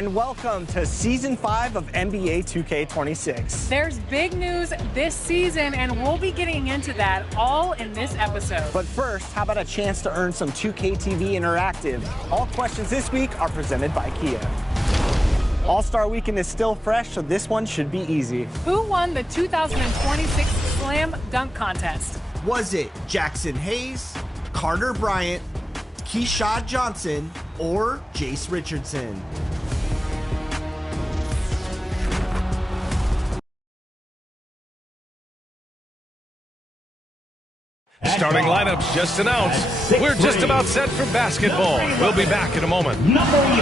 And welcome to Season 5 of NBA 2K26. There's big news this season, and we'll be getting into that all in this episode. But first, how about a chance to earn some 2K TV Interactive? All questions this week are presented by Kia. All-Star Weekend is still fresh, so this one should be easy. Who won the 2026 Slam Dunk Contest? Was it Jackson Hayes, Carter Bryant, Keyshawn Johnson, or Jace Richardson? Starting lineups just announced. We're just about set for basketball. We'll be back in a moment. Number 11.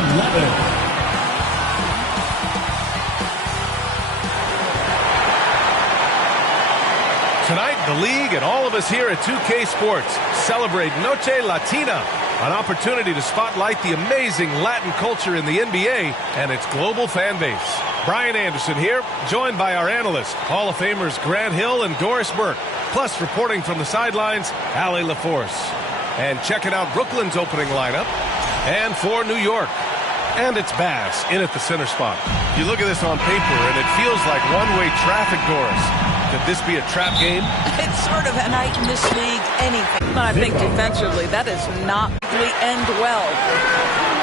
Tonight, the league and all of us here at 2K Sports celebrate Noche Latina, an opportunity to spotlight the amazing Latin culture in the NBA and its global fan base. Brian Anderson here, joined by our analysts, Hall of Famers Grant Hill and Doris Burke, plus reporting from the sidelines, Allie LaForce. And checking out Brooklyn's opening lineup, and for New York. And it's Bass in at the center spot. You look at this on paper, and it feels like one-way traffic, Doris. Could this be a trap game? It's sort of a night in this league, anything. But I think defensively, that is not really end well.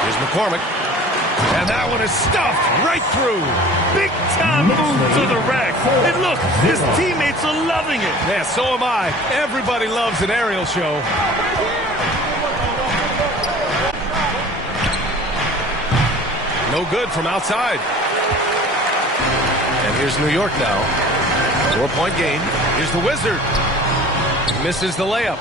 Here's McCormick. And that one is stuffed right through. Big time move to the rack. And look, his teammates are loving it. Yeah, so am I. Everybody loves an aerial show. No good from outside. And here's New York now. 4-point game. Here's the Wizard. Misses the layup.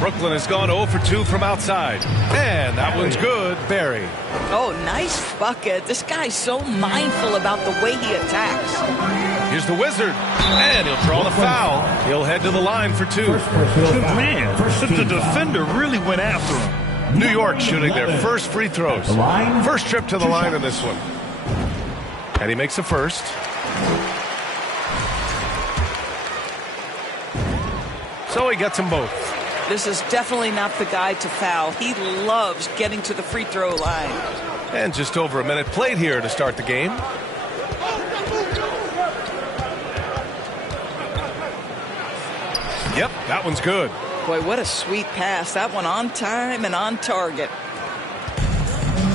Brooklyn has gone 0 for 2 from outside. And that one's good. Barry. Oh, nice bucket. This guy's so mindful about the way he attacks. Here's the Wizard. And he'll draw the foul. He'll head to the line for 2. Man, the defender really went after him. New York shooting their first free throws. First trip to the line in this one. And he makes a first. So he gets them both. This is definitely not the guy to foul. He loves getting to the free throw line. And just over a minute played here to start the game. Yep, that one's good. Boy, what a sweet pass. That one on time and on target.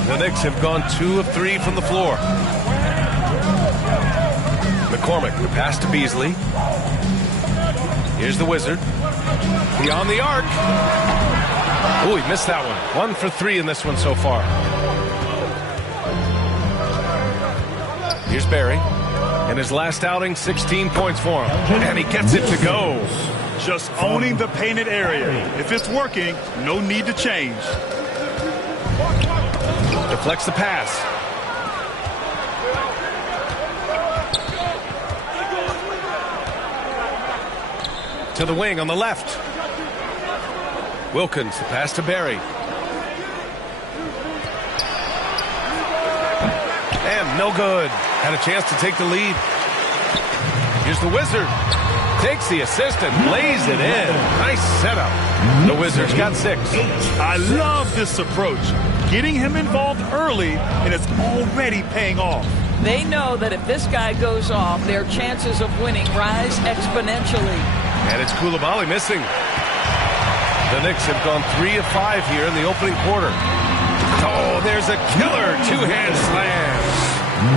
The Knicks have gone 2 of 3 from the floor. McCormick, the pass to Beasley. Here's the Wizard. Beyond the arc. Oh, he missed that one. 1 for 3 in this one so far. Here's Barry. In his last outing, 16 points for him. And he gets it to go. Just owning the painted area. If it's working, no need to change. Deflects the pass. To the wing on the left. Wilkins, the pass to Barry. And no good. Had a chance to take the lead. Here's the Wizard. Takes the assist and lays it in. Nice setup. The Wizards got 6. I love this approach. Getting him involved early, and it's already paying off. They know that if this guy goes off, their chances of winning rise exponentially. And it's Koulibaly missing. The Knicks have gone 3 of 5 here in the opening quarter. Oh, there's a killer two-hand slam.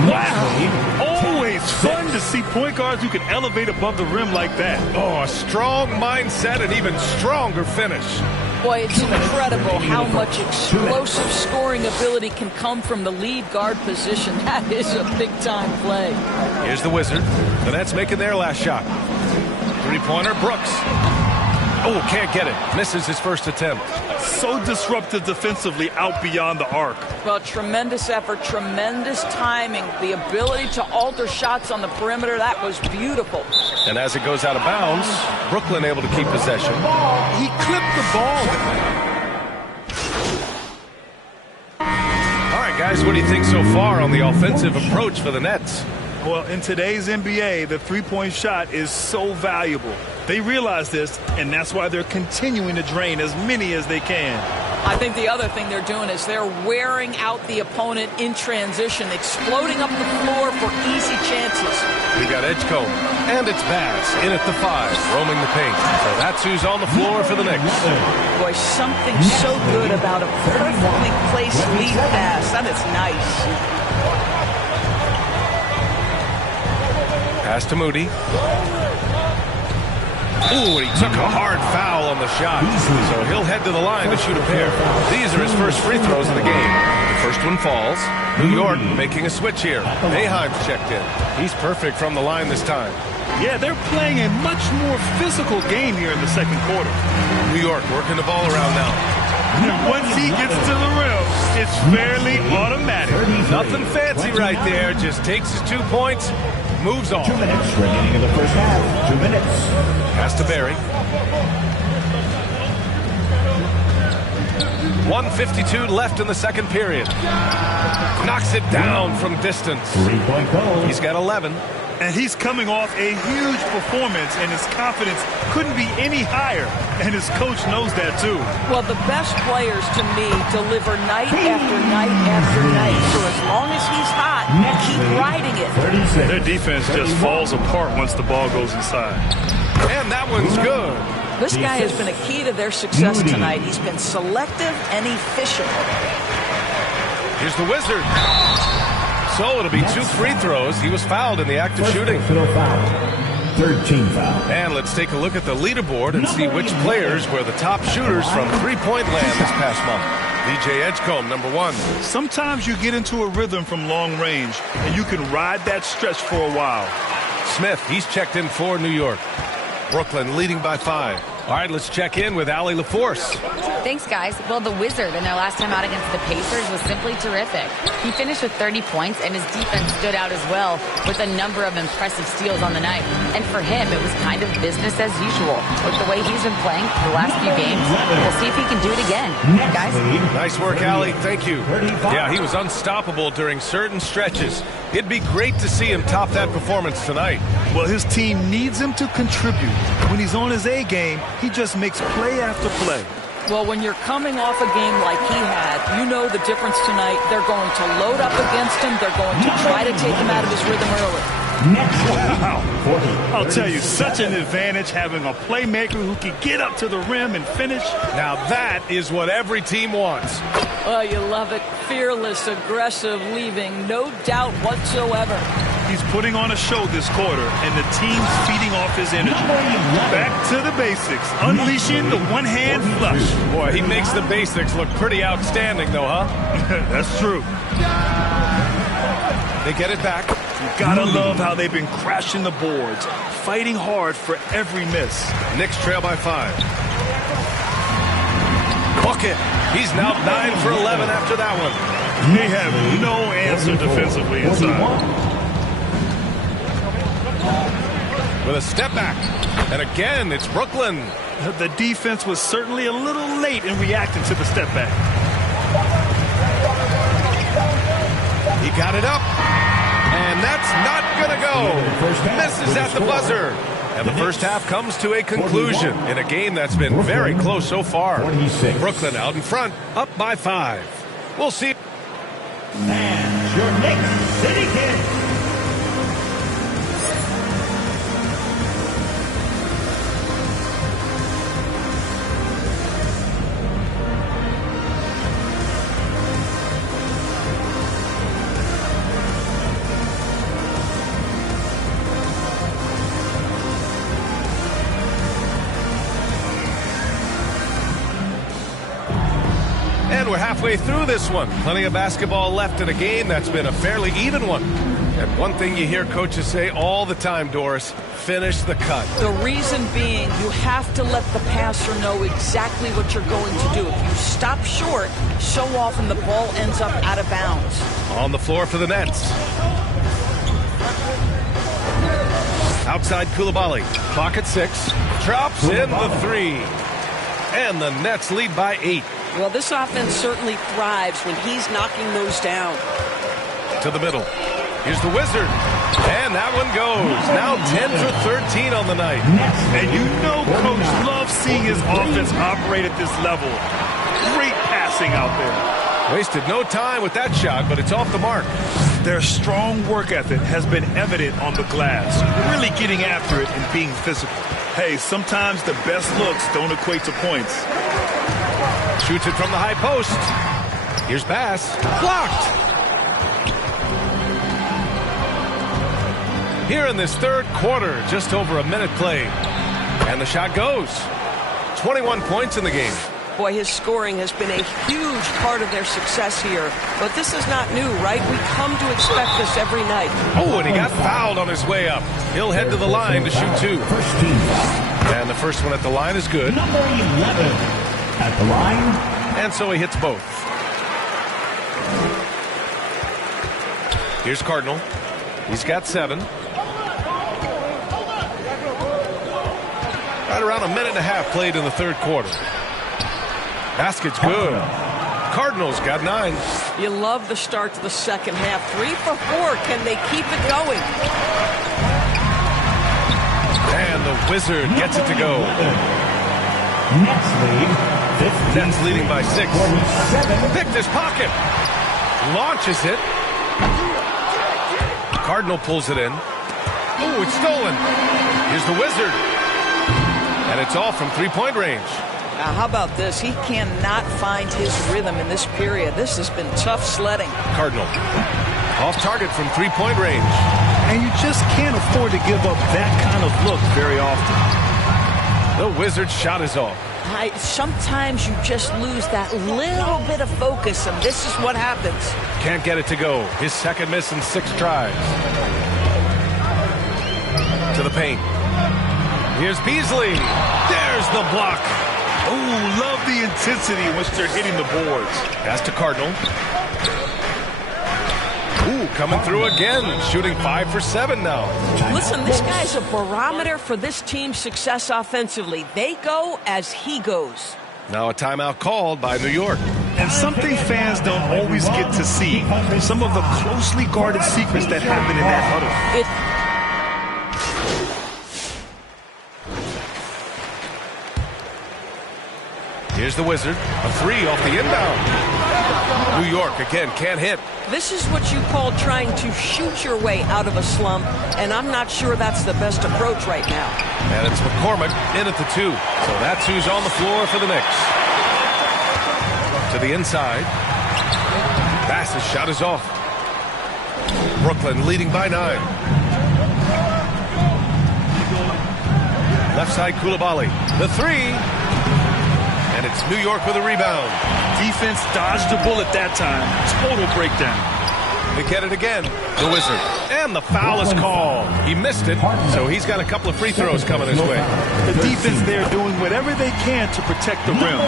Wow. Always fun to see point guards who can elevate above the rim like that. Oh, a strong mindset and even stronger finish. Boy, it's incredible how much explosive scoring ability can come from the lead guard position. That is a big-time play. Here's the Wizard. The Nets making their last shot. Three-pointer, Brooks. Oh, can't get it. Misses his first attempt. So disruptive defensively out beyond the arc. Well, tremendous effort, tremendous timing. The ability to alter shots on the perimeter, that was beautiful. And as it goes out of bounds, Brooklyn able to keep possession. He clipped the ball. All right, guys, what do you think so far on the offensive approach for the Nets? Well, in today's NBA, the three-point shot is so valuable. They realize this, and that's why they're continuing to drain as many as they can. I think the other thing they're doing is they're wearing out the opponent in transition, exploding up the floor for easy chances. We got Edgecombe, and it's Bass in at the 5, roaming the paint. So that's who's on the floor for the Knicks. Boy, something so good about a perfectly placed lead pass. That is nice. Pass to Moody. Ooh, and he took a hard foul on the shot. So he'll head to the line to shoot a pair. These are his first free throws of the game. The first one falls. New York making a switch here. Boeheim's checked in. He's perfect from the line this time. Yeah, they're playing a much more physical game here in the second quarter. New York working the ball around now. And once he gets to the rim, it's fairly automatic. Nothing fancy right there. Just takes his 2 points, moves on. 2 minutes remaining in the first half. 2 minutes. Pass to Barry. 1:52 left in the second period. Knocks it down from distance. 3-point goal. He's got 11. And he's coming off a huge performance, and his confidence couldn't be any higher. And his coach knows that, too. Well, the best players, to me, deliver night after night after night. So as long as he's hot, keep riding it. 36. Their defense just falls apart once the ball goes inside. And that one's good. This guy has been a key to their success tonight. He's been selective and efficient. Here's the Wizard. So it'll be 2 free throws. He was fouled in the act of shooting. Third team foul. And let's take a look at the leaderboard and see which players were the top shooters from three-point land this past month. DJ Edgecombe, number 1. Sometimes you get into a rhythm from long range, and you can ride that stretch for a while. Smith, he's checked in for New York. Brooklyn leading by 5. All right, let's check in with Allie LaForce. Thanks, guys. Well, the Wizard in their last time out against the Pacers was simply terrific. He finished with 30 points, and his defense stood out as well with a number of impressive steals on the night. And for him, it was kind of business as usual. With the way he's been playing the last few games, we'll see if he can do it again. Guys? Nice work, Allie. Thank you. Yeah, he was unstoppable during certain stretches. It'd be great to see him top that performance tonight. Well, his team needs him to contribute. When he's on his A game, he just makes play after play. Well, when you're coming off a game like he had, you know the difference tonight. They're going to load up against him. They're going to try to take him out of his rhythm early. Wow. I'll tell you, such an advantage having a playmaker who can get up to the rim and finish. Now that is what every team wants. Oh, you love it. Fearless, aggressive, leaving no doubt whatsoever. He's putting on a show this quarter, and the team's feeding off his energy. Back to the basics, unleashing the one-hand flush. Boy, he makes the basics look pretty outstanding, though, huh? That's true. They get it back. You gotta love how they've been crashing the boards, fighting hard for every miss. Knicks trail by 5. Bucket. He's now 9 for 11 after that one. They have no answer defensively inside. With a step back. And again, it's Brooklyn. The defense was certainly a little late in reacting to the step back. He got it up. And that's not going to go. Misses at the buzzer. And the first half comes to a conclusion in a game that's been very close so far. Brooklyn out in front, up by 5. We'll see. And your Knicks City Kid. We're halfway through this one. Plenty of basketball left in a game that's been a fairly even one. And one thing you hear coaches say all the time, Doris, finish the cut. The reason being, you have to let the passer know exactly what you're going to do. If you stop short, so often the ball ends up out of bounds. On the floor for the Nets. Outside Koulibaly. Clock at 6. Drops in the 3. And the Nets lead by 8. Well, this offense certainly thrives when he's knocking those down. To the middle. Here's the Wizard. And that one goes. Now 10 for 13 on the night. And you know Coach loves seeing his offense operate at this level. Great pass racing out there. Wasted no time with that shot, but it's off the mark. Their strong work ethic has been evident on the glass, really getting after it and being physical. Hey, sometimes the best looks don't equate to points. Shoots it from the high post. Here's pass. Blocked. Here in this third quarter, just over a minute played. And the shot goes. 21 points in the game. Boy, his scoring has been a huge part of their success here. But this is not new, right? We come to expect this every night. Oh, and he got fouled on his way up. He'll head to the line to shoot two. And the first one at the line is good. Number 11 at the line. And so he hits both. Here's Cardinal. He's got 7. Right around a minute and a half played in the third quarter. Basket's good. Cardinals got 9. You love the start to the second half. 3 for 4. Can they keep it going? And the Wizard gets it to go. Nets leading by 6. Picked his pocket. Launches it. Cardinal pulls it in. Oh, it's stolen. Here's the Wizard. And it's all from three-point range. Now, how about this? He cannot find his rhythm in this period. This has been tough sledding. Cardinal. Off target from three-point range. And you just can't afford to give up that kind of look very often. The Wizard's shot is off. Sometimes you just lose that little bit of focus, and this is what happens. Can't get it to go. His second miss in 6 tries. To the paint. Here's Beasley. There's the block. Oh, love the intensity in which they're hitting the boards. Pass to Cardinal. Ooh, coming through again. Shooting 5 for 7 now. Listen, this guy's a barometer for this team's success offensively. They go as he goes. Now a timeout called by New York. And something fans don't always get to see. Some of the closely guarded secrets that happen in that huddle. Here's the Wizard. A 3 off the inbound. New York, again, can't hit. This is what you call trying to shoot your way out of a slump, and I'm not sure that's the best approach right now. And it's McCormick in at the 2. So that's who's on the floor for the Knicks. To the inside. Bass's shot is off. Brooklyn leading by 9. Left side, Koulibaly. The 3. And it's New York with a rebound. Defense dodged a bullet that time. Total breakdown. They get it again. The Wizard. And the foul is called. He missed it, so he's got a couple of free throws coming his way. The defense there doing whatever they can to protect the rim.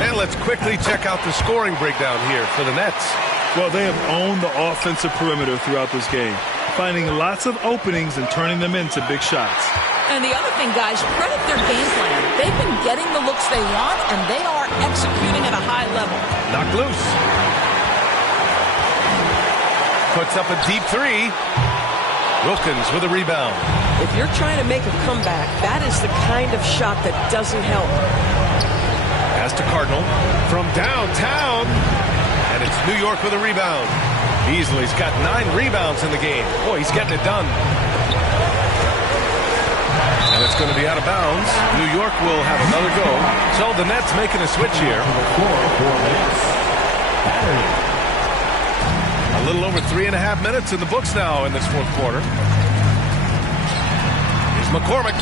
And let's quickly check out the scoring breakdown here for the Nets. Well, they have owned the offensive perimeter throughout this game, finding lots of openings and turning them into big shots. And the other thing, guys, credit their game plan. They've been getting the looks they want, and they are executing at a high level. Knocked loose. Puts up a deep 3. Wilkins with a rebound. If you're trying to make a comeback, that is the kind of shot that doesn't help. Pass to Cardinal from downtown. And it's New York with a rebound. Beasley's got 9 rebounds in the game. Boy, he's getting it done. And it's going to be out of bounds. New York will have another go. So the Nets making a switch here. A little over 3.5 minutes in the books now in this fourth quarter. Here's McCormick.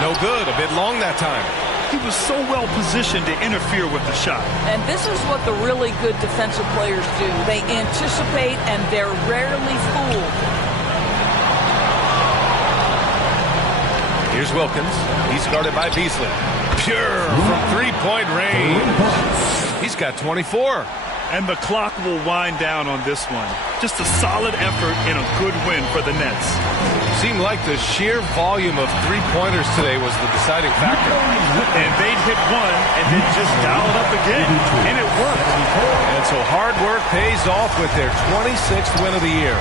No good. A bit long that time. He was so well positioned to interfere with the shot. And this is what the really good defensive players do. They anticipate, and they're rarely fooled. Here's Wilkins. He's guarded by Beasley. Pure from three-point range. He's got 24. And the clock will wind down on this one. Just a solid effort and a good win for the Nets. Seemed like the sheer volume of three-pointers today was the deciding factor. And they'd hit one and then just dial it up again. And it worked. And so hard work pays off with their 26th win of the year.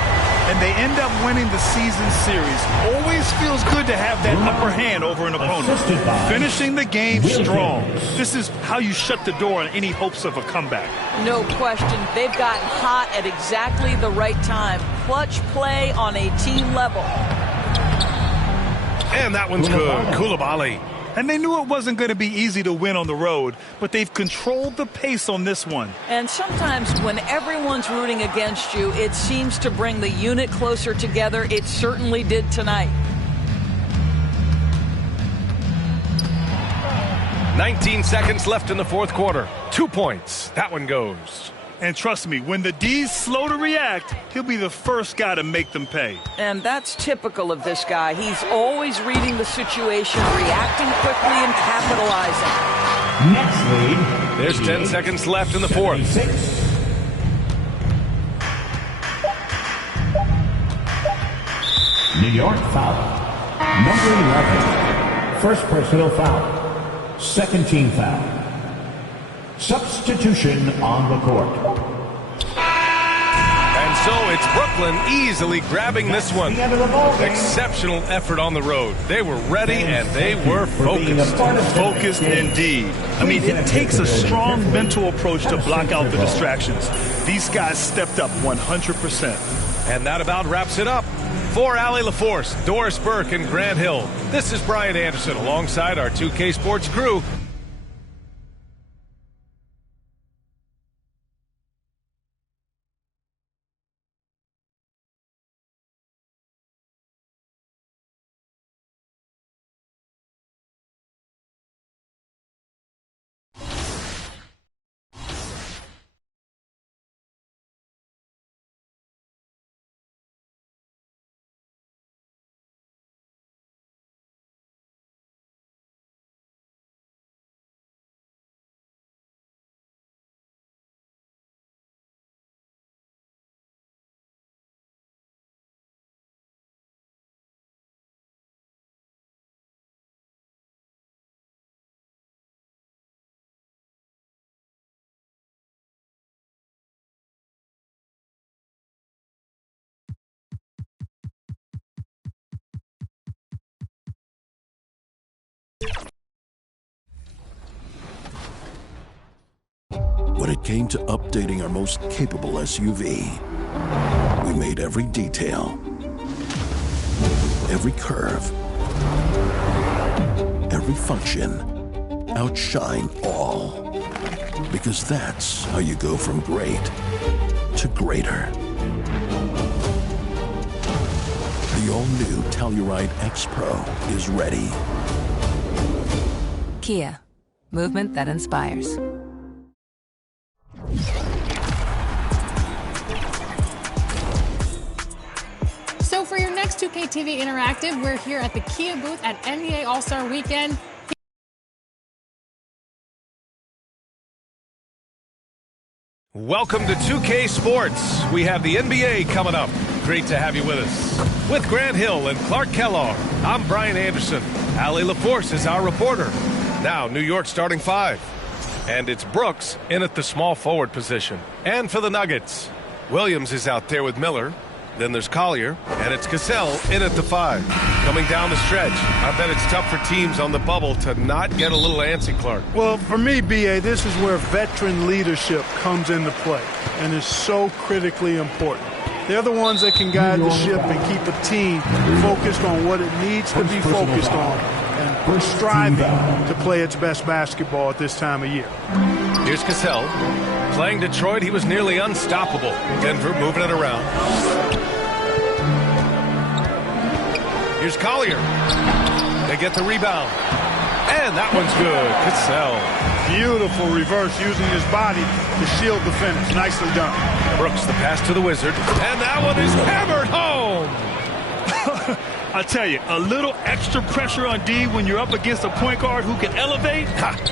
and they end up winning the season series. Always feels good to have that upper hand over an opponent. Finishing the game strong. This is how you shut the door on any hopes of a comeback. No question. They've gotten hot at exactly the right time. Clutch play on a team level. And that one's good. Koulibaly. And they knew it wasn't going to be easy to win on the road, but they've controlled the pace on this one. And sometimes when everyone's rooting against you, it seems to bring the unit closer together. It certainly did tonight. 19 seconds left in the fourth quarter. 2 points. That one goes. And trust me, when the D's slow to react, he'll be the first guy to make them pay. And that's typical of this guy. He's always reading the situation, reacting quickly, and capitalizing. Next lead. There's 10 seconds left in the fourth. 76. New York foul. Number 11. First personal foul. Second team foul. Substitution on the court. And so it's Brooklyn easily grabbing this one. Exceptional effort on the road. They were ready and they were focused. Focused indeed. I mean, it takes a strong mental approach to block out the distractions. These guys stepped up 100%. And that about wraps it up. For Allie LaForce, Doris Burke, and Grant Hill, this is Brian Anderson alongside our 2K Sports crew. When it came to updating our most capable SUV, we made every detail, every curve, every function outshine all. Because that's how you go from great to greater. The all-new Telluride X Pro is ready. Kia, movement that inspires. So for your next 2K TV Interactive, we're here at the Kia booth at NBA All-Star Weekend. Welcome to 2K Sports. We have the NBA coming up. Great to have you with us. With Grant Hill and Clark Kellogg, I'm Brian Anderson. Allie LaForce is our reporter. Now, New York starting five. And it's Brooks in at the small forward position. And for the Nuggets, Williams is out there with Miller. Then there's Collier, and it's Cassell in at the five. Coming down the stretch, I bet it's tough for teams on the bubble to not get a little antsy, Clark. Well, for me, B.A., this is where veteran leadership comes into play, and is so critically important. They're the ones that can guide the ship and keep a team focused on what it needs to be focused on and striving to play its best basketball at this time of year. Here's Cassell. Playing Detroit, he was nearly unstoppable. Denver moving it around. Here's Collier. They get the rebound. And that one's good. Cassell. Beautiful reverse using his body to shield the finish. Nicely done. Brooks the pass to the Wizard. And that one is hammered home. I tell you, a little extra pressure on D when you're up against a point guard who can elevate.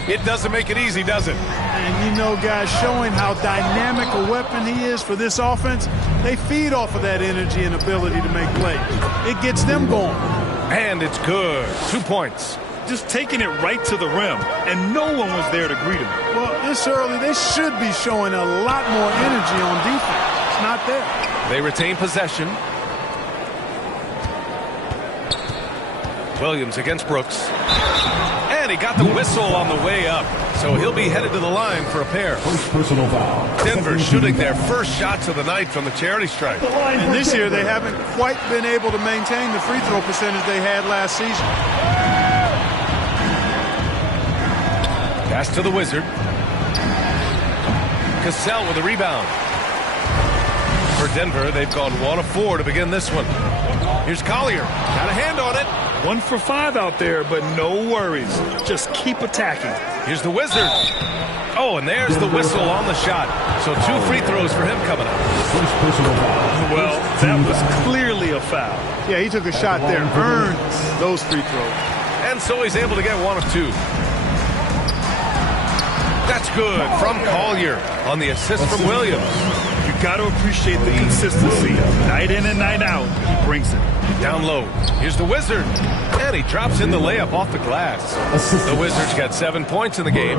It doesn't make it easy, does it? And you know, guys, showing how dynamic a weapon he is for this offense, they feed off of that energy and ability to make plays. It gets them going. And it's good. 2 points. Just taking it right to the rim, and no one was there to greet him. Well, this early, they should be showing a lot more energy on defense. It's not there. They retain possession. Williams against Brooks. And he got the whistle on the way up. So he'll be headed to the line for a pair. First personal foul. Denver shooting their first shots of the night from the charity stripe. And this year they haven't quite been able to maintain the free throw percentage they had last season. Pass to the Wizard. Cassell with a rebound. For Denver, they've gone 1 of 4 to begin this one. Here's Collier. Got a hand on it. 1 for 5 out there, but no worries. Just keep attacking. Here's the Wizard. Oh, and there's the whistle on the shot. So 2 free throws for him coming up. First personal foul. Well, that was clearly a foul. Yeah, he took a shot there, earned those free throws. And so he's able to get 1 of 2. That's good from Collier on the assist from Williams. You got to appreciate the consistency. Night in and night out, he brings it. Down low. Here's the Wizard. And he drops in the layup off the glass. The Wizards got 7 points in the game.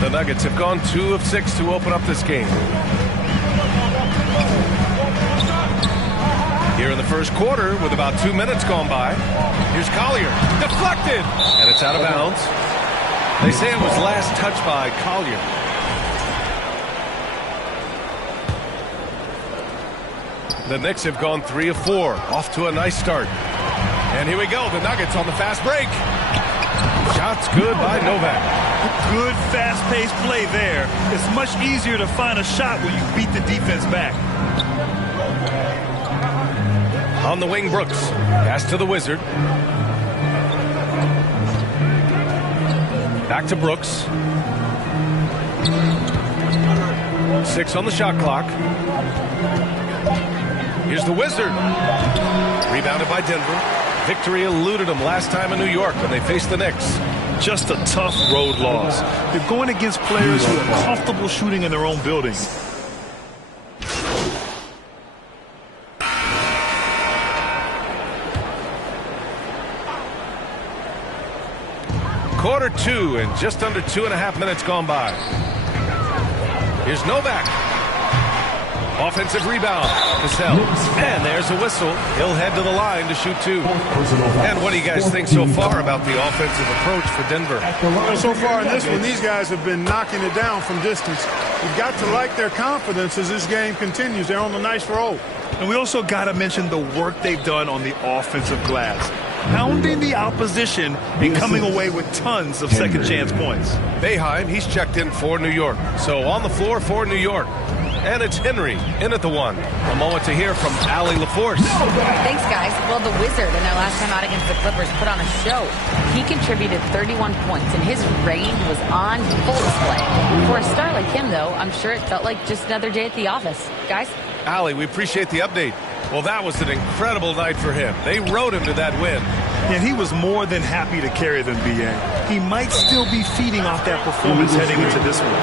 The Nuggets have gone 2 of 6 to open up this game. Here in the first quarter, with about 2 minutes gone by, here's Collier. Deflected! And it's out of bounds. They say it was last touched by Collier. The Knicks have gone 3 of 4, off to a nice start. And here we go, the Nuggets on the fast break. Shots good by Novak. Good fast-paced play there. It's much easier to find a shot when you beat the defense back. On the wing, Brooks. Pass to the Wizard. Back to Brooks. 6 on the shot clock. Here's the Wizard. Rebounded by Denver. Victory eluded them last time in New York when they faced the Knicks. Just a tough road loss. They're going against players who are comfortable shooting in their own building. Quarter 2 and just under 2.5 minutes gone by. Here's Novak. Offensive rebound. Cassell. And there's a whistle. He'll head to the line to shoot 2. And what do you guys think so far about the offensive approach for Denver? Well, so far in this one, these guys have been knocking it down from distance. You've got to like their confidence as this game continues. They're on a nice roll. And we also got to mention the work they've done on the offensive glass. Pounding the opposition and coming away with tons of second chance points. Boeheim, he's checked in for New York. So on the floor for New York. And it's Henry in at the 1. A moment to hear from Allie LaForce. Thanks, guys. Well, the Wizard in their last time out against the Clippers put on a show. He contributed 31 points, and his range was on full display. For a star like him, though, I'm sure it felt like just another day at the office. Guys? Allie, we appreciate the update. Well, that was an incredible night for him. They rode him to that win. And he was more than happy to carry them, B.A. He might still be feeding off that performance heading into this one.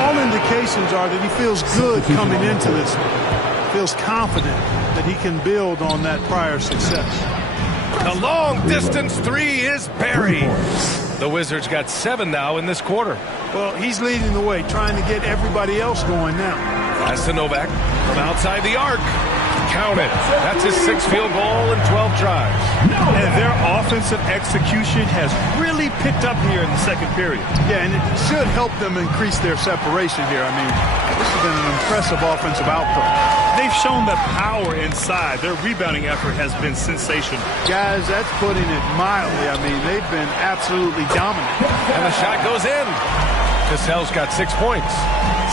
All indications are that he feels good coming into this one. Feels confident that he can build on that prior success. The long-distance 3 is buried. The Wizards got 7 now in this quarter. Well, he's leading the way, trying to get everybody else going now. Pass to Novak from outside the arc. Count it. That's his 6th field goal in 12 drives. And their offensive execution has really picked up here in the second period. Yeah, and it should help them increase their separation here. I mean, this has been an impressive offensive output. They've shown the power inside. Their rebounding effort has been sensational. Guys, that's putting it mildly. I mean, they've been absolutely dominant. And the shot goes in. Cassell's got 6 points.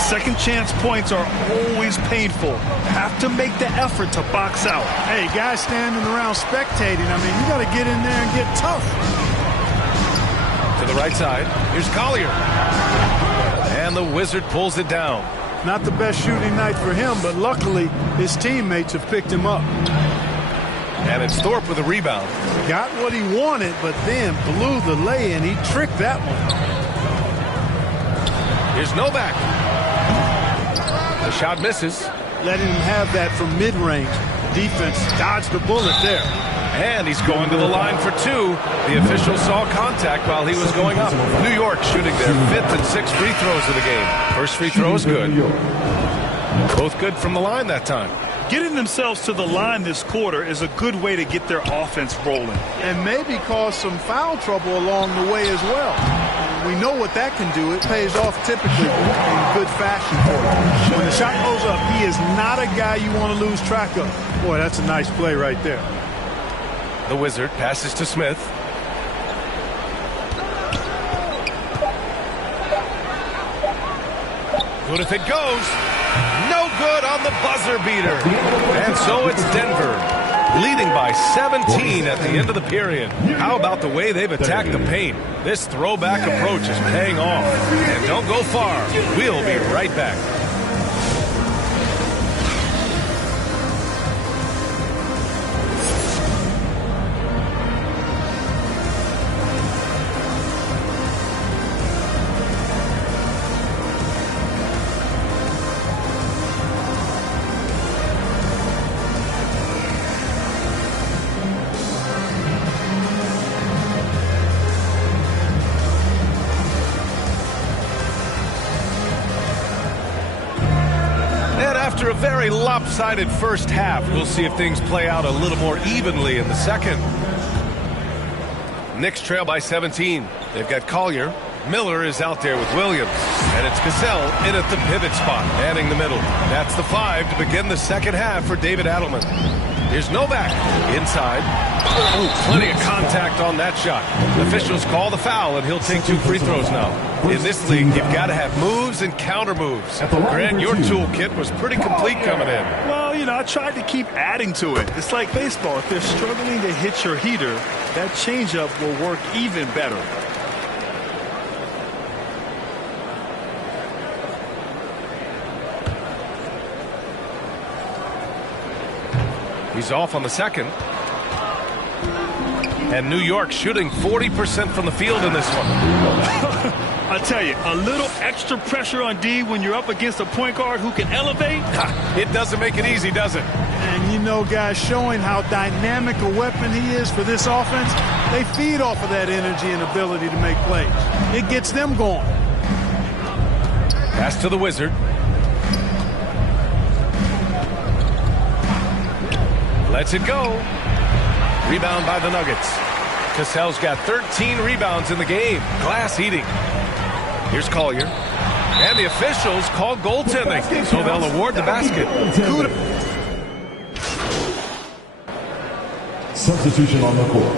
Second chance points are always painful. Have to make the effort to box out. Hey, guys standing around spectating, I mean, you got to get in there and get tough. To the right side, here's Collier. And the Wizard pulls it down. Not the best shooting night for him, but luckily his teammates have picked him up. And it's Thorpe with a rebound. Got what he wanted, but then blew the lay-in. He tricked that one. Here's Novak. The shot misses. Letting him have that from mid-range. Defense dodged the bullet there. And he's going to the line for 2. The official saw contact while he was going up. New York shooting their 5th and 6th free throws of the game. First free throw is good. Both good from the line that time. Getting themselves to the line this quarter is a good way to get their offense rolling. And maybe cause some foul trouble along the way as well. We know what that can do. It pays off typically in good fashion for him. When the shot goes up, he is not a guy you want to lose track of. Boy, that's a nice play right there. The Wizard passes to Smith. Good if it goes. No good on the buzzer beater. And so it's Denver, leading by 17 at the end of the period. How about the way they've attacked the paint? This throwback approach is paying off. And don't go far. We'll be right back. After a very lopsided first half, we'll see if things play out a little more evenly in the second. Knicks trail by 17. They've got Collier. Miller is out there with Williams. And it's Cassell in at the pivot spot, manning the middle. That's the 5 to begin the second half for David Adelman. Here's Novak inside. Ooh, plenty of contact on that shot. Officials call the foul, and he'll take 2 free throws now. In this league, you've got to have moves and counter moves. Grant, your toolkit was pretty complete coming in. Well, you know, I tried to keep adding to it. It's like baseball. If they're struggling to hit your heater, that changeup will work even better. He's off on the second. And New York shooting 40% from the field in this one. I tell you, a little extra pressure on D when you're up against a point guard who can elevate. It doesn't make it easy, does it? And you know, guys, showing how dynamic a weapon he is for this offense, they feed off of that energy and ability to make plays. It gets them going. Pass to the Wizard. Lets it go. Rebound by the Nuggets. Cassell's got 13 rebounds in the game. Glass eating. Here's Collier. And the officials call goaltending, so they'll award the basket. Substitution on the court.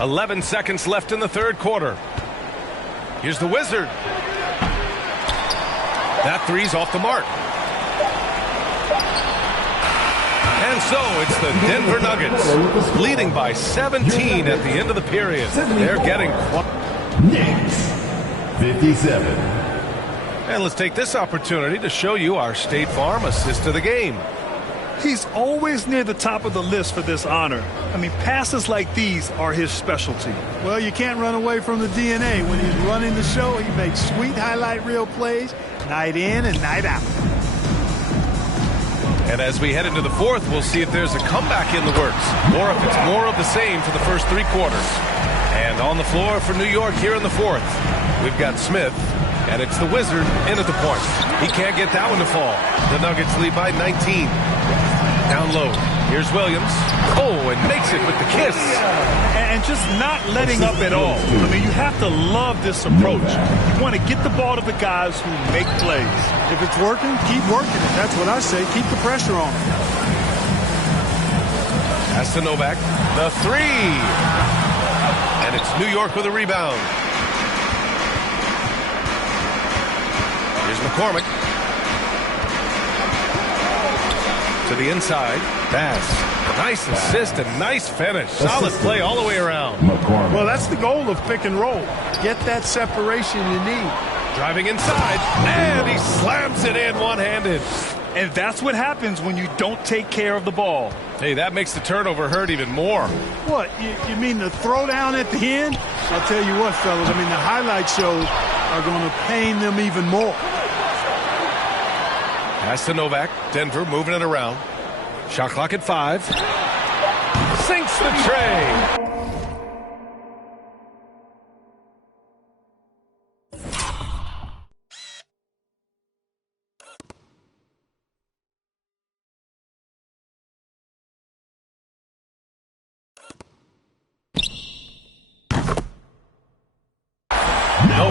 11 seconds left in the third quarter. Here's the Wizard. That three's off the mark. And so it's the Denver Nuggets leading by 17 at the end of the period. They're getting Knicks 57. And let's take this opportunity to show you our State Farm assist of the game. He's always near the top of the list for this honor. I mean, passes like these are his specialty. Well, you can't run away from the DNA. When he's running the show, he makes sweet highlight reel plays night in and night out. And as we head into the fourth, we'll see if there's a comeback in the works, or if it's more of the same for the first 3 quarters. And on the floor for New York here in the fourth, we've got Smith, and it's the Wizard in at the point. He can't get that one to fall. The Nuggets lead by 19. Down low. Here's Williams. Oh, and makes it with the kiss. And just not letting up at all. I mean, you have to love this approach. You want to get the ball to the guys who make plays. If it's working, keep working it. That's what I say. Keep the pressure on. Pass to Novak. The 3. And it's New York with a rebound. Here's McCormick. To the inside. Pass. Nice assist and nice finish. Solid play all the way around. Well, that's the goal of pick and roll. Get that separation you need. Driving inside, and he slams it in one-handed. And that's what happens when you don't take care of the ball. Hey, that makes the turnover hurt even more. What, you mean the throwdown at the end? I'll tell you what, fellas, I mean, the highlight shows are going to pain them even more. Pass to Novak. Denver moving it around. Shot clock at 5. Sinks the tray.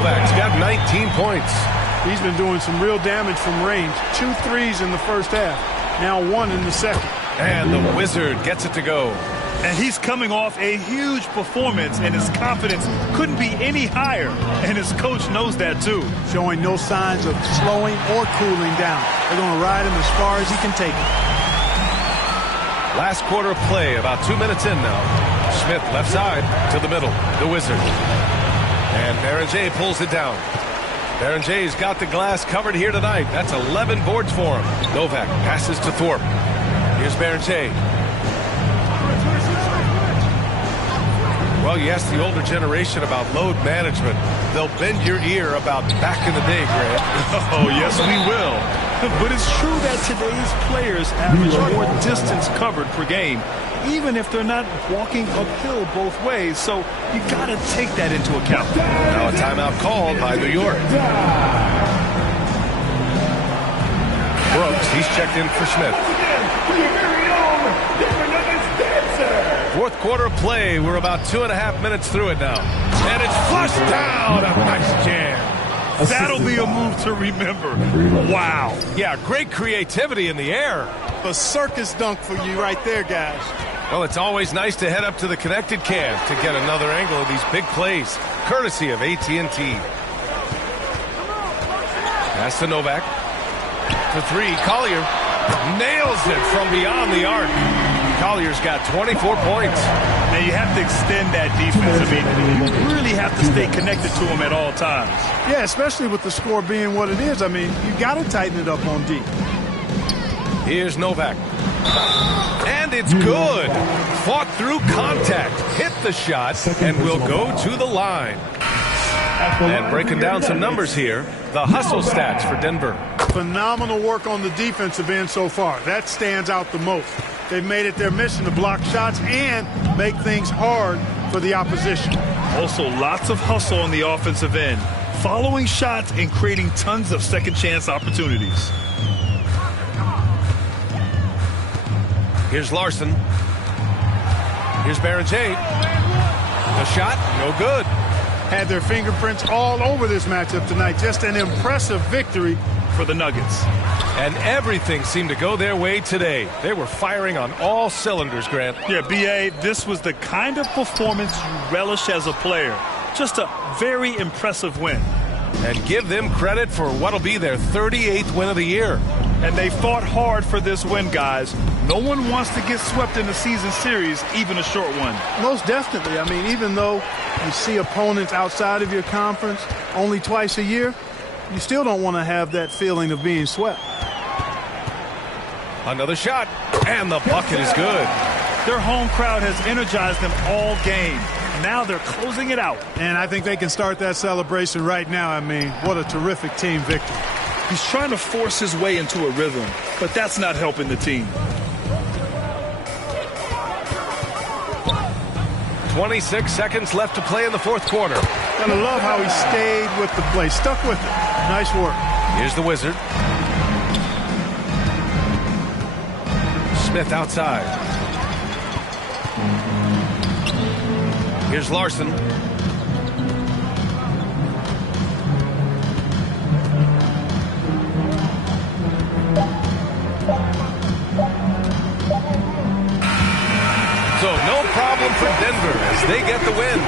Novak's got 19 points. He's been doing some real damage from range. 2 threes in the first half, now 1 in the second. And the Wizard gets it to go. And he's coming off a huge performance, and his confidence couldn't be any higher. And his coach knows that, too. Showing no signs of slowing or cooling down. They're going to ride him as far as he can take it. Last quarter of play, about 2 minutes in now. Smith left side to the middle. The Wizard. And Berenger pulls it down. Berenger's got the glass covered here tonight. That's 11 boards for him. Novak passes to Thorpe. Here's Berenger. Well, you ask the older generation about load management. They'll bend your ear about back in the day, Grant. Oh, yes, we will. But it's true that today's players average more distance covered per game, even if they're not walking uphill both ways. So you got to take that into account. Now a timeout called by New York. Brooks, he's checked in for Smith. Fourth quarter of play. We're about 2.5 minutes through it now. And it's flushed down. A nice jam. That'll be a move to remember. Wow. Yeah, great creativity in the air. A circus dunk for you right there, guys. Well, it's always nice to head up to the connected cam to get another angle of these big plays, courtesy of AT&T. Pass to Novak. To 3, Collier nails it from beyond the arc. Collier's got 24 points. Now you have to extend that defense. I mean, you really have to stay connected to him at all times. Yeah, especially with the score being what it is. I mean, you got to tighten it up on D. Here's Novak. And it's good. Fought through contact, hit the shot, and will go to the line. And breaking down some numbers here, the hustle stats for Denver. Phenomenal work on the defensive end so far. That stands out the most. They've made it their mission to block shots and make things hard for the opposition. Also, lots of hustle on the offensive end, following shots and creating tons of second chance opportunities. Here's Larson. Here's Berenger. The shot, no good. Had their fingerprints all over this matchup tonight. Just an impressive victory for the Nuggets. And everything seemed to go their way today. They were firing on all cylinders, Grant. Yeah, B.A., this was the kind of performance you relish as a player. Just a very impressive win. And give them credit for what'll be their 38th win of the year. And they fought hard for this win, guys. No one wants to get swept in the season series, even a short one. Most definitely. I mean, even though you see opponents outside of your conference only twice a year, you still don't want to have that feeling of being swept. Another shot, and the bucket is good. Their home crowd has energized them all game. Now they're closing it out. And I think they can start that celebration right now. I mean, what a terrific team victory. He's trying to force his way into a rhythm, but that's not helping the team. 26 seconds left to play in the fourth quarter. Gonna love how he stayed with the play, stuck with it. Nice work. Here's the Wizard. Smith outside. Here's Larson. So no problem for Denver as they get the win,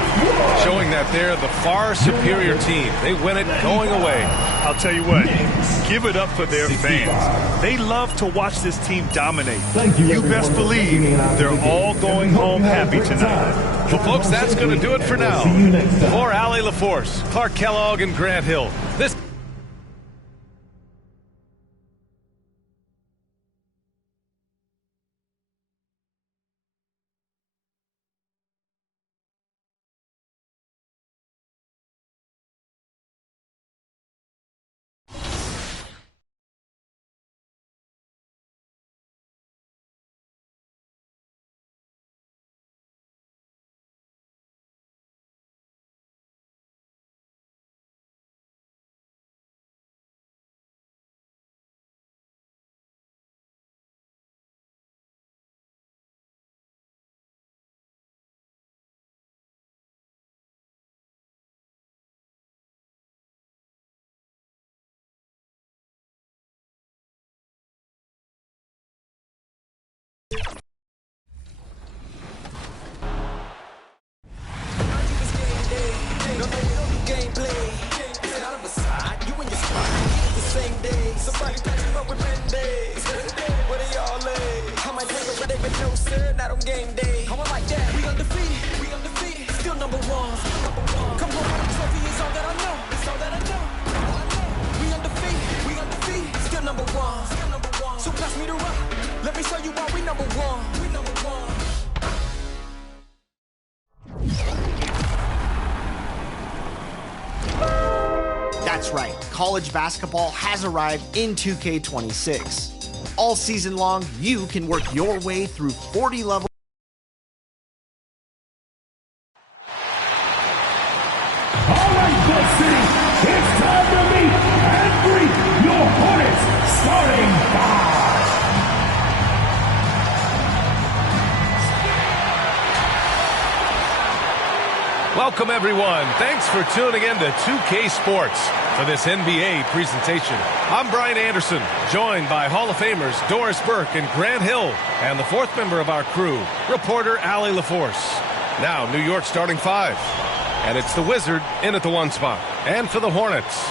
showing that they're the far superior team. They win it going away. I'll tell you what, give it up for their fans. They love to watch this team dominate. You best believe they're all going home happy tonight. Well, folks, that's going to do it for now. For Allie LaForce, Clark Kellogg, and Grant Hill, this No sir, not on game day. How I like that? We undefeated, still number one. Come on, the trophy is all that I know. It's all that I know. We undefeated, still number one. So pass me the rock. Let me show you why we number one. That's right, college basketball has arrived in 2K26. All season long, you can work your way through 40 levels. All right, Bud City, it's time to meet and greet your Hornets starting five. Welcome, everyone. Thanks for tuning in to 2K Sports for this NBA presentation. I'm Brian Anderson, joined by Hall of Famers Doris Burke and Grant Hill, and the fourth member of our crew, reporter Allie LaForce. Now, New York starting five. And it's the Wizard in at the one spot. And for the Hornets,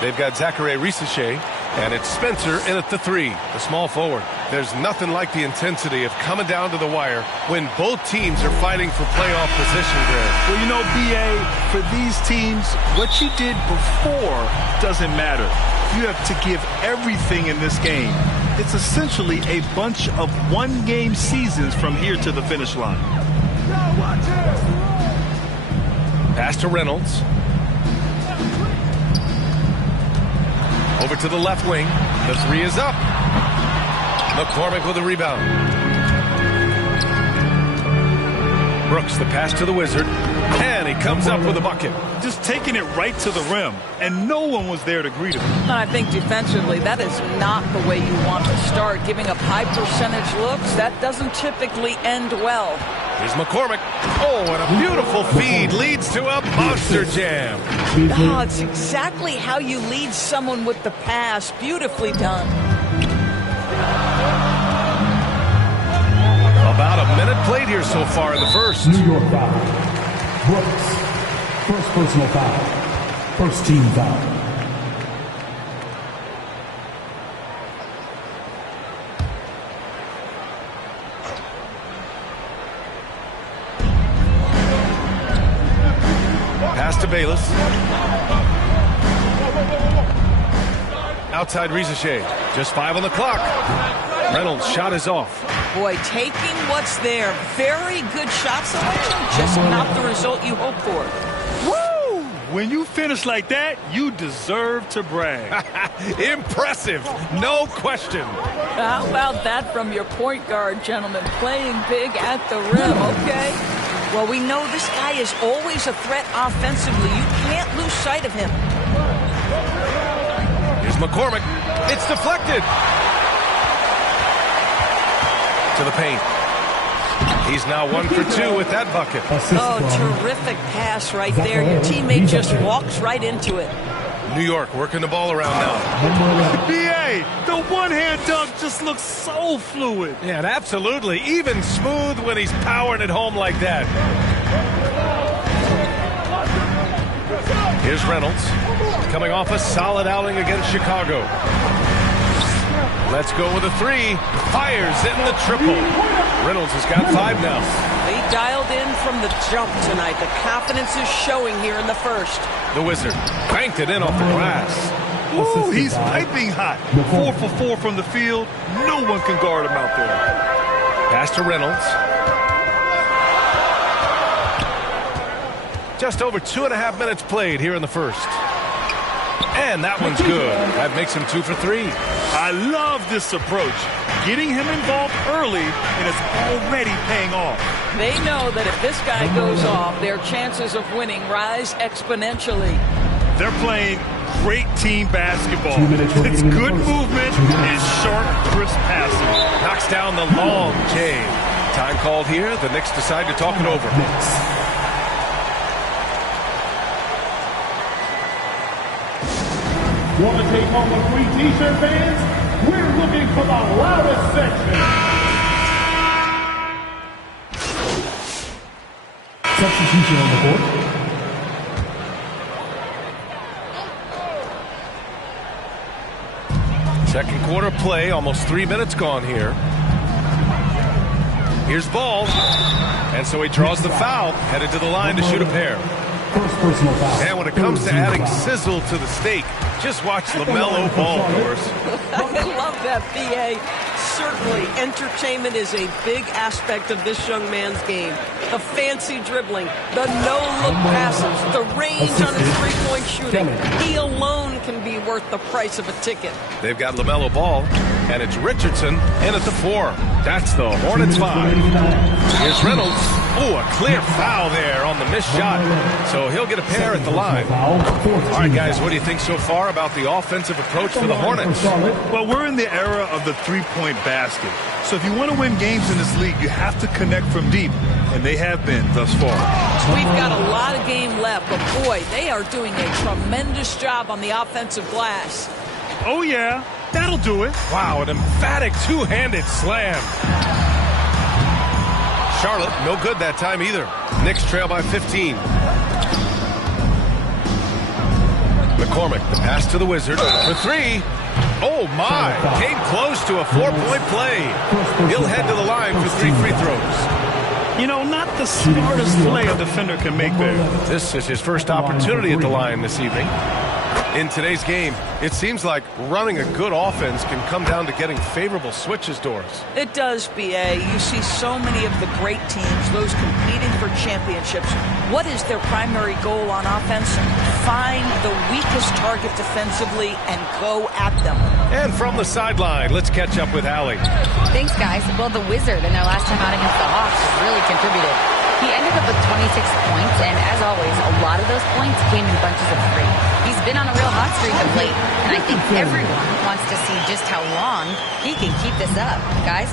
they've got Zachary Risache, and it's Spencer in at the three, the small forward. There's nothing like the intensity of coming down to the wire when both teams are fighting for playoff position, Grant. Well, you know, B.A., for these teams, what you did before doesn't matter. You have to give everything in this game. It's essentially a bunch of one-game seasons from here to the finish line. Pass to Reynolds. Over to the left wing. The three is up. McCormick with a rebound. Brooks, the pass to the Wizard. And he comes up with a bucket. Just taking it right to the rim, and no one was there to greet him. I think defensively, that is not the way you want to start. Giving up high percentage looks, that doesn't typically end well. Here's McCormick. Oh, and a beautiful feed leads to a monster jam. Oh, it's exactly how you lead someone with the pass. Beautifully done. About a minute played here so far in the first. New York foul. Brooks. First personal foul. First team foul. Pass to Bayless. Outside Risache. Just 5 on the clock. Reynolds' shot is off. Boy, taking what's there. Very good shot selection. Just not the result you hope for. Woo! When you finish like that, you deserve to brag. Impressive. No question. How about that from your point guard, gentlemen? Playing big at the rim, okay? Well, we know this guy is always a threat offensively. You can't lose sight of him. Here's McCormick. It's deflected. To the paint. He's now 1 for 2 with that bucket. Oh, terrific pass right there. Your teammate just walks right into it. New York working the ball around now. B.A., the one-hand dunk just looks so fluid. Yeah, and absolutely. Even smooth when he's powering it home like that. Here's Reynolds. Coming off a solid outing against Chicago. Let's go with a three. Fires in the triple. Reynolds has got 5 now. They dialed in from the jump tonight. The confidence is showing here in the first. The Wizard banked it in off the glass. Ooh, he's piping hot. 4 for 4 from the field. No one can guard him out there. Pass to Reynolds. Just over 2.5 minutes played here in the first. And that one's good. That makes him 2 for 3. I love this approach. Getting him involved early, and it's already paying off. They know that if this guy goes off, their chances of winning rise exponentially. They're playing great team basketball. It's good movement and sharp, crisp passing. Knocks down the long J. Time called here. The Knicks decide to talk it over. Want to take home a free t-shirt, fans? We're looking for the loudest section. Substitution on the court. Second quarter play, almost 3 minutes gone here. Here's Ball. And so he draws the foul, headed to the line to shoot a pair. And when it comes to adding sizzle to the steak, just watch LaMelo Ball, Doris. I love that, B.A. Certainly, entertainment is a big aspect of this young man's game. The fancy dribbling, the no-look passes, the range on his three-point shooting. He alone can be worth the price of a ticket. They've got LaMelo Ball, and it's Richardson in at the 4. That's the Hornets 5. Here's Reynolds. Ooh, a clear foul there on the missed shot. So he'll get a pair at the line. All right, guys, what do you think so far about the offensive approach for the Hornets? Well, we're in the era of the three-point basket. So if you want to win games in this league, you have to connect from deep, and they have been thus far. We've got a lot of game left, but boy, they are doing a tremendous job on the offensive glass. Oh, yeah, that'll do it. Wow, an emphatic two-handed slam. Charlotte, no good that time either. Knicks trail by 15. McCormick, the pass to the Wizard for 3. Oh, my. Came close to a 4-point play. He'll head to the line for 3 free throws. You know, not the smartest play a defender can make there. This is his first opportunity at the line this evening. In today's game, it seems like running a good offense can come down to getting favorable switches, Doris. It does, B.A. You see so many of the great teams, those competing for championships. What is their primary goal on offense? Find the weakest target defensively and go at them. And from the sideline, let's catch up with Allie. Thanks, guys. Well, the Wizard in their last time out against the Hawks really contributed. He ended up with 26 points, and as always, a lot of those points came in bunches of 3. He's been on a real hot streak of late, and I think everyone wants to see just how long he can keep this up. Guys?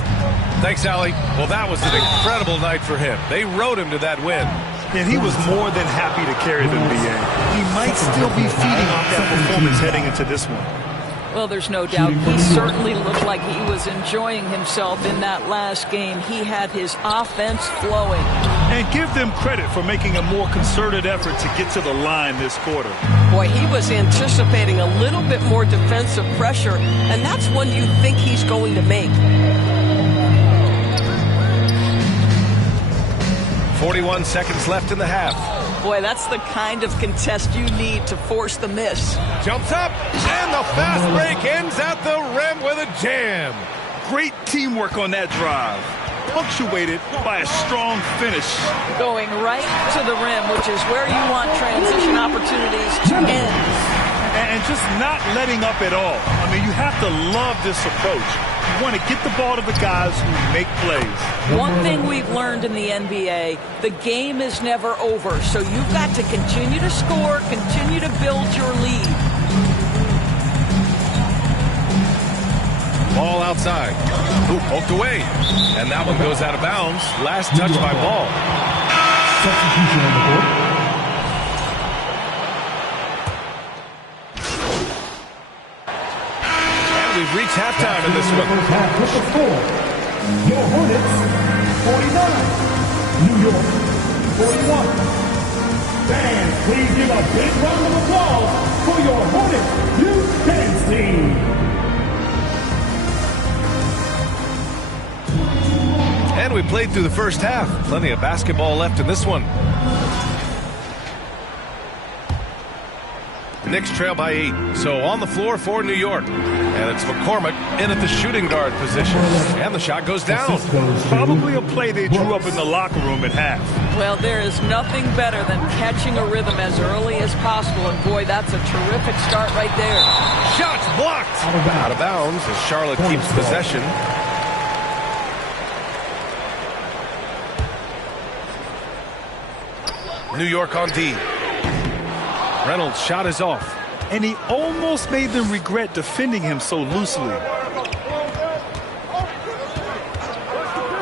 Thanks, Allie. Well, that was an incredible night for him. They rode him to that win. And he was more than happy to carry them, B.A. He might still be feeding off that performance heading into this one. Well, there's no doubt. He certainly looked like he was enjoying himself in that last game. He had his offense flowing. And give them credit for making a more concerted effort to get to the line this quarter. Boy, he was anticipating a little bit more defensive pressure, and that's one you think he's going to make. 41 seconds left in the half. Boy, that's the kind of contest you need to force the miss. Jumps up, and the fast break ends at the rim with a jam. Great teamwork on that drive, punctuated by a strong finish. Going right to the rim, which is where you want transition opportunities to end. And just not letting up at all. I mean, you have to love this approach. You want to get the ball to the guys who make plays. One thing we've learned in the NBA, the game is never over. So you've got to continue to score, continue to build your lead. Ball outside. Ooh, poked away. And that one goes out of bounds. Last touch by Ball. Substitution on the board. We've reached halftime in this one. Half with the score. Your Hornets, 49. New York, 41. Fans, please give a big round of applause for your Hornets youth tennis team. And we played through the first half. Plenty of basketball left in this one. The Knicks trail by 8. So on the floor for New York. And it's McCormick in at the shooting guard position. And the shot goes down. Probably a play they drew up in the locker room at half. Well, there is nothing better than catching a rhythm as early as possible. And boy, that's a terrific start right there. Shots blocked. Out of bounds as Charlotte keeps possession. New York on D. Reynolds' shot is off. And he almost made them regret defending him so loosely.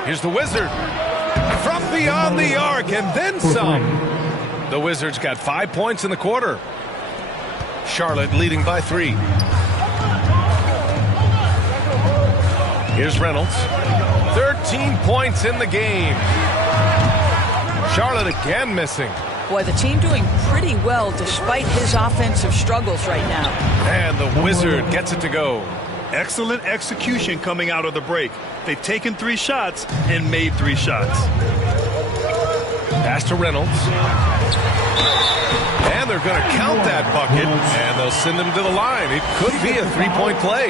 Here's the Wizard. From beyond the arc and then some. The Wizards got 5 points in the quarter. Charlotte leading by 3. Here's Reynolds. 13 points in the game. Charlotte again missing. Boy, the team doing pretty well despite his offensive struggles right now. And the Wizard gets it to go. Excellent execution coming out of the break. They've taken 3 shots and made 3 shots. Pass to Reynolds. And they're going to count that bucket, and they'll send him to the line. It could be a 3-point play.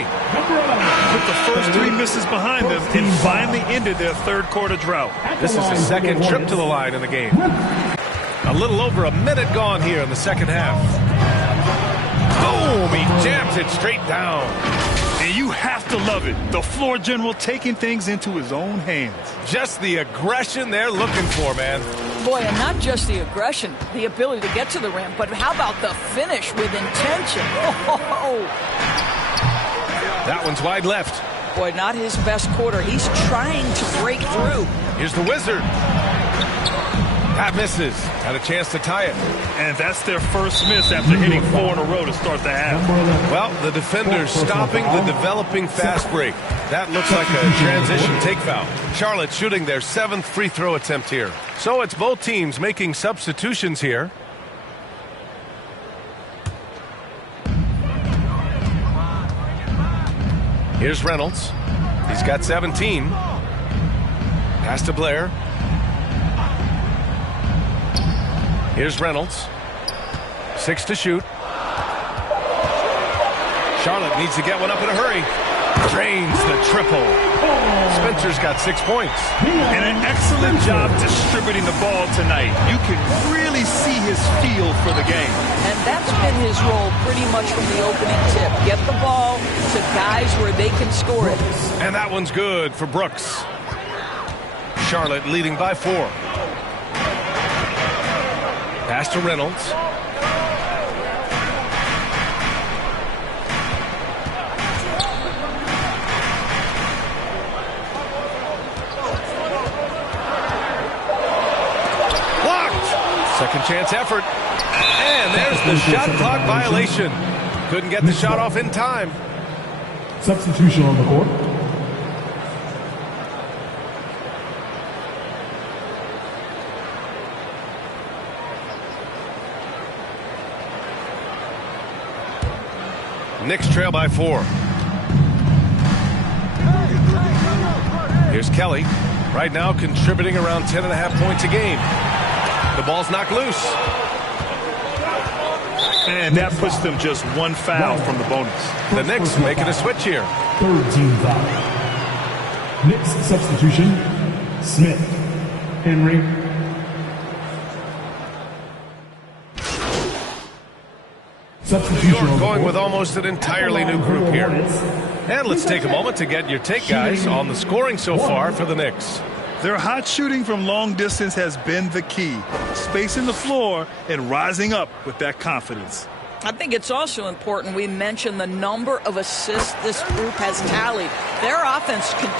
With the first 3 misses behind them, and finally ended their 3rd quarter drought. This is his 2nd trip to the line in the game. A little over a minute gone here in the 2nd half. Boom! He jams it straight down. And you have to love it. The floor general taking things into his own hands. Just the aggression they're looking for, man. Boy, and not just the aggression, the ability to get to the rim, but how about the finish with intention? Oh. That one's wide left. Boy, not his best quarter. He's trying to break through. Here's the Wizard. That misses. Had a chance to tie it. And that's their first miss after hitting 4 in a row to start the half. Well, the defender's stopping the developing fast break. That looks like a transition take foul. Charlotte shooting their 7th free throw attempt here. So it's both teams making substitutions here. Here's Reynolds. He's got 17. Pass to Blair. Here's Reynolds. 6 to shoot. Charlotte needs to get one up in a hurry. Drains the triple. Spencer's got 6 points. And an excellent job distributing the ball tonight. You can really see his feel for the game. And that's been his role pretty much from the opening tip. Get the ball to guys where they can score it. And that one's good for Brooks. Charlotte leading by 4. Pass to Reynolds. Blocked. Second chance effort. And there's the shot clock violation. Couldn't get the shot off in time. Substitution on the court. Knicks trail by 4. Here's Kelly. Right now contributing around 10.5 points a game. The ball's knocked loose. And that puts them just 1 foul from the bonus. The Knicks making a switch here. 3rd team foul. Knicks substitution. Smith. Henry. New York going with almost an entirely new group here. And let's take a moment to get your take, guys, on the scoring so far for the Knicks. Their hot shooting from long distance has been the key. Spacing the floor and rising up with that confidence. I think it's also important we mention the number of assists this group has tallied. Their offense can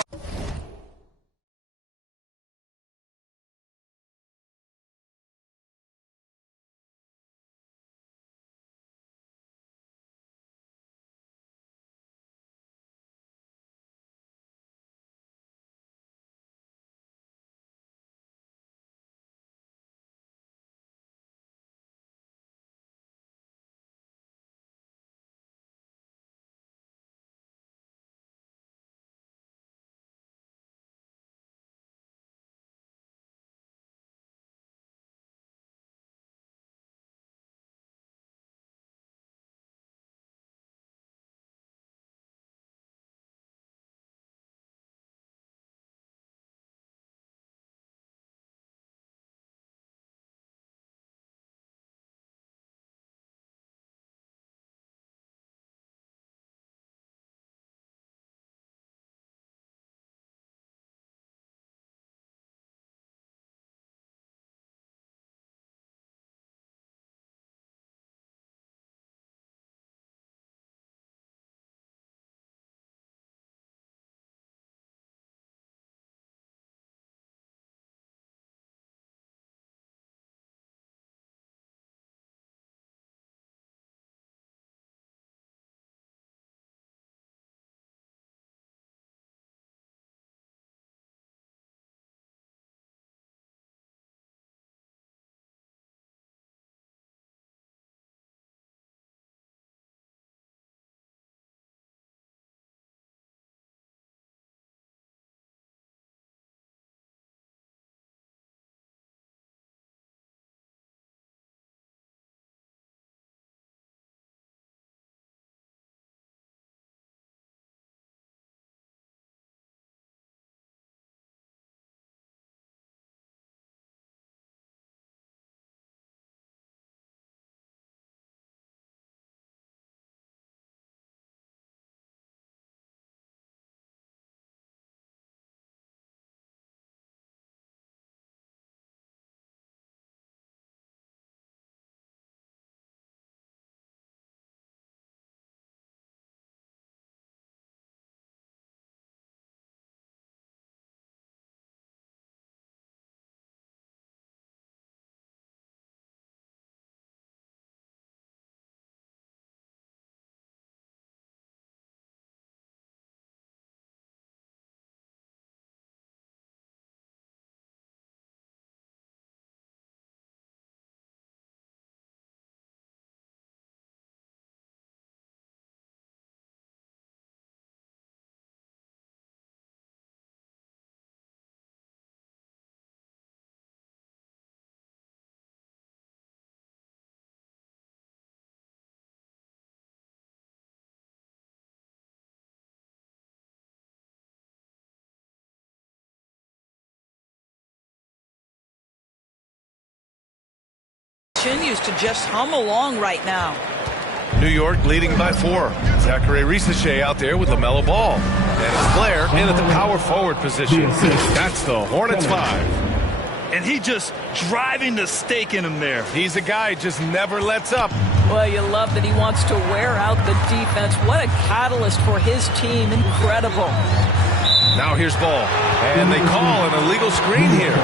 continues to just hum along right now. New York leading by 4. Zachary Risache out there with LaMelo Ball. And it's Blair in at the power forward position. That's the Hornets 5. And he just driving the stake in him there. He's a guy just never lets up. Well, you love that he wants to wear out the defense. What a catalyst for his team. Incredible. Now here's Ball. And they call an illegal screen here.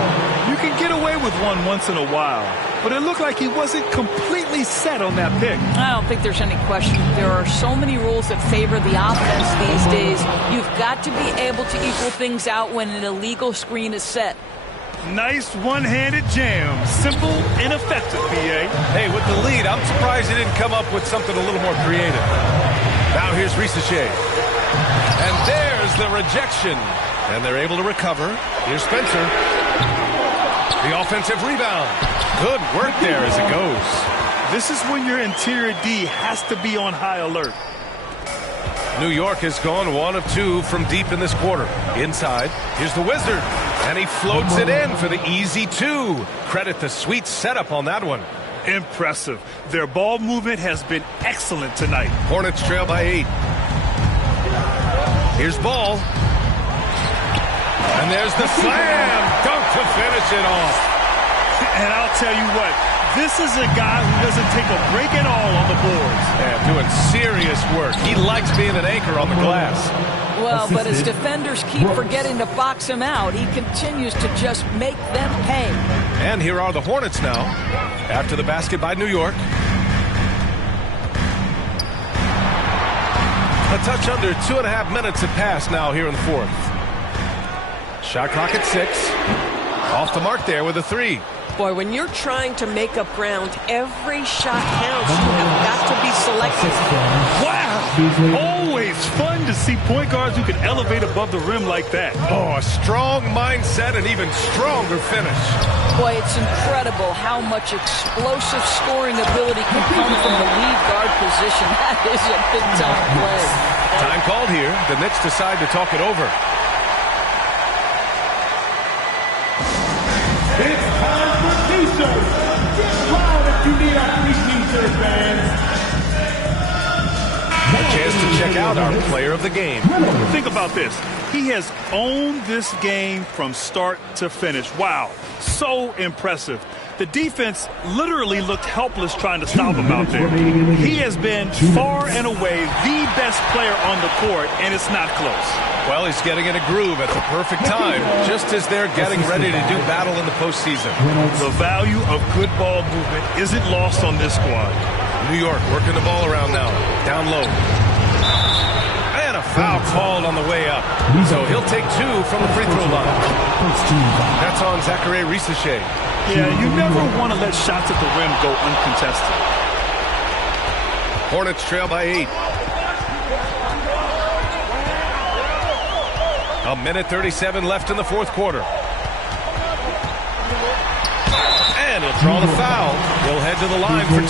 You can get away with one once in a while, but it looked like he wasn't completely set on that pick. I don't think there's any question. There are so many rules that favor the offense these days. You've got to be able to equal things out when an illegal screen is set. Nice one-handed jam. Simple and effective, B.A. Hey, with the lead, I'm surprised he didn't come up with something a little more creative. Now here's Risache. And there's the rejection. And they're able to recover. Here's Spencer. The offensive rebound. Good work there as it goes. This is when your interior D has to be on high alert. New York has gone 1 of 2 from deep in this quarter. Inside, here's the Wizard. And he floats it in for the easy 2. Credit the sweet setup on that one. Impressive. Their ball movement has been excellent tonight. Hornets trail by 8. Here's Ball. And there's the slam dunk to finish it off. And I'll tell you what, this is a guy who doesn't take a break at all on the boards. Yeah, doing serious work. He likes being an anchor on the glass. Well, but as defenders keep forgetting to box him out, he continues to just make them pay. And here are the Hornets now, after the basket by New York. A touch under 2.5 minutes have passed now here in the 4th. Shot clock at 6. Off the mark there with a 3. Boy, when you're trying to make up ground, every shot counts. You have got to be selective. Wow! Always fun to see point guards who can elevate above the rim like that. Oh, a strong mindset and even stronger finish. Boy, it's incredible how much explosive scoring ability can come from the lead guard position. That is a big-time play. Time called here. The Knicks decide to talk it over. It's time for T-shirts. Get loud if you need our free T-shirt, fans. A chance to check out our player of the game. Think about this. He has owned this game from start to finish. Wow, so impressive. The defense literally looked helpless trying to stop him out there. He has been far and away the best player on the court, and it's not close. Well, he's getting in a groove at the perfect time, just as they're getting ready to do battle in the postseason. The value of good ball movement isn't lost on this squad. New York working the ball around now, down low. And a foul called on the way up. So he'll take 2 from the free throw line. That's on Zachary Risache. Yeah, you never want to let shots at the rim go uncontested. Hornets trail by 8. A minute 37 left in the 4th quarter. And he'll draw the foul. He'll head to the line for 2.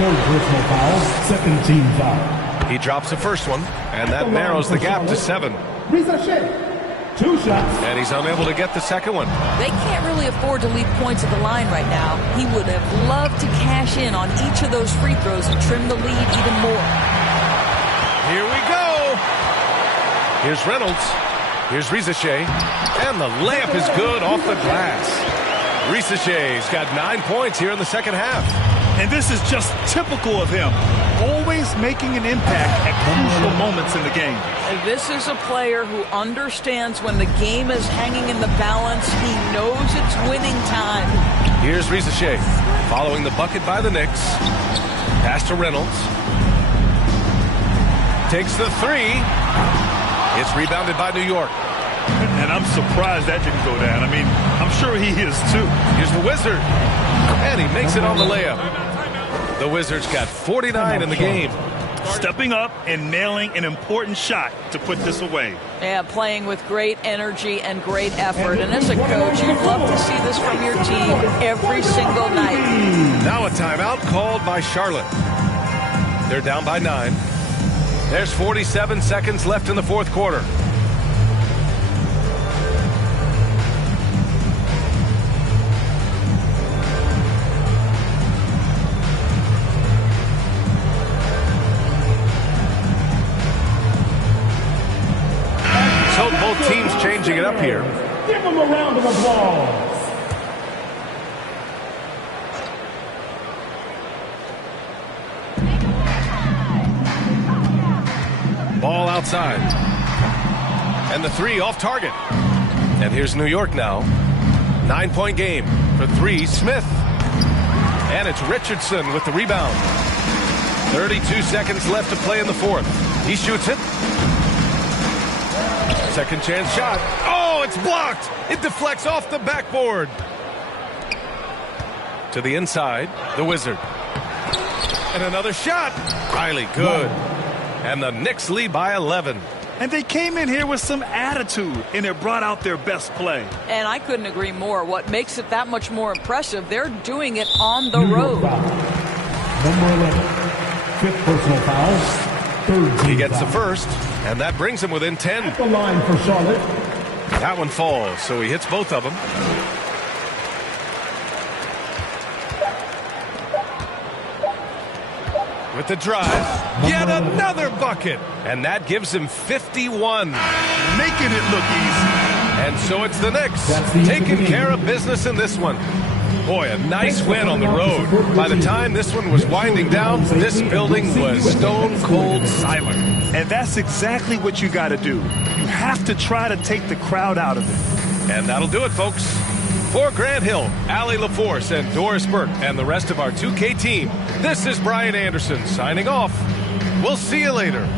Third personal foul, second team foul. He drops the first one, and that narrows the gap to 7. Risache, 2 shots. And he's unable to get the second one. They can't really afford to leave points at the line right now. He would have loved to cash in on each of those free throws and trim the lead even more. Here we go. Here's Reynolds. Here's Risache. And the layup is good off the glass. Risache's got 9 points here in the second half. And this is just typical of him. Always making an impact at crucial moments in the game. And this is a player who understands when the game is hanging in the balance. He knows it's winning time. Here's Risache following the bucket by the Knicks. Pass to Reynolds. Takes the 3. It's rebounded by New York. And I'm surprised that didn't go down. I mean, I'm sure he is too. Here's the Wizard. And he makes it on the layup. The Wizards got 49 in the game. Stepping up and nailing an important shot to put this away. Yeah, playing with great energy and great effort. And as a coach, you'd love to see this from your team every single night. Now a timeout called by Charlotte. They're down by 9. There's 47 seconds left in the 4th quarter. hope both teams changing it up here. Give them a round of applause. Ball outside. And the three off target. And here's New York now. 9-point game. For three, Smith. And it's Richardson with the rebound. 32 seconds left to play in the fourth. He shoots it. Second chance shot. Oh, it's blocked. It deflects off the backboard. To the inside, the Wizard. And another shot. Riley, good. And the Knicks lead by 11. And they came in here with some attitude, and it brought out their best play. And I couldn't agree more. What makes it that much more impressive, they're doing it on the road. Number 11, fifth personal foul, third team He gets foul. the first, and that brings him within 10. At the line for Charlotte. That one falls, so he hits both of them. With the drive, yet another bucket. And that gives him 51. Making it look easy. And so it's the Knicks taking care of business in this one. Boy, a nice win on the road. By the time this one was winding down, this building was stone cold silent. And that's exactly what you got to do. You have to try to take the crowd out of it. And that'll do it, folks. For Grant Hill, Allie LaForce, and Doris Burke, and the rest of our 2K team, this is Brian Anderson signing off. We'll see you later.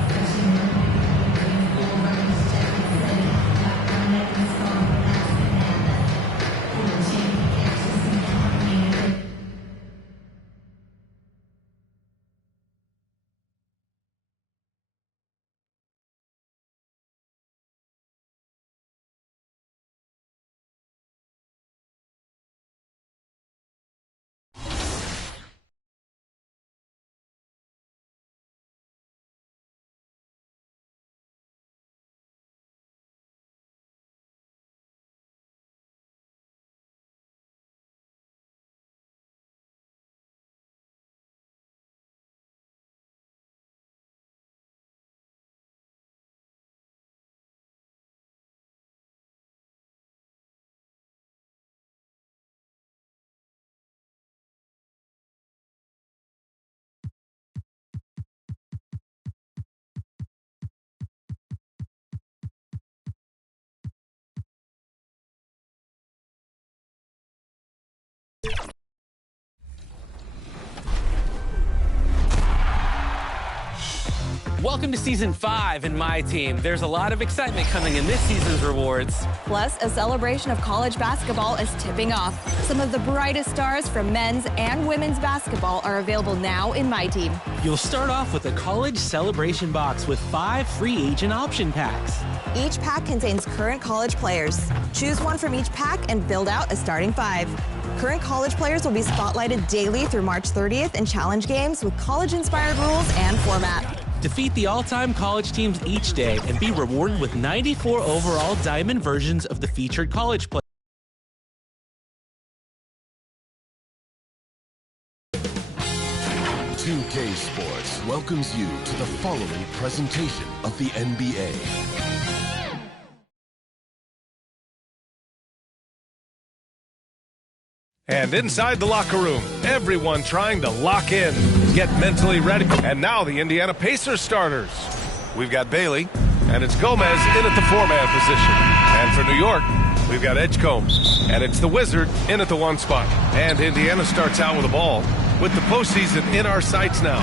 Welcome to Season 5 in My Team. There's a lot of excitement coming in this season's rewards. Plus, a celebration of college basketball is tipping off. Some of the brightest stars from men's and women's basketball are available now in My Team. You'll start off with a college celebration box with 5 free agent option packs. Each pack contains current college players. Choose one from each pack and build out a starting 5. Current college players will be spotlighted daily through March 30th in challenge games with college-inspired rules and format. Defeat the all-time college teams each day and be rewarded with 94 overall diamond versions of the featured college players. "2K Sports welcomes you to the following presentation of the NBA. And inside the locker room, everyone trying to lock in, get mentally ready. And now the Indiana Pacers starters. We've got Bailey, and it's Gomez in at the 4-man position. And for New York, we've got Edgecombe, and it's the Wizard in at the 1 spot. And Indiana starts out with the ball. With the postseason in our sights now,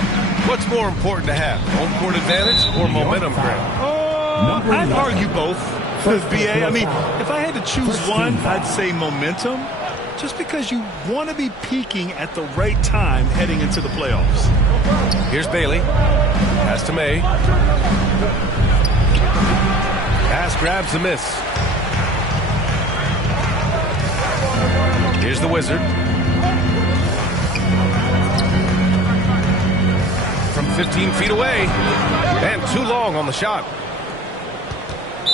what's more important to have, home court advantage or momentum, Grant? I'd argue both. Because BA, I mean, if I had to choose one, I'd say momentum. Just because you want to be peaking at the right time heading into the playoffs. Here's Bailey. Pass to May. Pass grabs the miss. Here's the Wizard. From 15 feet away. And too long on the shot.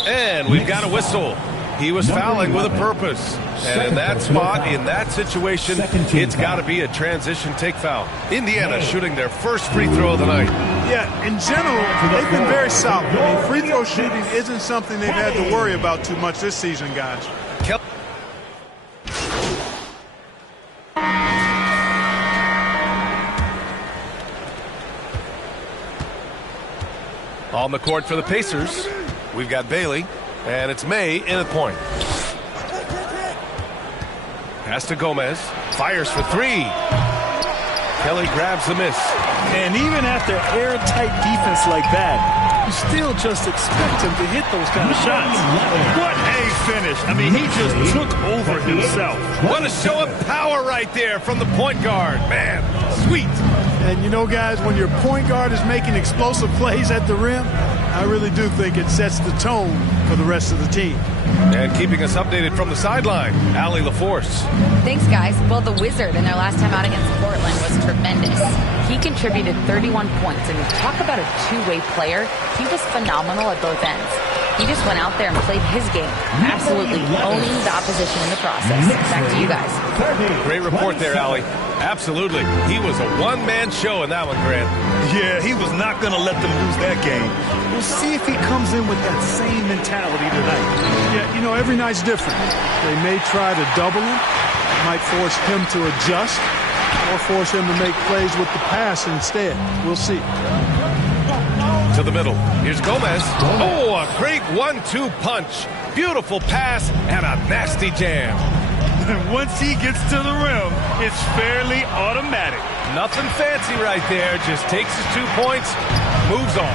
And we've got a whistle. He was fouling with a purpose. And in that spot, in that situation, it's got to be a transition take foul. Indiana shooting their first free throw of the night. Yeah, in general, they've been very solid. I mean, free throw shooting isn't something they've had to worry about too much this season, guys. On the court for the Pacers, we've got Bailey, and it's May in at point. Pass to Gomez, fires for three. Kelly grabs the miss. And even after airtight defense like that, you still just expect him to hit those kind of shots. What a finish. I mean, he just took over himself. What a show of power right there from the point guard. Man, sweet. And you know, guys, when your point guard is making explosive plays at the rim, I really do think it sets the tone for the rest of the team. And keeping us updated from the sideline, Allie LaForce. Thanks, guys. Well, the Wizard in their last time out against Portland was tremendous. He contributed 31 points, and talk about a two-way player. He was phenomenal at both ends. He just went out there and played his game, absolutely owning the opposition in the process. Back to you guys. Great report there, Allie. Absolutely. He was a one-man show in that one, Grant. Yeah, he was not going to let them lose that game. We'll see if he comes in with that same mentality tonight. Yeah, you know, every night's different. They may try to double him, might force him to adjust, or force him to make plays with the pass instead. We'll see. To the middle. Here's Gomez. Oh, a great 1-2 punch. Beautiful pass and a nasty jam. Once he gets to the rim, it's fairly automatic. Nothing fancy right there. Just takes his 2 points, moves on.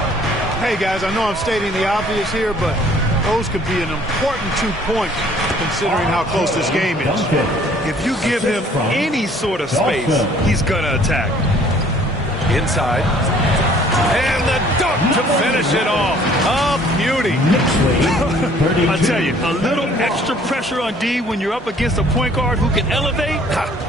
Hey, guys, I know I'm stating the obvious here, but those could be an important 2 points considering how close this game is. If you give him any sort of space, he's going to attack. Inside. And the dunk to finish it off. A beauty. I tell you, a little extra pressure on D when you're up against a point guard who can elevate.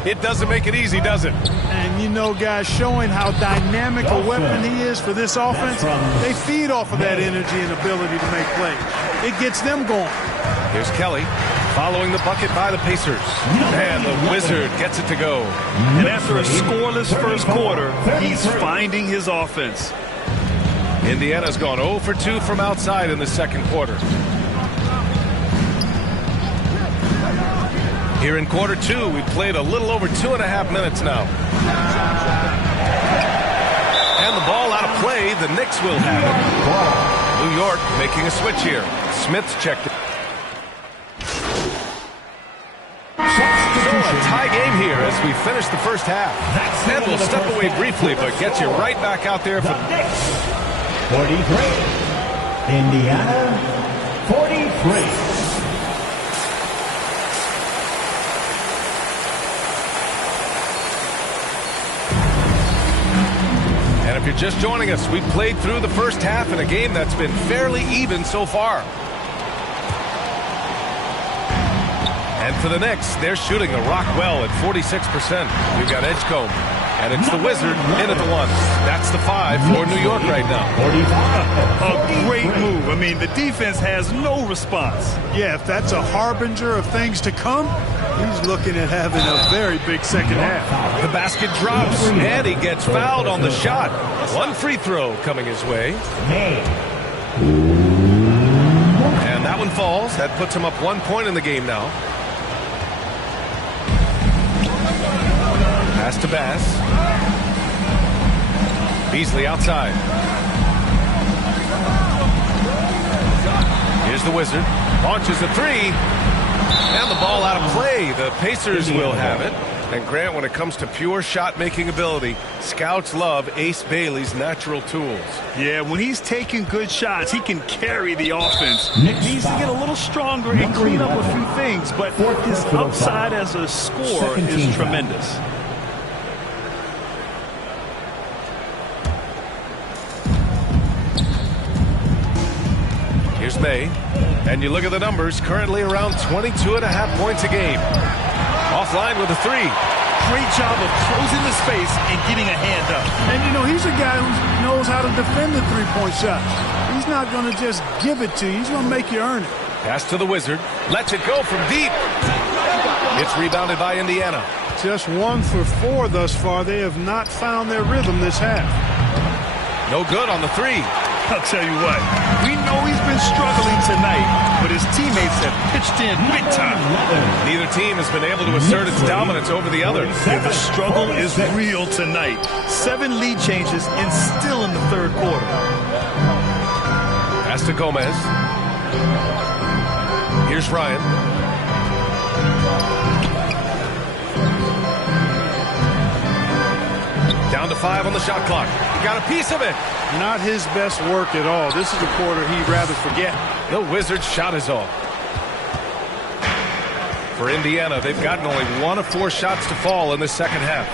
It doesn't make it easy, does it? And you know, guys, showing how dynamic a weapon he is for this offense, they feed off of that energy and ability to make plays. It gets them going. Here's Kelly following the bucket by the Pacers. And the Wizard gets it to go. And after a scoreless first quarter, he's finding his offense. Indiana's gone 0 for 2 from outside in the second quarter. Here in quarter two, we played a little over 2.5 minutes now. And the ball out of play. The Knicks will have it. New York making a switch here. Smith's checked it. So a tie game here as we finish the first half. And we'll step away briefly, but get you right back out there for 43. Indiana, 43. And if you're just joining us, we've played through the first half in a game that's been fairly even so far. And for the Knicks, they're shooting the rock well at 46%. We've got Edgecombe. And it's the Wizard in at the 1. That's the 5 for New York right now. A great move. I mean, the defense has no response. Yeah, if that's a harbinger of things to come, he's looking at having a very big second half. The basket drops, and he gets fouled on the shot. One free throw coming his way. And that one falls. That puts him up 1 point in the game now. Pass to Bass. Beasley outside. Here's the Wizard. Launches a three. And the ball out of play. The Pacers will have it. And Grant, when it comes to pure shot-making ability, scouts love Ace Bailey's natural tools. Yeah, when he's taking good shots, he can carry the offense. Needs to get a little stronger and clean up a few things, but his upside as a scorer is tremendous. Here's May. And you look at the numbers, currently around 22.5 points a game. Offline with a three. Great job of closing the space and getting a hand up. And, you know, he's a guy who knows how to defend the three-point shot. He's not going to just give it to you. He's going to make you earn it. Pass to the Wizard. Lets it go from deep. It's rebounded by Indiana. Just 1 for 4 thus far. They have not found their rhythm this half. No good on the three. I'll tell you what, we know he's been struggling tonight, but his teammates have pitched in big time. Neither team has been able to assert its dominance over the other. Yeah, the struggle is real tonight. 7 lead changes and still in the third quarter. Pass to Gomez. Here's Ryan. Down to 5 on the shot clock. He got a piece of it. Not his best work at all. This is a quarter he'd rather forget. The Wizards' shot is off. For Indiana, they've gotten only 1 of 4 shots to fall in the second half.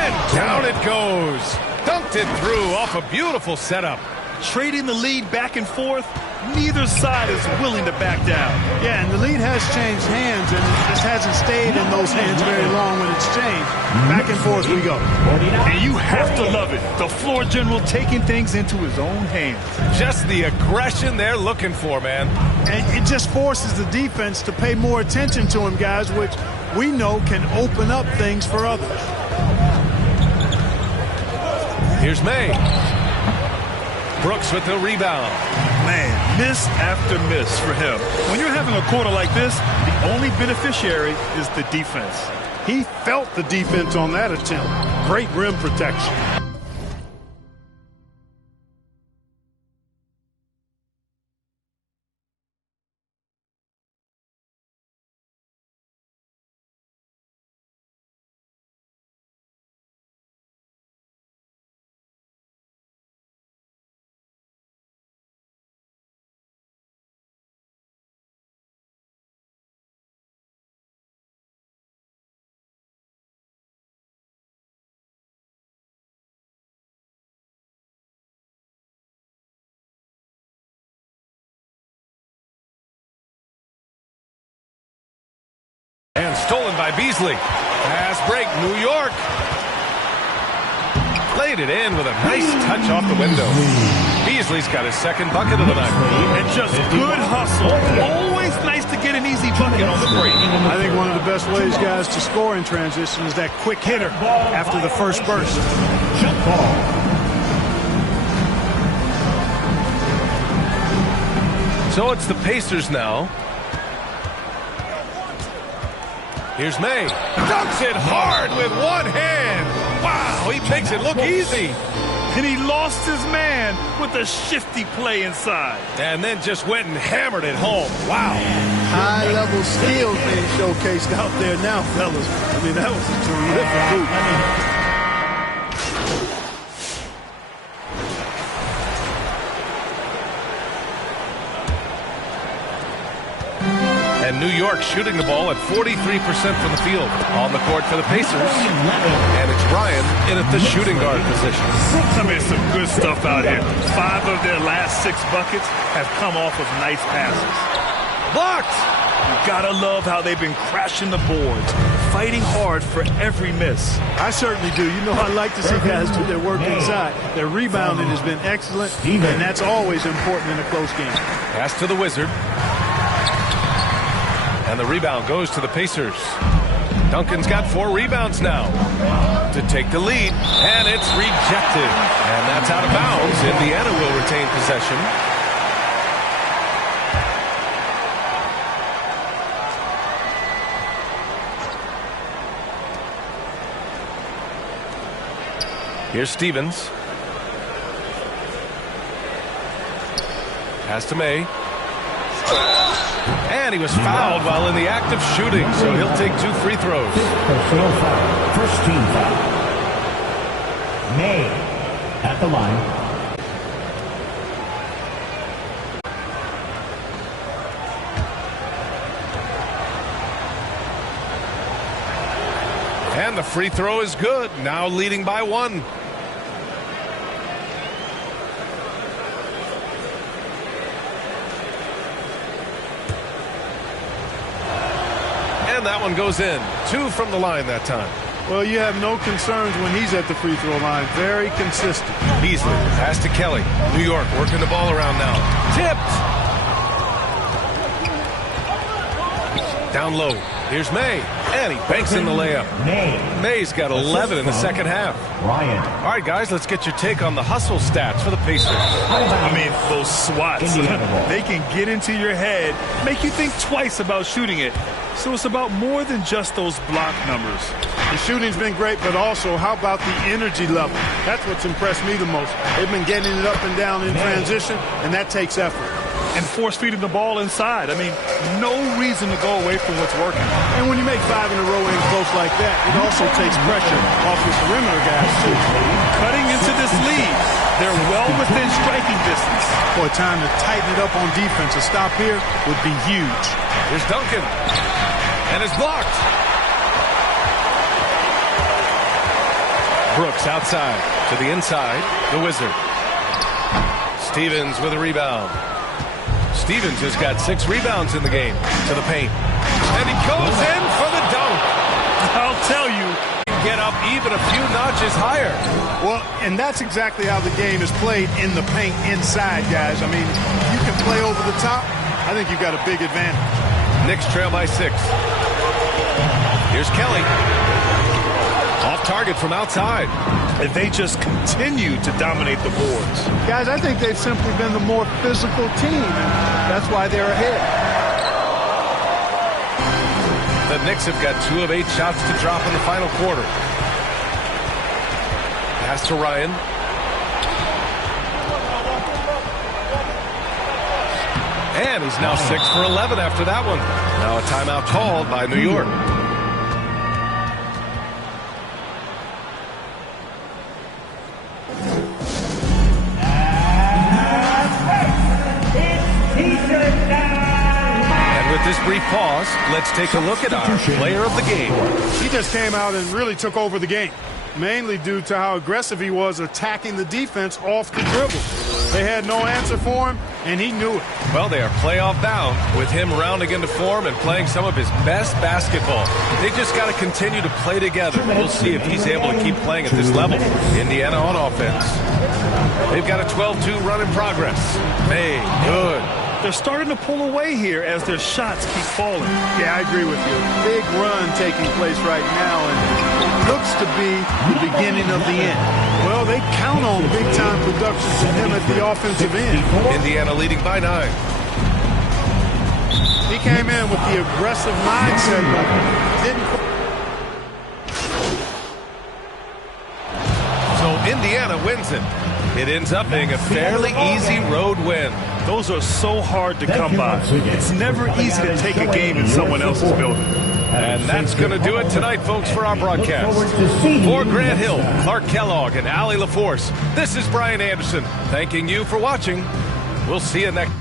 And down it goes. Dunked it through off a beautiful setup. Trading the lead back and forth, neither side is willing to back down. Yeah, and the lead has changed hands, and it just hasn't stayed in those hands very long when it's changed. Back and forth we go. And you have to love it. The floor general taking things into his own hands. Just the aggression they're looking for, man. And it just forces the defense to pay more attention to him, guys, which we know can open up things for others. Here's May. Brooks with the rebound. Man, miss after miss for him. When you're having a quarter like this, the only beneficiary is the defense. He felt the defense on that attempt. Great rim protection. And stolen by Beasley. Pass break, New York. Laid it in with a nice touch off the window. Beasley's got his second bucket of the night. And just good hustle. Always nice to get an easy bucket on the break. I think one of the best ways, guys, to score in transition is that quick hitter after the first burst. Jump ball. So it's the Pacers now. Here's May. Dunks it hard with one hand. Wow, he makes it look easy. And he lost his man with a shifty play inside. And then just went and hammered it home. Wow. High-level skills being showcased out there now, fellas. I mean, that was a terrific move. And New York shooting the ball at 43% from the field. On the court for the Pacers. And it's Ryan in at the shooting guard position. I mean, some good stuff out here. 5 of their last 6 buckets have come off of nice passes. Blocked! You gotta love how they've been crashing the boards, fighting hard for every miss. I certainly do. You know, I like to see guys do their work inside. Their rebounding has been excellent, and that's always important in a close game. Pass to the Wizard. And the rebound goes to the Pacers. Duncan's got 4 rebounds now to take the lead, and it's rejected. And that's out of bounds. Indiana will retain possession. Here's Stevens. Pass to May. And he was fouled while in the act of shooting, so he'll take 2 free throws. Personal foul. First team foul. May at the line. And the free throw is good, now leading by 1. And that one goes in. 2 from the line that time. Well, you have no concerns when he's at the free throw line. Very consistent. Beasley, pass to Kelly. New York working the ball around now. Tipped. Down low. Here's May. And he banks in the layup. May's got 11 in the second half. All right, guys, let's get your take on the hustle stats for the Pacers. I mean, those swats, they can get into your head, make you think twice about shooting it. So it's about more than just those block numbers. The shooting's been great, but also how about the energy level? That's what's impressed me the most. They've been getting it up and down in transition, and that takes effort. And force-feeding the ball inside. I mean, no reason to go away from what's working. And when you make 5 in a row in close like that, it also takes pressure off your perimeter guys, too. Cutting into this lead, they're well within striking distance. Boy, time to tighten it up on defense. A stop here would be huge. Here's Duncan. And it's blocked. Brooks outside to the inside. The Wizard. Stevens with a rebound. Stevens has got 6 rebounds in the game. To the paint. And he goes in for the dunk. I'll tell you. Get up even a few notches higher. Well, and that's exactly how the game is played in the paint inside, guys. I mean, you can play over the top. I think you've got a big advantage. Knicks trail by 6. Here's Kelly. Off target from outside. And they just continue to dominate the boards. Guys, I think they've simply been the more physical team, and that's why they're ahead. The Knicks have got 2 of 8 shots to drop in the final quarter. Pass to Ryan. And he's now 6 for 11 after that one. Now a timeout called by New York. This brief pause, let's take a look at our player of the game. He just came out and really took over the game, mainly due to how aggressive he was attacking the defense off the dribble. They had no answer for him, and he knew it. Well, they are playoff bound with him rounding into form and playing some of his best basketball. They just got to continue to play together. We'll see if he's able to keep playing at this level. Indiana on offense. They've got a 12-2 run in progress. May, good. They're starting to pull away here as their shots keep falling. Yeah, I agree with you. Big run taking place right now, and it looks to be the beginning of the end. Well, they count on big-time production from him at the offensive end. Indiana leading by 9. He came in with the aggressive mindset, but didn't. So Indiana wins it. It ends up being a fairly easy road win. Those are so hard to come by. It's never easy to take a game in someone else's building. And that's going to do it tonight, folks, for our broadcast. For Grant Hill, Clark Kellogg, and Allie LaForce, this is Brian Anderson, thanking you for watching. We'll see you next.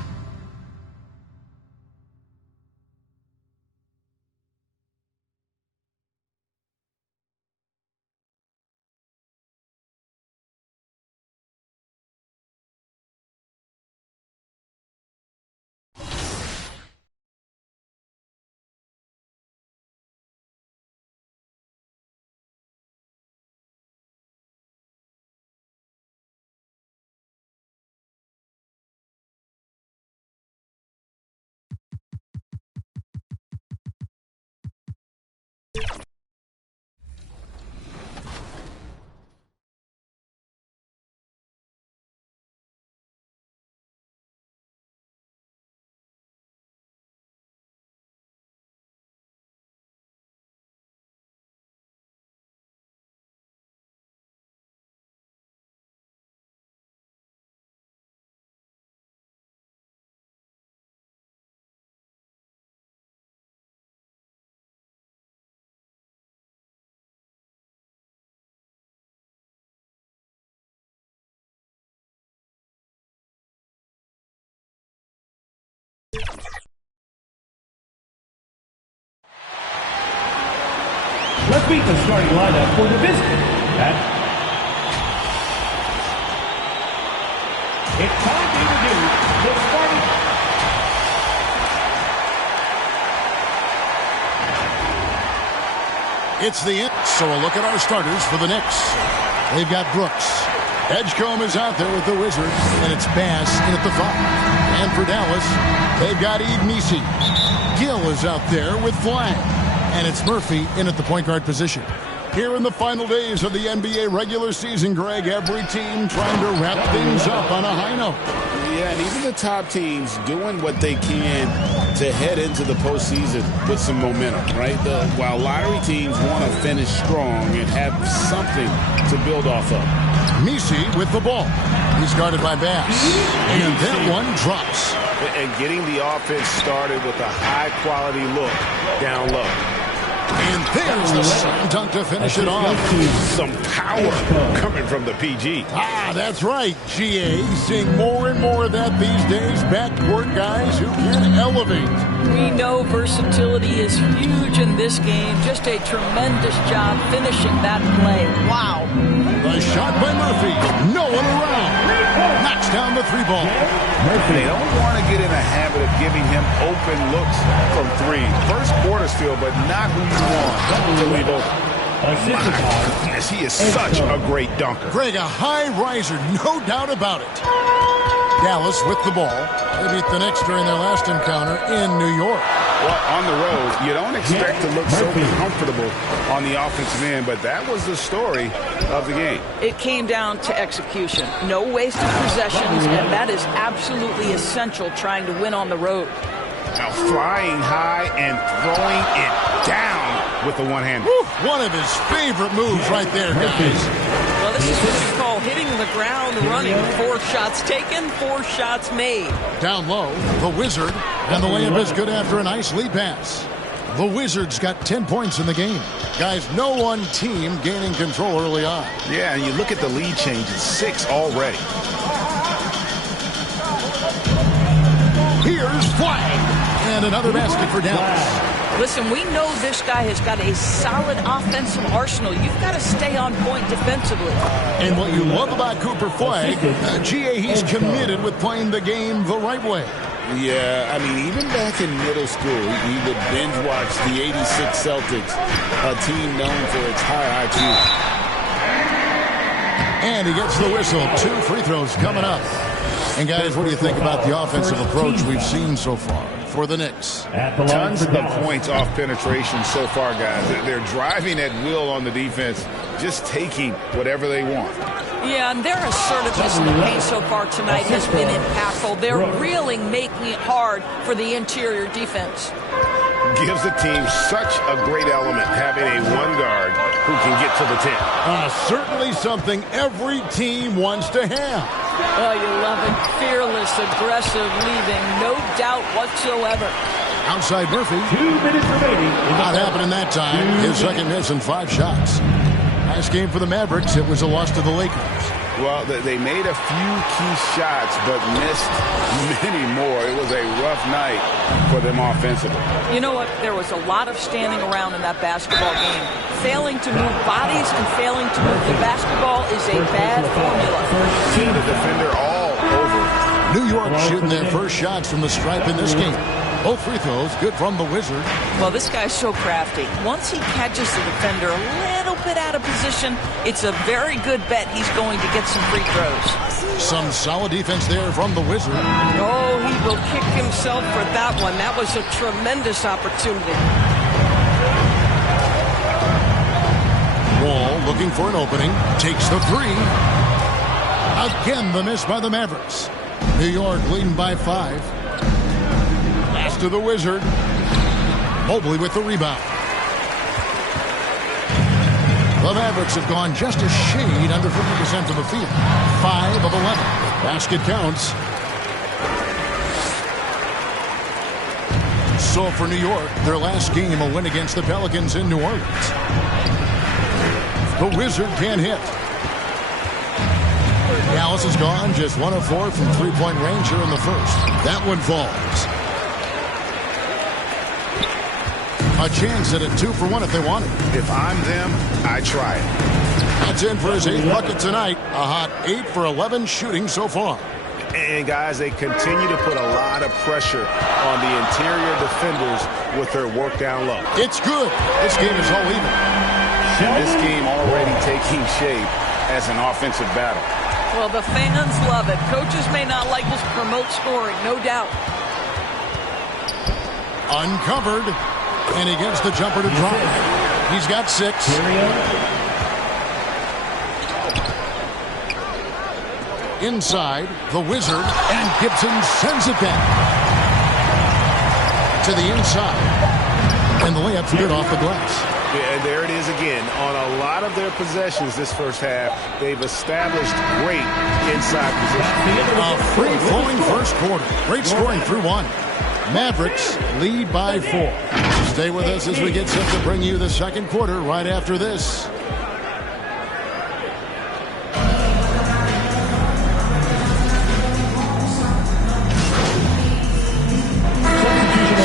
Let's meet the starting lineup for the Biscuit. It's time to introduce the starting. It's the end. So a look at our starters for the Knicks. They've got Brooks, Edgecombe is out there with the Wizards, and it's Bass in at the 5. And for Dallas, they've got Misi. Gill is out there with Flag, and it's Murphy in at the point guard position. Here in the final days of the NBA regular season, Greg, every team trying to wrap things up on a high note. Yeah, and even the top teams doing what they can to head into the postseason with some momentum, right? While lottery teams want to finish strong and have something to build off of. Misi with the ball. He's guarded by Bass. And that one drops. And getting the offense started with a high-quality look down low. And there's the slam dunk to finish it off. Some power coming from the PG. Ah, that's right, GA. Seeing more and more of that these days. Backcourt guys who can elevate. We know versatility is huge in this game. Just a tremendous job finishing that play. Wow. The shot by Murphy. No one around. Knocks down the 3-ball. They don't want to get in a habit of giving him open looks from 3. First quarter still, but not who you want to leave open. My goodness, he is such a great dunker. Greg, a high riser, no doubt about it. Dallas with the ball. They beat the Knicks during their last encounter in New York. Well, on the road, you don't expect to look so comfortable on the offensive end, but that was the story of the game. It came down to execution. No wasted possessions, and that is absolutely essential trying to win on the road. Now flying high and throwing it down with the one-hander. One of his favorite moves right there, guys. Well, this is what you call hitting the ground running. 4 shots taken, 4 shots made. Down low, the Wizard, and the layup is good after a nice lead pass. The Wizards got 10 points in the game. Guys, no one team gaining control early on. Yeah, and you look at the lead changes, 6 already. Here's Flag. And another basket for Dallas. Listen, we know this guy has got a solid offensive arsenal. You've got to stay on point defensively. And what you love about Cooper Flag, GA, he's committed with playing the game the right way. Yeah, I mean, even back in middle school, he would binge watch the '86 Celtics, a team known for its high IQ. And he gets the whistle. 2 free throws coming up. And guys, what do you think about the offensive approach we've seen so far for the Knicks? Tons of points off penetration so far, guys. They're driving at will on the defense, just taking whatever they want. Yeah, and their assertiveness in the paint so far tonight has been impactful. They're really making it hard for the interior defense. Gives the team such a great element having a 1 guard who can get to the 10. Certainly something every team wants to have. Oh, you love it. Fearless, aggressive, leaving. No doubt whatsoever. Outside Murphy. 2 minutes remaining. Not happening that time. His second miss in 5 shots. Nice game for the Mavericks. It was a loss to the Lakers. Well, they made a few key shots, but missed many more. It was a rough night for them offensively. You know what? There was a lot of standing around in that basketball game. Failing to move bodies and failing to move the basketball is a bad formula. See the defender all over. New York shooting their first shots from the stripe in this game. Both free throws good from the Wizard. Well, this guy's so crafty. Once he catches the defender a little bit out of position, it's a very good bet he's going to get some free throws. Some solid defense there from the Wizard. Oh, he will kick himself for that one. That was a tremendous opportunity. Wall looking for an opening. Takes the 3. Again, the miss by the Mavericks. New York leading by 5. Pass to the Wizard. Mobley with the rebound. The Mavericks have gone just a shade under 50% of the field. 5 of 11. Basket counts. So for New York, their last game a win against the Pelicans in New Orleans. The Wizard can't hit. Dallas is gone, just 1 of 4 from 3-point range here in the first. That one falls. A chance at a 2 for 1 if they want it. If I'm them, I try it. That's in for his 8th bucket tonight. A hot 8 for 11 shooting so far. And guys, they continue to put a lot of pressure on the interior defenders with their work down low. It's good. This game is all even. And this game already taking shape as an offensive battle. Well, the fans love it. Coaches may not like to promote scoring, no doubt. Uncovered, and he gets the jumper to drop. He's got 6. Inside, the Wizard, and Gibson sends it back to the inside. And the layup's good off the glass. Yeah, and there it is again. On a lot of their possessions this first half, they've established great inside position. A free-flowing first quarter. Great scoring through 1. Mavericks lead by 4. Stay with us as we get set to bring you the second quarter right after this.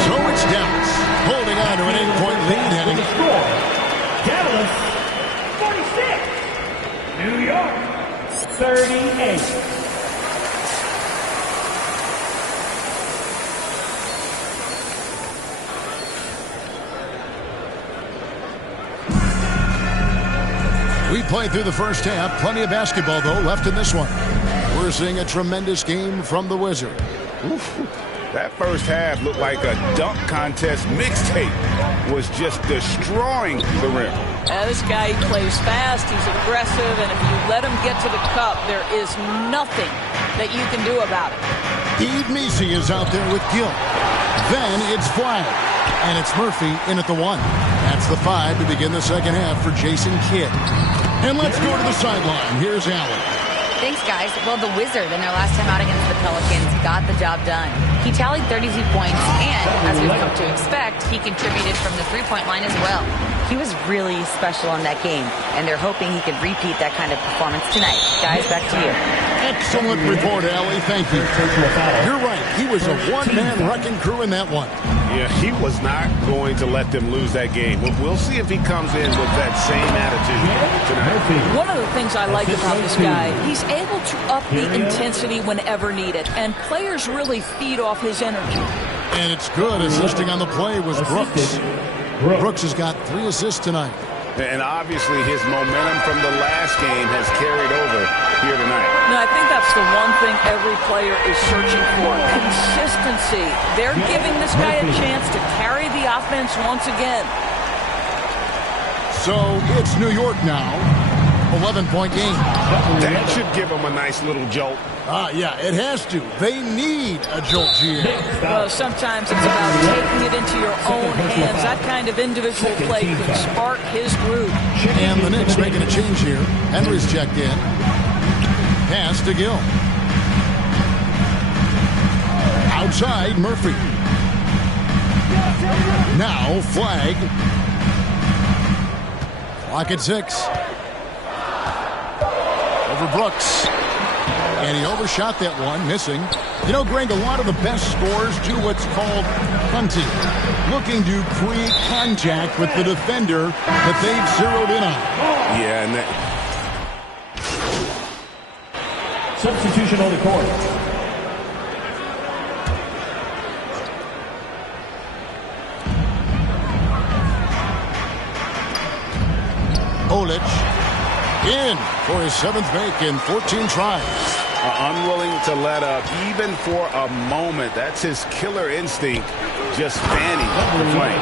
So it's Dallas holding on to an 8-point lead heading. Dallas 46. New York 38. We played through the first half. Plenty of basketball, though, left in this one. We're seeing a tremendous game from the Wizard. Oof. That first half looked like a dunk contest mixtape. Was just destroying the rim. This guy plays fast, he's aggressive, and if you let him get to the cup, there is nothing that you can do about it. Eve Messi is out there with Gill. Then it's Flag. And it's Murphy in at the 1. That's the 5 to begin the second half for Jason Kidd. And let's go to the sideline. Here's Allen. Thanks, guys. Well, the Wizard in their last time out against the Pelicans got the job done. He tallied 32 points, and as we've come to expect, he contributed from the three-point line as well. He was really special in that game, and they're hoping he could repeat that kind of performance tonight. Guys, back to you. Excellent report, Allie. Thank you. You're right. He was a one-man wrecking crew in that one. Yeah, he was not going to let them lose that game. We'll see if he comes in with that same attitude tonight. One of the things I like about this guy, he's able to up the intensity whenever needed, and players really feed off his energy. And it's good. Assisting on the play was Brooks. Brooks has got 3 assists tonight. And obviously his momentum from the last game has carried over here tonight. No, I think that's the one thing every player is searching for. Consistency. They're giving this guy a chance to carry the offense once again. So it's New York now. 11-point game. That should give them a nice little jolt. Yeah, it has to. They need a jolt here. Well, sometimes it's about taking it into your own hands. That kind of individual play can spark his groove. And the Knicks making a change here. Henry's checked in. Pass to Gill. Outside, Murphy. Now, Flag. Clock at 6. Over Brooks. And he overshot that one, missing. You know, Greg, a lot of the best scorers do what's called hunting. Looking to create contact with the defender that they've zeroed in on. Yeah, and that... Substitution on the court. Olic in for his 7th make in 14 tries. Unwilling to let up even for a moment. That's his killer instinct, just fanning the flame.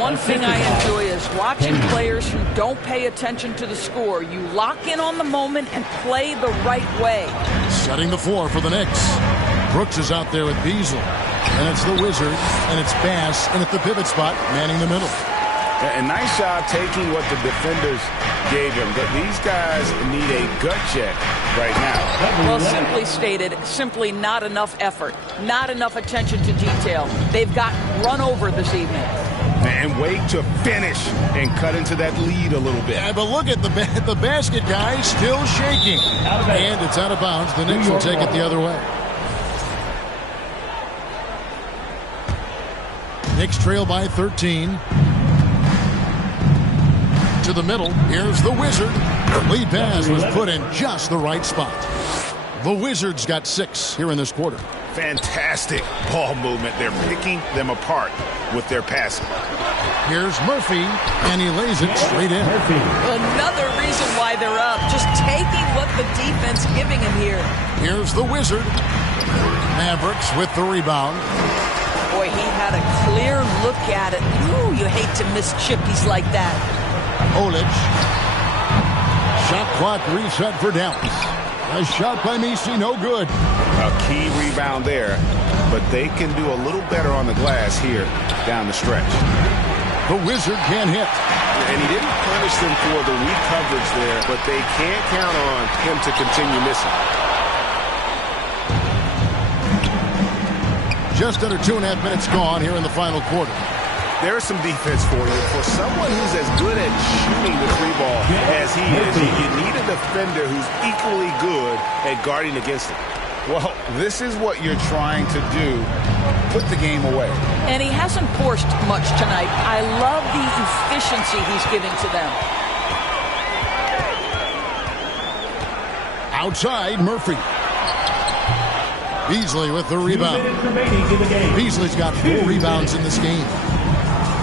One thing I enjoy is watching players who don't pay attention to the score. You lock in on the moment and play the right way. Setting the floor for the Knicks. Brooks is out there with Beasley. And it's the Wizard, and it's Bass, and at the pivot spot, manning the middle. And nice job taking what the defenders gave him. But these guys need a gut check right now. Well, simply stated, simply not enough effort, not enough attention to detail. They've gotten run over this evening. And wait to finish and cut into that lead a little bit. Yeah, but look at the basket, guys, still shaking. And it's out of bounds. The Knicks will take it the other way. Knicks trail by 13. To the middle. Here's the Wizard. The lead pass was put in just the right spot. The Wizards got 6 here in this quarter. Fantastic ball movement. They're picking them apart with their passing. Here's Murphy, and he lays it straight in. Another reason why they're up. Just taking what the defense giving him here? Here's the Wizard. Mavericks with the rebound. Boy, he had a clear look at it. Ooh, you hate to miss chippies like that. Olic. Shot clock reset for Dallas. A shot by Messi, no good. A key rebound there, but they can do a little better on the glass here down the stretch. The Wizard can't hit. And he didn't punish them for the weak coverage there, but they can't count on him to continue missing. Just under 2.5 minutes gone here in the final quarter. There's some defense for you. For someone who's as good at shooting the free ball as he is, you need a defender who's equally good at guarding against it. Well, this is what you're trying to do. Put the game away. And he hasn't forced much tonight. I love the efficiency he's giving to them. Outside, Murphy. Beasley with the rebound. Beasley's got 4 rebounds in this game.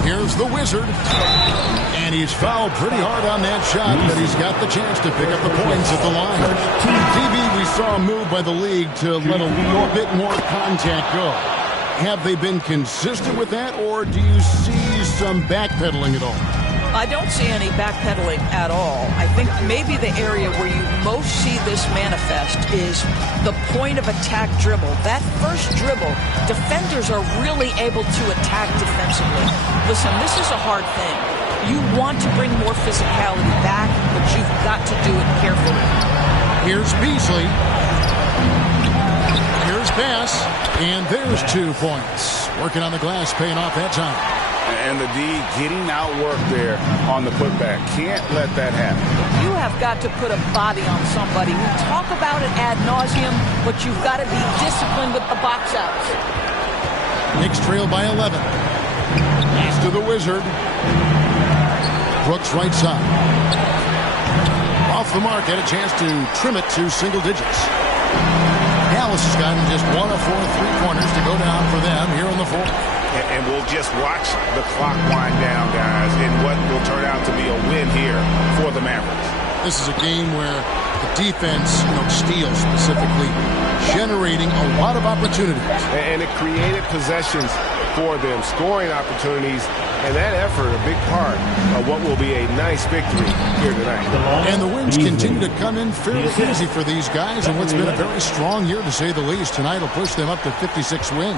Here's the Wizard. And he's fouled pretty hard on that shot, but he's got the chance to pick up the points at the line. TV, we saw a move by the league to let a little bit more contact go. Have they been consistent with that, or do you see some backpedaling at all? I don't see any backpedaling at all. I think maybe the area where you most see this manifest is the point of attack dribble. That first dribble, defenders are really able to attack defensively. Listen, this is a hard thing. You want to bring more physicality back, but you've got to do it carefully. Here's Beasley. Here's Bass. And there's 2 points. Working on the glass, paying off that time. And the D getting outworked there on the putback. Can't let that happen. You have got to put a body on somebody. We talk about it ad nauseum, but you've got to be disciplined with the box outs. Knicks trail by 11. Pass to the Wizard. Brooks right side. Off the mark, had a chance to trim it to single digits. Dallas has gotten just 1 of 4 3-pointers to go down for them here in the fourth. And we'll just watch the clock wind down, guys, in what will turn out to be a win here for the Mavericks. This is a game where the defense, steals specifically, generating a lot of opportunities. And it created possessions for them, scoring opportunities, and that effort, a big part of what will be a nice victory here tonight. And the wins continue to come in fairly easy for these guys, and what's been a very strong year, to say the least. Tonight will push them up to 56 wins.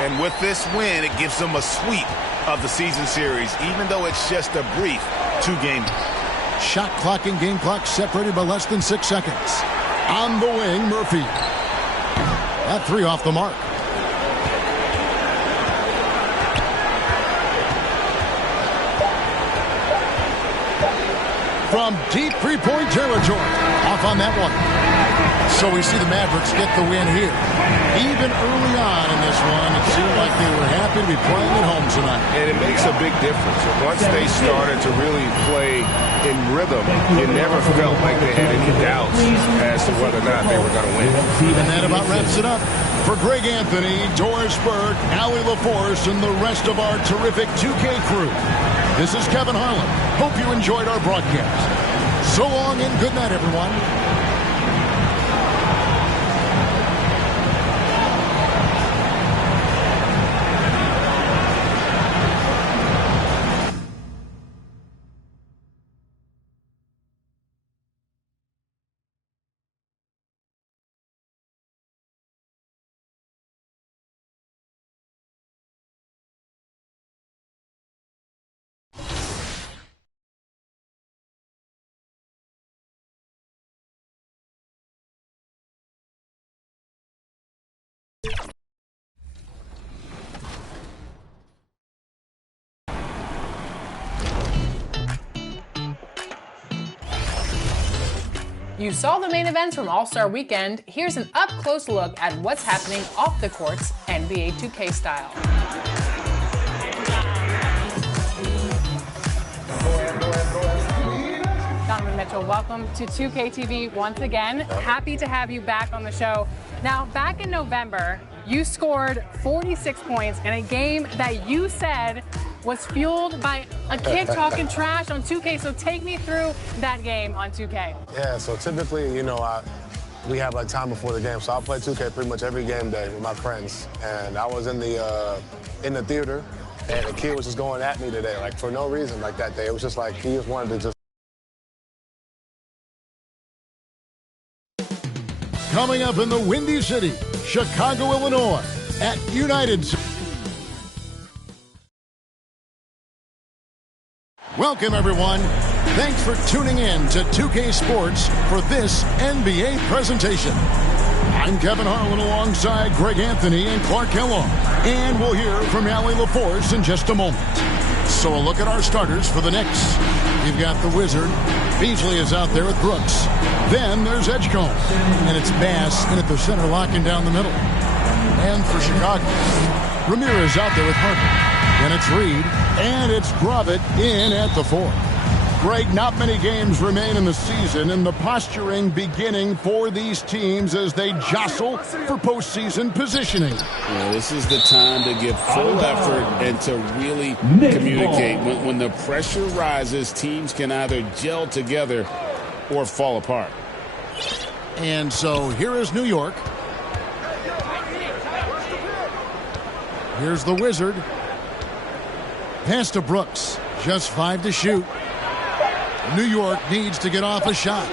And with this win, it gives them a sweep of the season series, even though it's just a brief 2-game. Shot clock and game clock separated by less than 6 seconds. On the wing, Murphy. That 3 off the mark. From deep 3-point territory. Off on that one. So we see the Mavericks get the win here. Even early on in this one, it seemed like they were happy to be playing at home tonight. And it makes a big difference. Once they started to really play in rhythm, you never felt like they had any doubts as to whether or not they were going to win. And that about wraps it up. For Greg Anthony, Doris Burke, Allie LaForce, and the rest of our terrific 2K crew, this is Kevin Harlan. Hope you enjoyed our broadcast. So long and good night, everyone. You saw the main events from All-Star Weekend. Here's an up-close look at what's happening off the courts, NBA 2K style. Donovan Mitchell, welcome to 2K TV once again. Happy to have you back on the show. Now, back in November, you scored 46 points in a game that you said was fueled by a kid talking trash on 2K. So take me through that game on 2K. Yeah, so typically, you know, we have like time before the game, so I play 2K pretty much every game day with my friends. And I was in the theater, and the kid was just going at me today, like for no reason, like that day. It was just like he just wanted to just. Coming up in the Windy City, Chicago, Illinois, at United. Welcome, everyone. Thanks for tuning in to 2K Sports for this NBA presentation. I'm Kevin Harlan alongside Greg Anthony and Clark Kellogg. And we'll hear from Allie LaForce in just a moment. So a look at our starters for the Knicks. You've got the Wizard. Beasley is out there with Brooks. Then there's Edgecombe. And it's Bass in at the center, locking down the middle. And for Chicago, Ramirez out there with Harper. Then it's Reed. And it's Gravett in at the 4. Greg, not many games remain in the season, and the posturing beginning for these teams as they jostle for postseason positioning. Yeah, this is the time to give full effort and to really communicate. When the pressure rises, teams can either gel together or fall apart. And so here is New York. Here's the Wizard. Pass to Brooks. Just 5 to shoot. New York needs to get off a shot.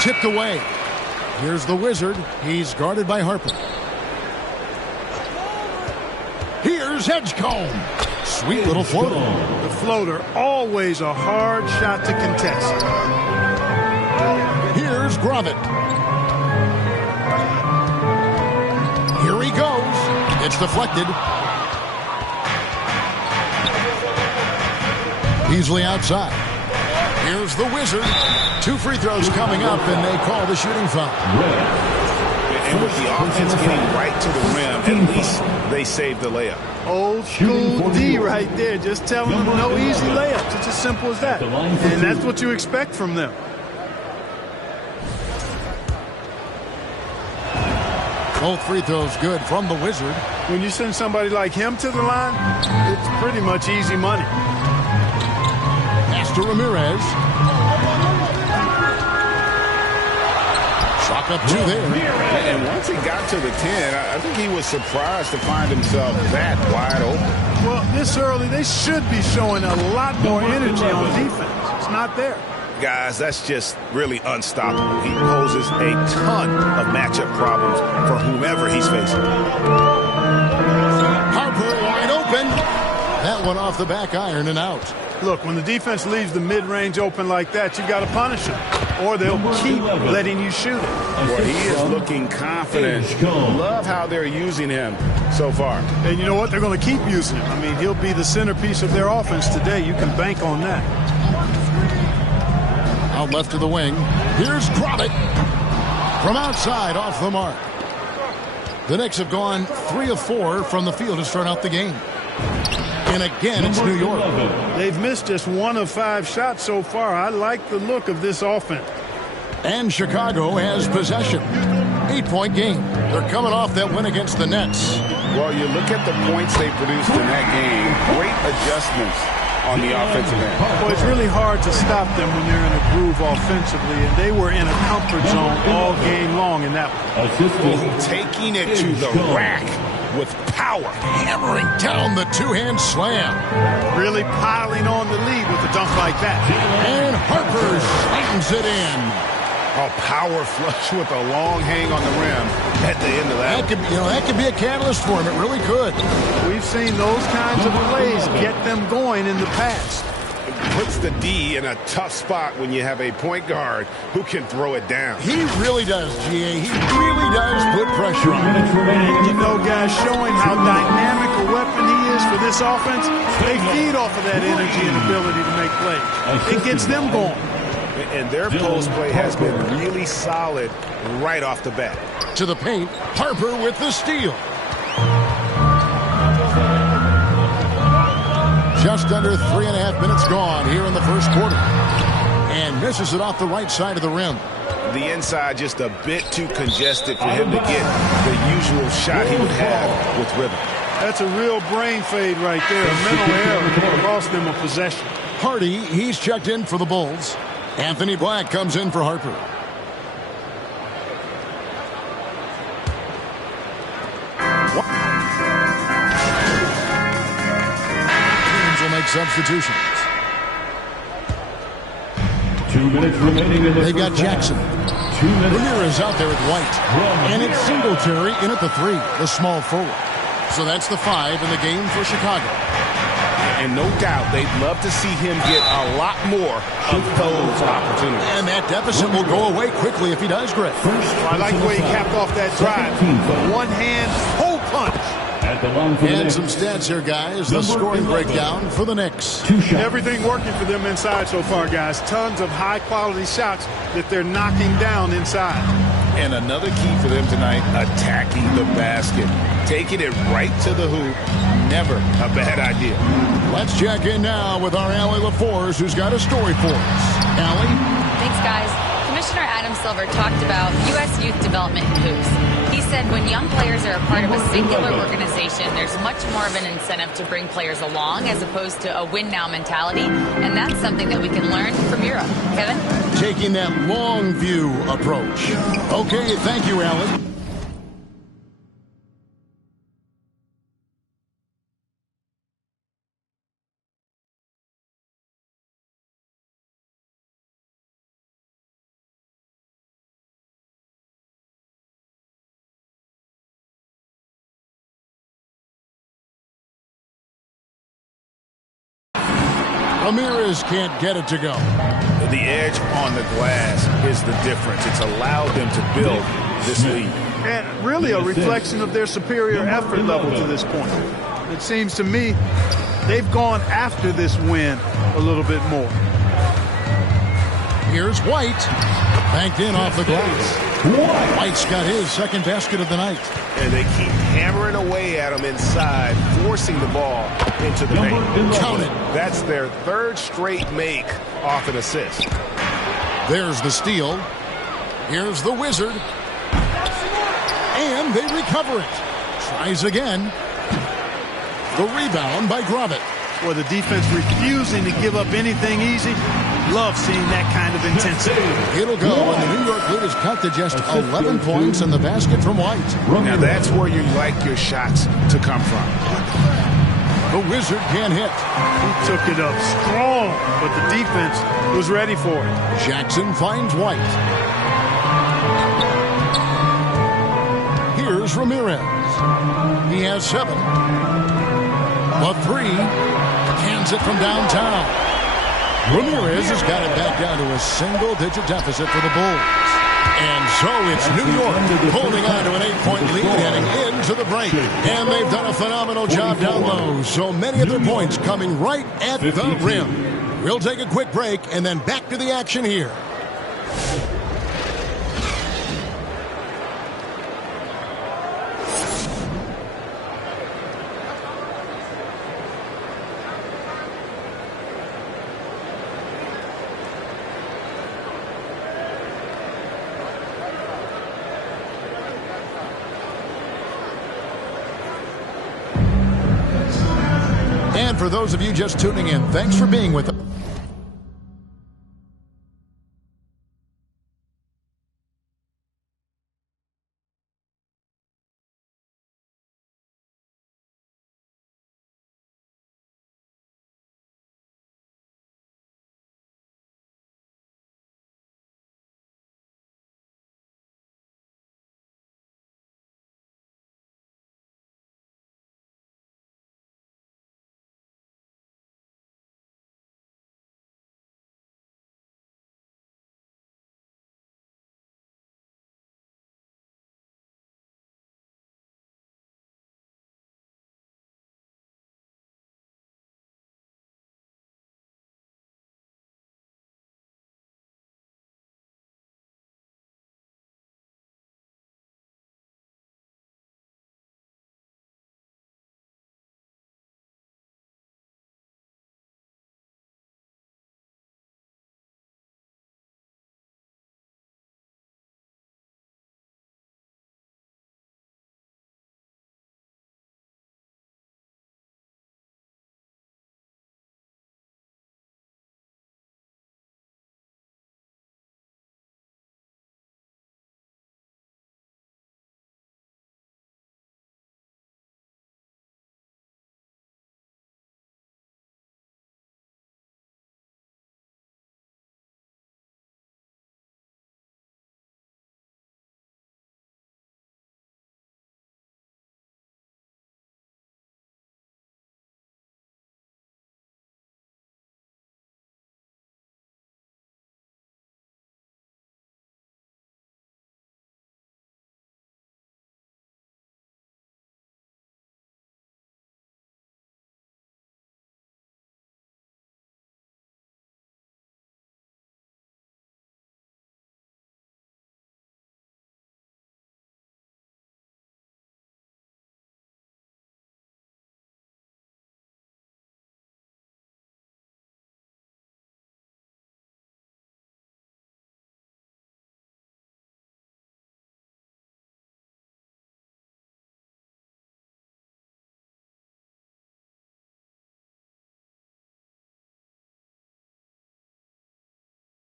Tipped away. Here's the Wizard. He's guarded by Harper. Here's Edgecombe. Sweet little floater. The floater, always a hard shot to contest. Here's Gravett. Here he goes. It's deflected. Beasley outside. Here's the Wizard. 2 free throws coming up, and they call the shooting foul. And with the offense getting right to the rim, at least they saved the layup. Old school D right there, just telling them no easy layups. It's as simple as that. And that's what you expect from them. Both free throws good from the Wizard. When you send somebody like him to the line, it's pretty much easy money. Pass to Ramirez. Chalk up 2 there. And once he got to the 10, I think he was surprised to find himself that wide open. Well, this early, they should be showing a lot more energy on defense. It's not there. Guys, that's just really unstoppable. He poses a ton of matchup problems for whomever he's facing. Harper wide open. That one off the back iron and out. Look, when the defense leaves the mid-range open like that, you've got to punish them, or they'll keep letting you shoot it. Well, he is looking confident. Love how they're using him so far. And you know what? They're going to keep using him. I mean, he'll be the centerpiece of their offense today. You can bank on that. Out left to the wing. Here's Gravett. From outside, off the mark. The Knicks have gone 3 of 4 from the field to start out the game. And again, it's New York. They've missed just 1 of 5 shots so far. I like the look of this offense. And Chicago has possession. 8-point game. They're coming off that win against the Nets. Well, you look at the points they produced in that game. Great adjustments on the offensive end. Well, it's really hard to stop them when they're in a groove offensively, and they were in a comfort zone all game long in that one. Taking it to the rack with power. Hammering down the 2-hand slam. Really piling on the lead with a dunk like that. And Harper slams it in. A power flush with a long hang on the rim at the end of that. That could be a catalyst for him. It really could. We've seen those kinds of plays get them going in the past. It puts the D in a tough spot when you have a point guard who can throw it down. He really does, GA. He really does put pressure on him. You know, guys, showing how dynamic a weapon he is for this offense, they feed off of that energy and ability to make plays. It gets them going. And their post play has been really solid right off the bat. To the paint, Harper with the steal. Just under 3.5 minutes gone here in the first quarter. And misses it off the right side of the rim. The inside just a bit too congested for him to get the usual shot he would have with rhythm. That's a real brain fade right there. A mental error cost them a possession. Hardy, he's checked in for the Bulls. Anthony Black comes in for Harper. Teams will make substitutions. 2 minutes remaining in the They've got Jackson. 2 minutes. Ramirez out there with White. And it's Singletary in at the 3, the small forward. So that's the 5 in the game for Chicago. And no doubt they'd love to see him get a lot more of those opportunities. And that deficit will go away quickly if he does, Greg. I like the way he capped off that drive. The one-hand hole punch. And some stats here, guys. The scoring breakdown for the Knicks. Everything working for them inside so far, guys. Tons of high-quality shots that they're knocking down inside. And another key for them tonight, attacking the basket. Taking it right to the hoop. Never a bad idea. Let's check in now with our Allie LaForce, who's got a story for us. Allie? Thanks, guys. Commissioner Adam Silver talked about U.S. youth development in hoops. He said when young players are a part of a singular organization, there's much more of an incentive to bring players along as opposed to a win-now mentality, and that's something that we can learn from Europe. Kevin? Taking that long view approach. Okay, thank you, Allie. Ramirez can't get it to go. The edge on the glass is the difference. It's allowed them to build this lead. And really a reflection of their superior effort level to this point. It seems to me they've gone after this win a little bit more. Here's White. Banked in off the glass. White's got his second basket of the night. And they keep hammering away at him inside, forcing the ball into the paint. Count it. That's their third straight make off an assist. There's the steal. Here's the Wizard. And they recover it. Tries again. The rebound by Gravett. Well, the defense refusing to give up anything easy. Love seeing that kind of intensity. It'll go, and the New York lead is cut to just 11 points in the basket from White. Now that's where you like your shots to come from. The Wizard can't hit. He took it up strong, but the defense was ready for it. Jackson finds White. Here's Ramirez. He has 7. A 3. Cans it from downtown. Ramirez has got it back down to a single-digit deficit for the Bulls. And so it's New York holding on to an 8-point lead heading into the break. And they've done a phenomenal job down low. So many of their points coming right at the rim. We'll take a quick break and then back to the action here. And for those of you just tuning in, thanks for being with us.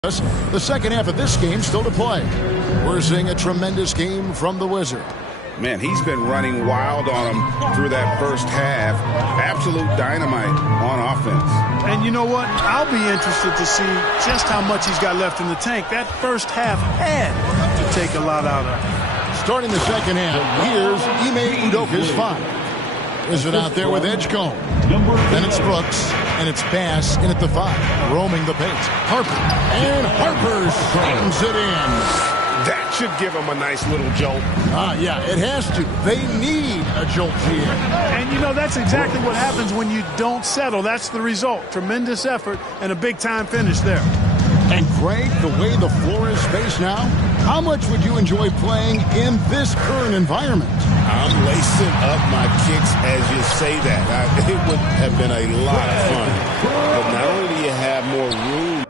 The second half of this game still to play. We're seeing a tremendous game from the Wizard. Man, he's been running wild on him through that first half. Absolute dynamite on offense. And you know what? I'll be interested to see just how much he's got left in the tank. That first half had to take a lot out of him. Starting the second half, here's Ime Udoka's 5. Wizard out there with Edgecombe. Then it's Brooks, and it's Bass in at the 5. Roaming the paint. Harper. And Harper slams it in. That should give him a nice little jolt. Yeah, it has to. They need a jolt here. And you know, that's exactly what happens when you don't settle. That's the result. Tremendous effort and a big-time finish there. And Greg, the way the floor is spaced now, how much would you enjoy playing in this current environment? I'm lacing up my kicks as you say that. It would have been a lot of fun. But not only do you have more room,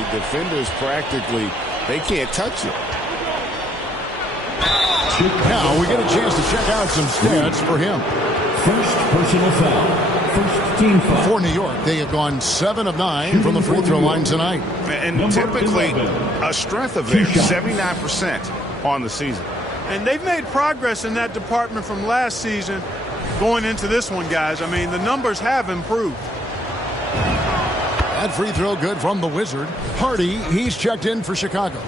way, defenders practically, they can't touch it. Now we get a chance to check out some stats for him. First personal foul. First team foul. For New York, they have gone 7 of 9 from the free throw line tonight. And typically, a strength of theirs, 79% on the season. And they've made progress in that department from last season going into this one, guys. I mean, the numbers have improved. That free throw good from the Wizard. Hardy, he's checked in for Chicago.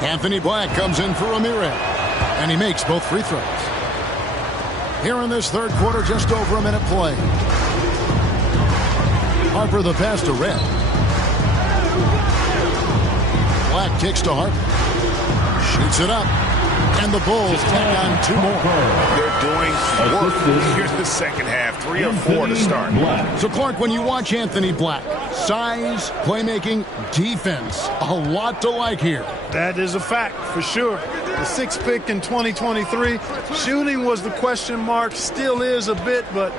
Anthony Black comes in for Ramirez. And he makes both free throws. Here in this third quarter, just over a minute play. Harper the pass to Red. Black kicks to Harper. Shoots it up. And the Bulls tack on 2 more. They're doing work. Here's the second half. 3 of 4 to start. So, Clark, when you watch Anthony Black, size, playmaking, defense, a lot to like here. That is a fact, for sure. The 6th pick in 2023. Shooting was the question mark, still is a bit, but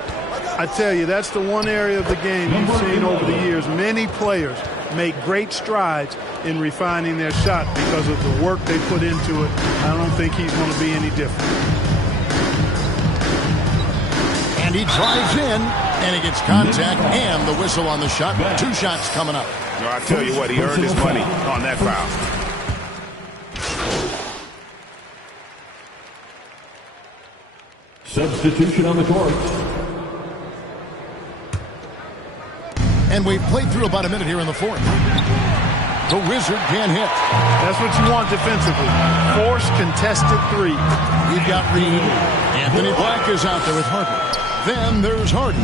I tell you, that's the one area of the game you've seen over the years. Many players make great strides in refining their shot because of the work they put into it. I don't think he's going to be any different. And he drives in, and he gets contact and the whistle on the shot. 2 shots coming up. I tell you what, he earned his money on that foul. Substitution on the court. And we've played through about a minute here in the fourth. The Wizard can't hit. That's what you want defensively. Force contested 3. We've got Reed. Anthony Black is out there with Harper. Then there's Harden.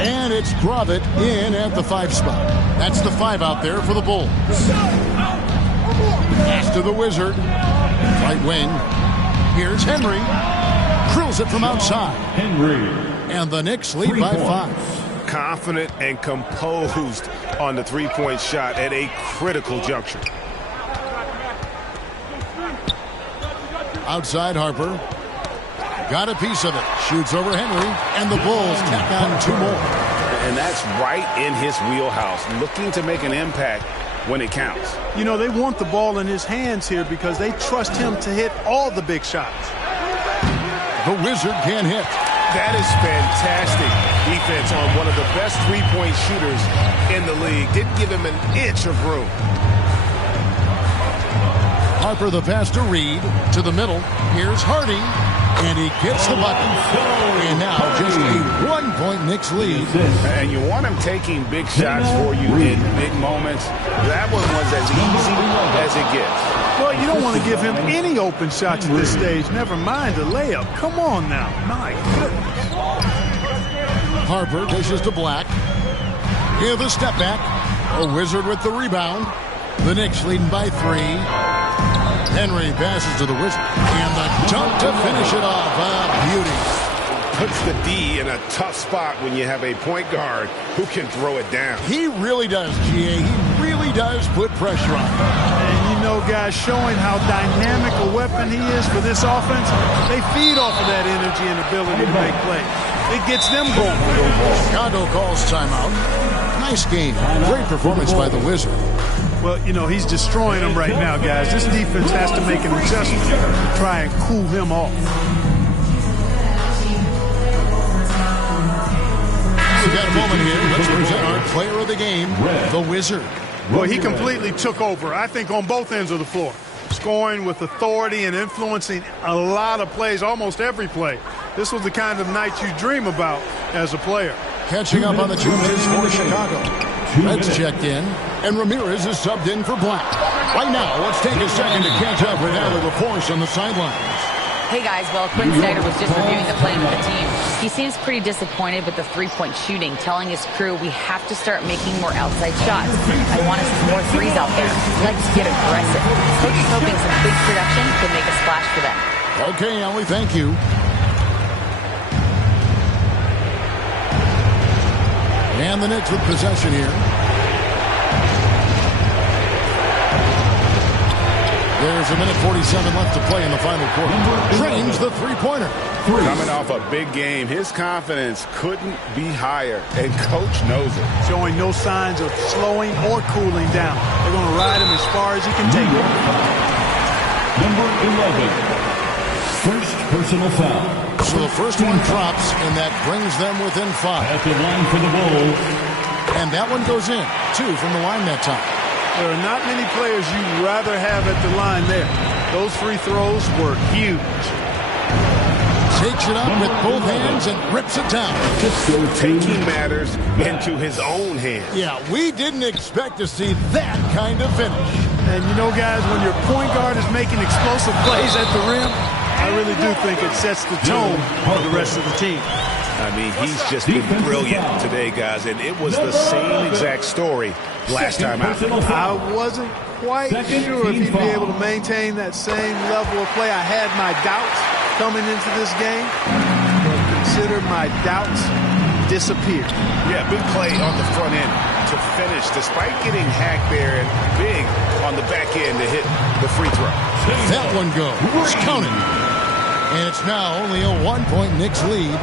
And it's Gravett in at the 5 spot. That's the 5 out there for the Bulls. Pass to the Wizard. Right wing. Here's Henry. Drills it from outside. Henry. And the Knicks lead by 5. Confident and composed on the 3-point shot at a critical juncture. Outside Harper. Got a piece of it. Shoots over Henry. And the Bulls tack on 2 more. And that's right in his wheelhouse. Looking to make an impact when it counts. You know, they want the ball in his hands here because they trust him to hit all the big shots. The Wizard can't hit. That is fantastic defense on one of the best 3-point shooters in the league. Didn't give him an inch of room. Harper the pass to Reed. To the middle. Here's Hardy. And he gets the bucket. And now just a 1-point Knicks lead. And you want him taking big shots for you in big moments. That one was as easy as it gets. Well, you don't want to give him any open shots at this stage. Never mind a layup. Come on now. My goodness. Harper dishes to Black. Here the step back. A Wizard with the rebound. The Knicks leading by 3. Henry passes to the Wizard. And the dunk to finish it off. A beauty. Puts the D in a tough spot when you have a point guard who can throw it down. He really does, GA. He really does put pressure on him. And you know, guys, showing how dynamic a weapon he is for this offense, they feed off of that energy and ability to make plays. It gets them going. Chicago calls timeout. Nice game. Great performance by the Wizard. Well, you know, he's destroying them right now, guys. This defense has to make an adjustment to try and cool him off. We've got a moment here. Let's present our player of the game, the Wizard. Well, he completely took over, I think, on both ends of the floor. Scoring with authority and influencing a lot of plays, almost every play. This was the kind of night you dream about as a player. Catching up on the changes for Chicago. Red's checked in, and Ramirez is subbed in for Black. Right now, let's take a second to catch up with Allie LaForce on the sidelines. Hey guys, well, Quinn Snyder was just reviewing the play with the team. He seems pretty disappointed with the 3-point shooting, telling his crew we have to start making more outside shots. I want to see more threes out there. Let's get aggressive. Coach is hoping some big production can make a splash for them. Okay, Allie, thank you. And the Knicks with possession here. There's a minute 47 left to play in the final quarter. Drains the three-pointer. Coming off a big game, his confidence couldn't be higher, and coach knows it. Showing no signs of slowing or cooling down. They're going to ride him as far as he can take it. Number 11, first personal foul. So the first one drops, and that brings them within 5. At the line for the Bulls. And that one goes in. 2 from the line that time. There are not many players you'd rather have at the line there. Those free throws were huge. Takes it up with both hands and rips it down. Taking matters into his own hands. Yeah, we didn't expect to see that kind of finish. And you know, guys, when your point guard is making explosive plays at the rim, I really do think it sets the tone for the rest of the team. I mean, he's just been brilliant today, guys, and it was the same exact story last time out. I wasn't quite sure if he'd be able to maintain that same level of play. I had my doubts coming into this game, but consider my doubts disappeared. Yeah, big play on the front end to finish, despite getting hacked there and big on the back end to hit the free throw. That one goes. Counting. And it's now only a 1-point Knicks lead.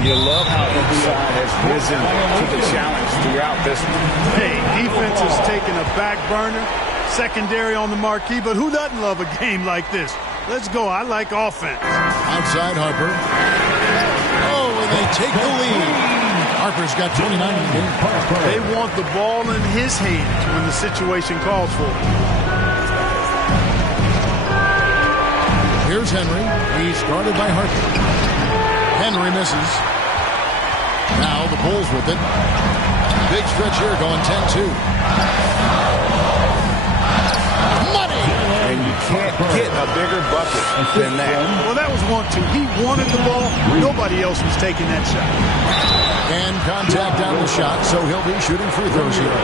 You love how each side has risen to the challenge throughout this one. Hey, defense has taken a back burner, secondary on the marquee, but who doesn't love a game like this? Let's go. I like offense. Outside Harper. Oh, and they take the lead. Harper's got 29 in the game. They want the ball in his hands when the situation calls for it. Here's Henry. He's guarded by Harper. Henry misses. Now the Bulls with it. Big stretch here going 10-2. Money! And you can't get a bigger bucket than that. Well, that was 1-2. He wanted the ball. Nobody else was taking that shot. And contact on the shot, so he'll be shooting free throws here.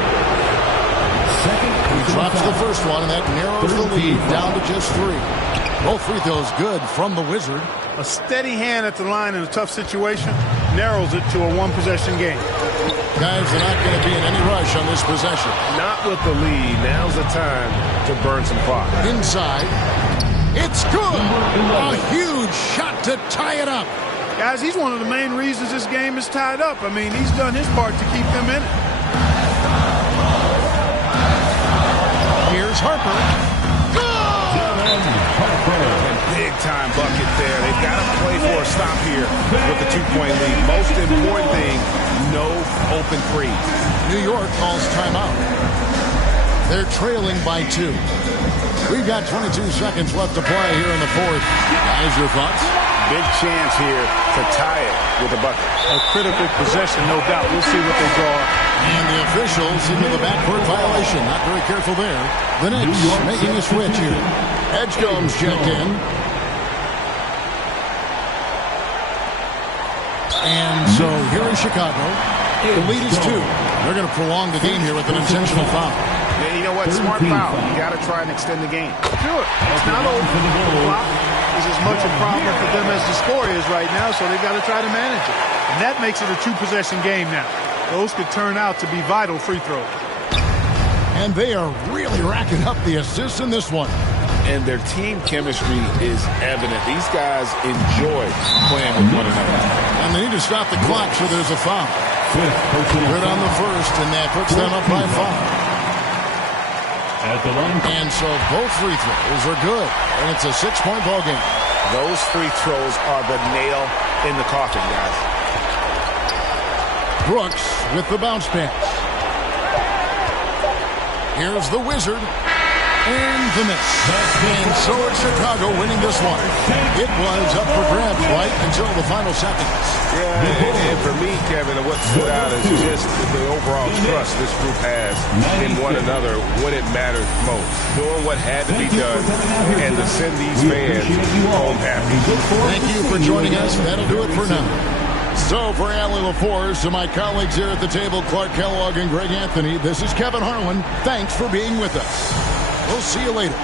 He drops the first one, and that narrows the lead down to just 3. Both free throws good from the Wizard. A steady hand at the line in a tough situation narrows it to a one-possession game. Guys, they're not going to be in any rush on this possession. Not with the lead. Now's the time to burn some clock. Inside. It's good. A huge shot to tie it up. Guys, he's one of the main reasons this game is tied up. I mean, he's done his part to keep them in it. Here's Harper. Big time bucket there. They've got to play for a stop here with the 2-point lead. Most important thing, no open threes. New York calls timeout. They're trailing by 2. We've got 22 seconds left to play here in the fourth. Guys, your thoughts? Big chance here to tie it with a bucket. A critical possession, no doubt. We'll see what they draw. And the officials into the backcourt violation. Not very careful there. The Knicks making a switch here. Edgecombe's checked in. And so here in Chicago, the lead is 2. They're going to prolong the game here with an intentional foul. Yeah, you know what? Smart foul. You got to try and extend the game. Sure. It's not over. The clock is as much a problem for them as the score is right now, so they've got to try to manage it. And that makes it a 2-possession game now. Those could turn out to be vital free throws. And they are really racking up the assists in this one. And their team chemistry is evident. These guys enjoy playing with one another. And they need to stop the clock, so there's a foul. Good on the first, and that puts them up by 5. And so both free throws are good, and it's a 6-point ball game. Those free throws are the nail in the coffin, guys. Brooks with the bounce pass. Here's the Wizard. And the miss. And so it's Chicago winning this one. It was up for grabs right until the final seconds. Yeah, and for me, Kevin, what stood out is just the overall trust this group has in one another when it matters most. Doing what had to be done and to send these fans home happy. Thank you for joining us. That'll do it for now. So for Allie LaForce and my colleagues here at the table, Clark Kellogg and Greg Anthony, this is Kevin Harlan. Thanks for being with us. We'll see you later.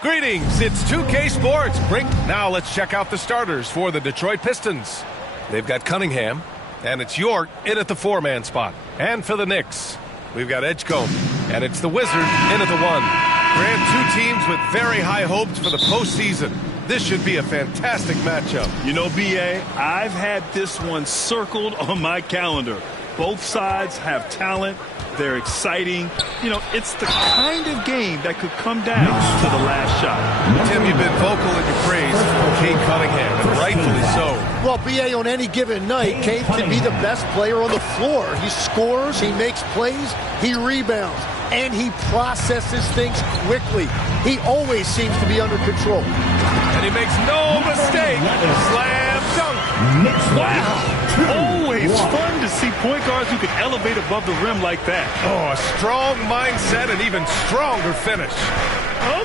Greetings, it's 2K Sports. Now let's check out the starters for the Detroit Pistons. They've got Cunningham, and it's York in at the 4-man spot. And for the Knicks, we've got Edgecombe, and it's the Wizard in at the 1. Grant, two teams with very high hopes for the postseason. This should be a fantastic matchup. You know, B.A., I've had this one circled on my calendar. Both sides have talent. They're exciting. You know, it's the kind of game that could come down to the last shot. Tim, you've been vocal in your praise for Cade Cunningham, and rightfully so. Well, B.A., on any given night, Cade can be the best player on the floor. He scores, he makes plays, he rebounds, and he processes things quickly. He always seems to be under control. And he makes no mistake. Slam dunk. Wow. Always fun to see point guards who can elevate above the rim like that. Oh, a strong mindset and even stronger finish.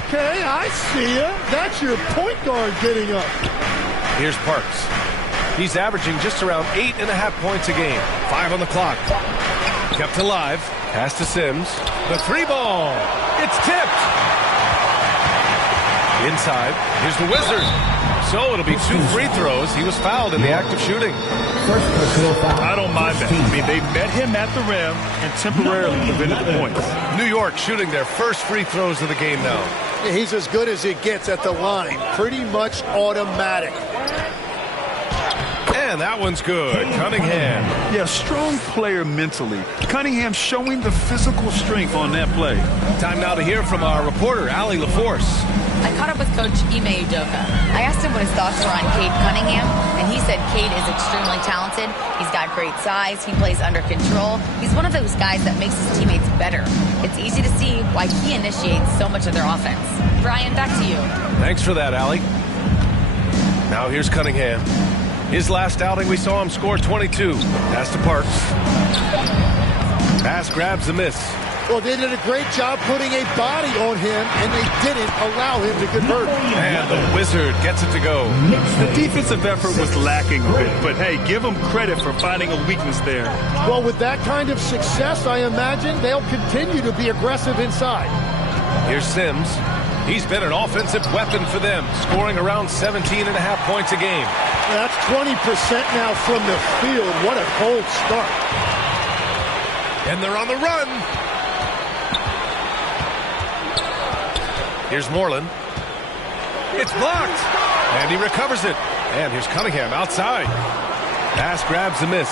Okay, I see ya. That's your point guard getting up. Here's Parks. He's averaging just around 8.5 points a game. 5 on the clock. Kept alive. Pass to Sims. The 3-ball. It's tipped. Inside. Here's the Wizard. So it'll be 2 free throws. He was fouled in the act of shooting. I don't mind that. I mean, they met him at the rim and temporarily prevented the points. New York shooting their first free throws of the game now. He's as good as it gets at the line. Pretty much automatic. And that one's good. Cunningham. Yeah, strong player mentally. Cunningham showing the physical strength on that play. Time now to hear from our reporter, Allie LaForce. I caught up with Coach Ime Udoka. I asked him what his thoughts were on Cade Cunningham, and he said Cade is extremely talented. He's got great size. He plays under control. He's one of those guys that makes his teammates better. It's easy to see why he initiates so much of their offense. Brian, back to you. Thanks for that, Allie. Now here's Cunningham. His last outing, we saw him score 22. Pass to Parks. Pass grabs a miss. Well, they did a great job putting a body on him, and they didn't allow him to convert. And the Wizard gets it to go. The defensive effort was lacking a bit, but hey, give them credit for finding a weakness there. Well, with that kind of success, I imagine they'll continue to be aggressive inside. Here's Sims. He's been an offensive weapon for them, scoring around 17.5 points a game. That's 20% now from the field. What a cold start. And they're on the run. Here's Moreland. It's blocked. And he recovers it. And here's Cunningham outside. Pass grabs a miss.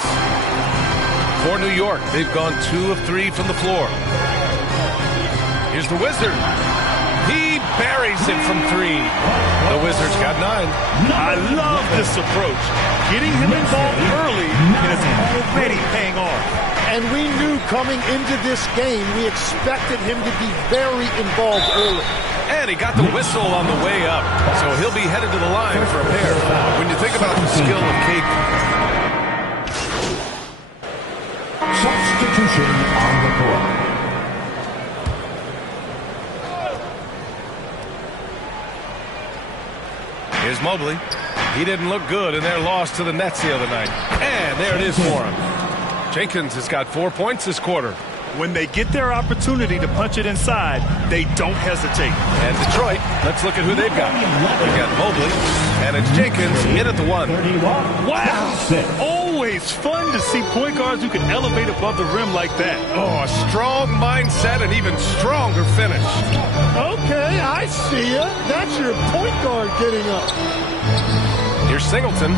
For New York, they've gone 2 of 3 from the floor. Here's the Wizard. He buries it from 3. The Wizards got 9. I love this approach. Getting him involved early is already paying off. And we knew coming into this game, we expected him to be very involved early. And he got the whistle on the way up, so he'll be headed to the line for a pair. When you think about the skill of Cade. Substitution on the court. Here's Mobley. He didn't look good in their loss to the Nets the other night. And there it is for him. Jenkins has got 4 points this quarter. When they get their opportunity to punch it inside, they don't hesitate. And Detroit, let's look at who they've got. They've got Mobley, and it's Jenkins in at the 1. Wow! Always fun to see point guards who can elevate above the rim like that. Oh, a strong mindset and even stronger finish. Okay, I see ya. That's your point guard getting up. Here's Singleton.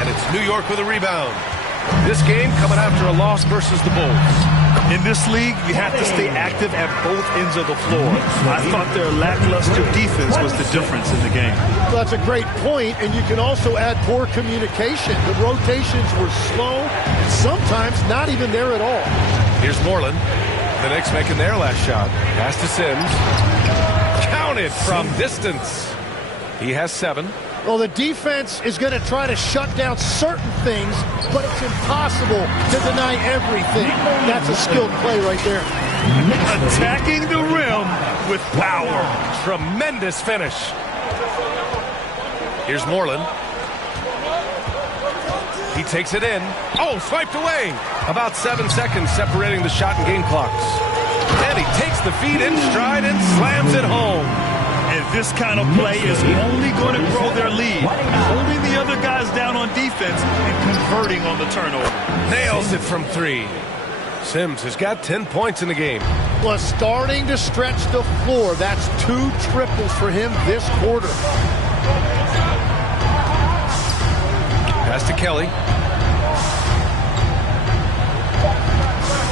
And it's New York with a rebound. This game coming after a loss versus the Bulls. In this league, you have to stay active at both ends of the floor. I thought their lackluster defense was the difference in the game. Well, that's a great point, and you can also add poor communication. The rotations were slow, and sometimes not even there at all. Here's Moreland. The Knicks making their last shot. Pass to Sims. Counted from distance. He has 7. Well, the defense is going to try to shut down certain things, but it's impossible to deny everything. That's a skilled play right there. Attacking the rim with power. Tremendous finish. Here's Moreland. He takes it in. Oh, swiped away. About 7 seconds separating the shot and game clocks. And he takes the feed in stride and slams it home. And this kind of play is only going to grow their lead. Holding the other guys down on defense and converting on the turnover. Nails it from 3. Sims has got 10 points in the game. Well, starting to stretch the floor. That's 2 triples for him this quarter. Pass to Kelly.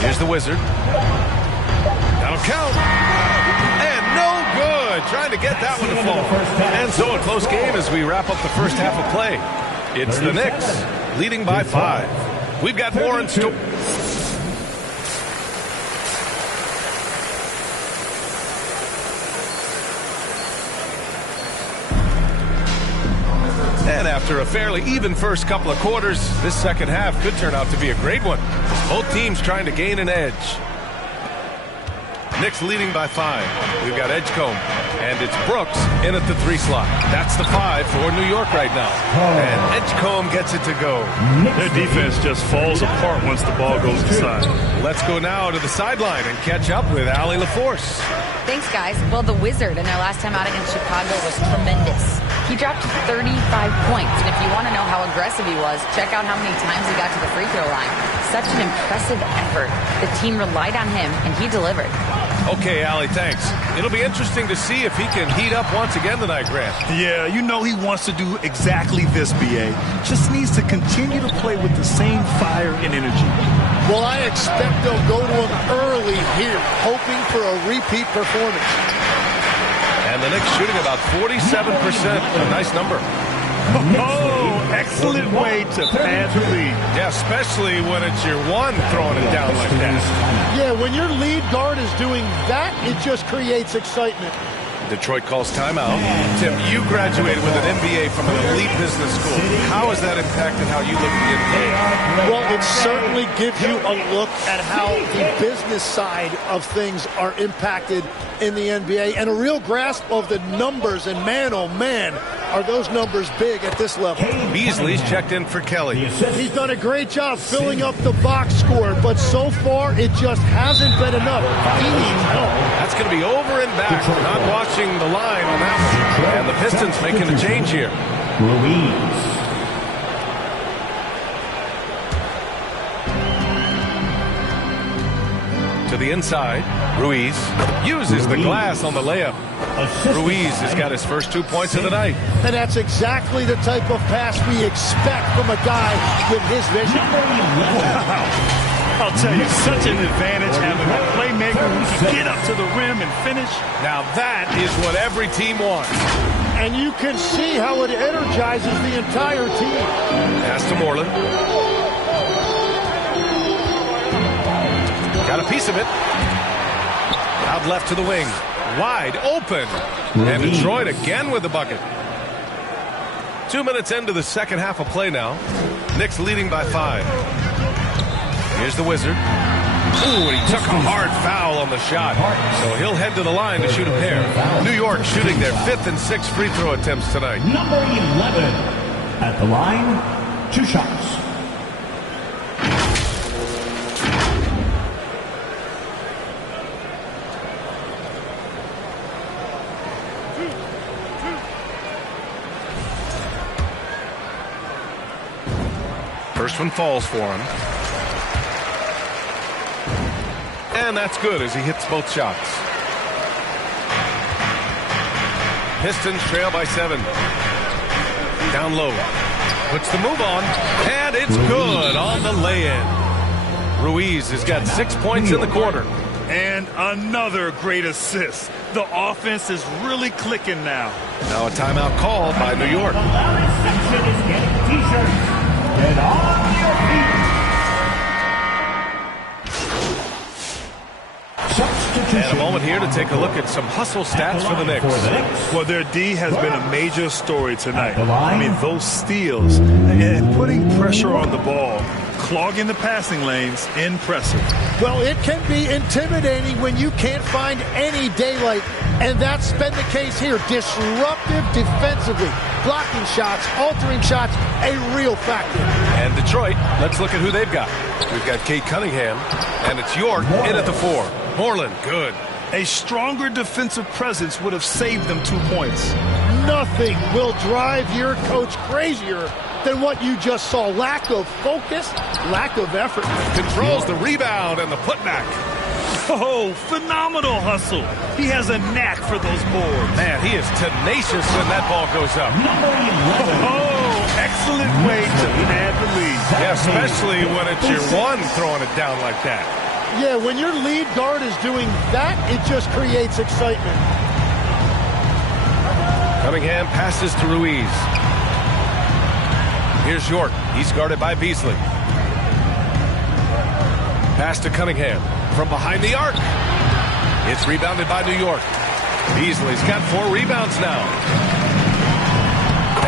Here's the Wizard. That'll count. And no good. Trying to get that one to fall. And so a close game as we wrap up the first half of play. It's the Knicks leading by 5. We've got more in store. And after a fairly even first couple of quarters, this second half could turn out to be a great one. Both teams trying to gain an edge. Knicks leading by 5. We've got Edgecombe, and it's Brooks in at the 3 slot. That's the 5 for New York right now. And Edgecombe gets it to go. Their defense just falls apart once the ball goes inside. Let's go now to the sideline and catch up with Allie LaForce. Thanks, guys. Well, the Wizard in their last time out against Chicago was tremendous. He dropped 35 points, and if you want to know how aggressive he was, check out how many times he got to the free throw line. Such an impressive effort. The team relied on him, and he delivered. Okay, Allie, thanks. It'll be interesting to see if he can heat up once again tonight, Grant. Yeah, you know he wants to do exactly this, B.A. Just needs to continue to play with the same fire and energy. Well, I expect they'll go to him early here, hoping for a repeat performance. And the Knicks shooting about 47%. A nice number. Oh, excellent way to pad the lead. Yeah, especially when it's your one throwing it down like that. Yeah, when your lead guard is doing that, it just creates excitement. Detroit calls timeout. Tim, you graduated with an MBA from an elite business school. How has that impacted how you look at the NBA? Well, it certainly gives you a look at how the business side of things are impacted in the NBA and a real grasp of the numbers. And man, oh man, are those numbers big at this level. Beasley's checked in for Kelly. He's done a great job filling up the box score, but so far it just hasn't been enough. He needs help. That's going to be over and back. Not watching the line on that one. And the Pistons making a change here. Ruiz. To the inside, Ruiz uses the glass on the layup. Ruiz has got his first 2 points of the night. And that's exactly the type of pass we expect from a guy with his vision. I'll tell you, such an advantage having a playmaker who can get up to the rim and finish. Now that is what every team wants. And you can see how it energizes the entire team. Pass to Moreland. Got a piece of it. Out left to the wing. Wide open. And Detroit again with the bucket. 2 minutes into the second half of play now. Knicks leading by 5. Here's the Wizard. Ooh, and he took a hard foul on the shot. So he'll head to the line to shoot a pair. New York shooting their 5th and 6th free throw attempts tonight. Number 11 at the line, 2 shots. First one falls for him. And that's good as he hits both shots. Pistons trail by 7. Down low. Puts the move on, and it's good on the lay-in. Ruiz has got 6 points in the quarter. And another great assist. The offense is really clicking now. Now a timeout called by New York. The loudest section is getting t-shirts. Get on your feet. And a moment here to take a look at some hustle stats for the Knicks. Well, their D has been a major story tonight. I mean, those steals and putting pressure on the ball, clogging the passing lanes, impressive. Well, it can be intimidating when you can't find any daylight, and that's been the case here. Disruptive defensively, blocking shots, altering shots, a real factor. And Detroit, let's look at who they've got. We've got Kate Cunningham, and it's York in at the 4. Moreland, good. A stronger defensive presence would have saved them 2 points. Nothing will drive your coach crazier than what you just saw. Lack of focus, lack of effort. Controls the rebound and the putback. Oh, phenomenal hustle. He has a knack for those boards. Man, he is tenacious when that ball goes up. Oh, excellent way to add the lead. Yeah, especially when it's your one throwing it down like that. Yeah, when your lead guard is doing that, it just creates excitement. Cunningham passes to Ruiz. Here's York. He's guarded by Beasley. Pass to Cunningham from behind the arc. It's rebounded by New York. Beasley's got 4 rebounds now.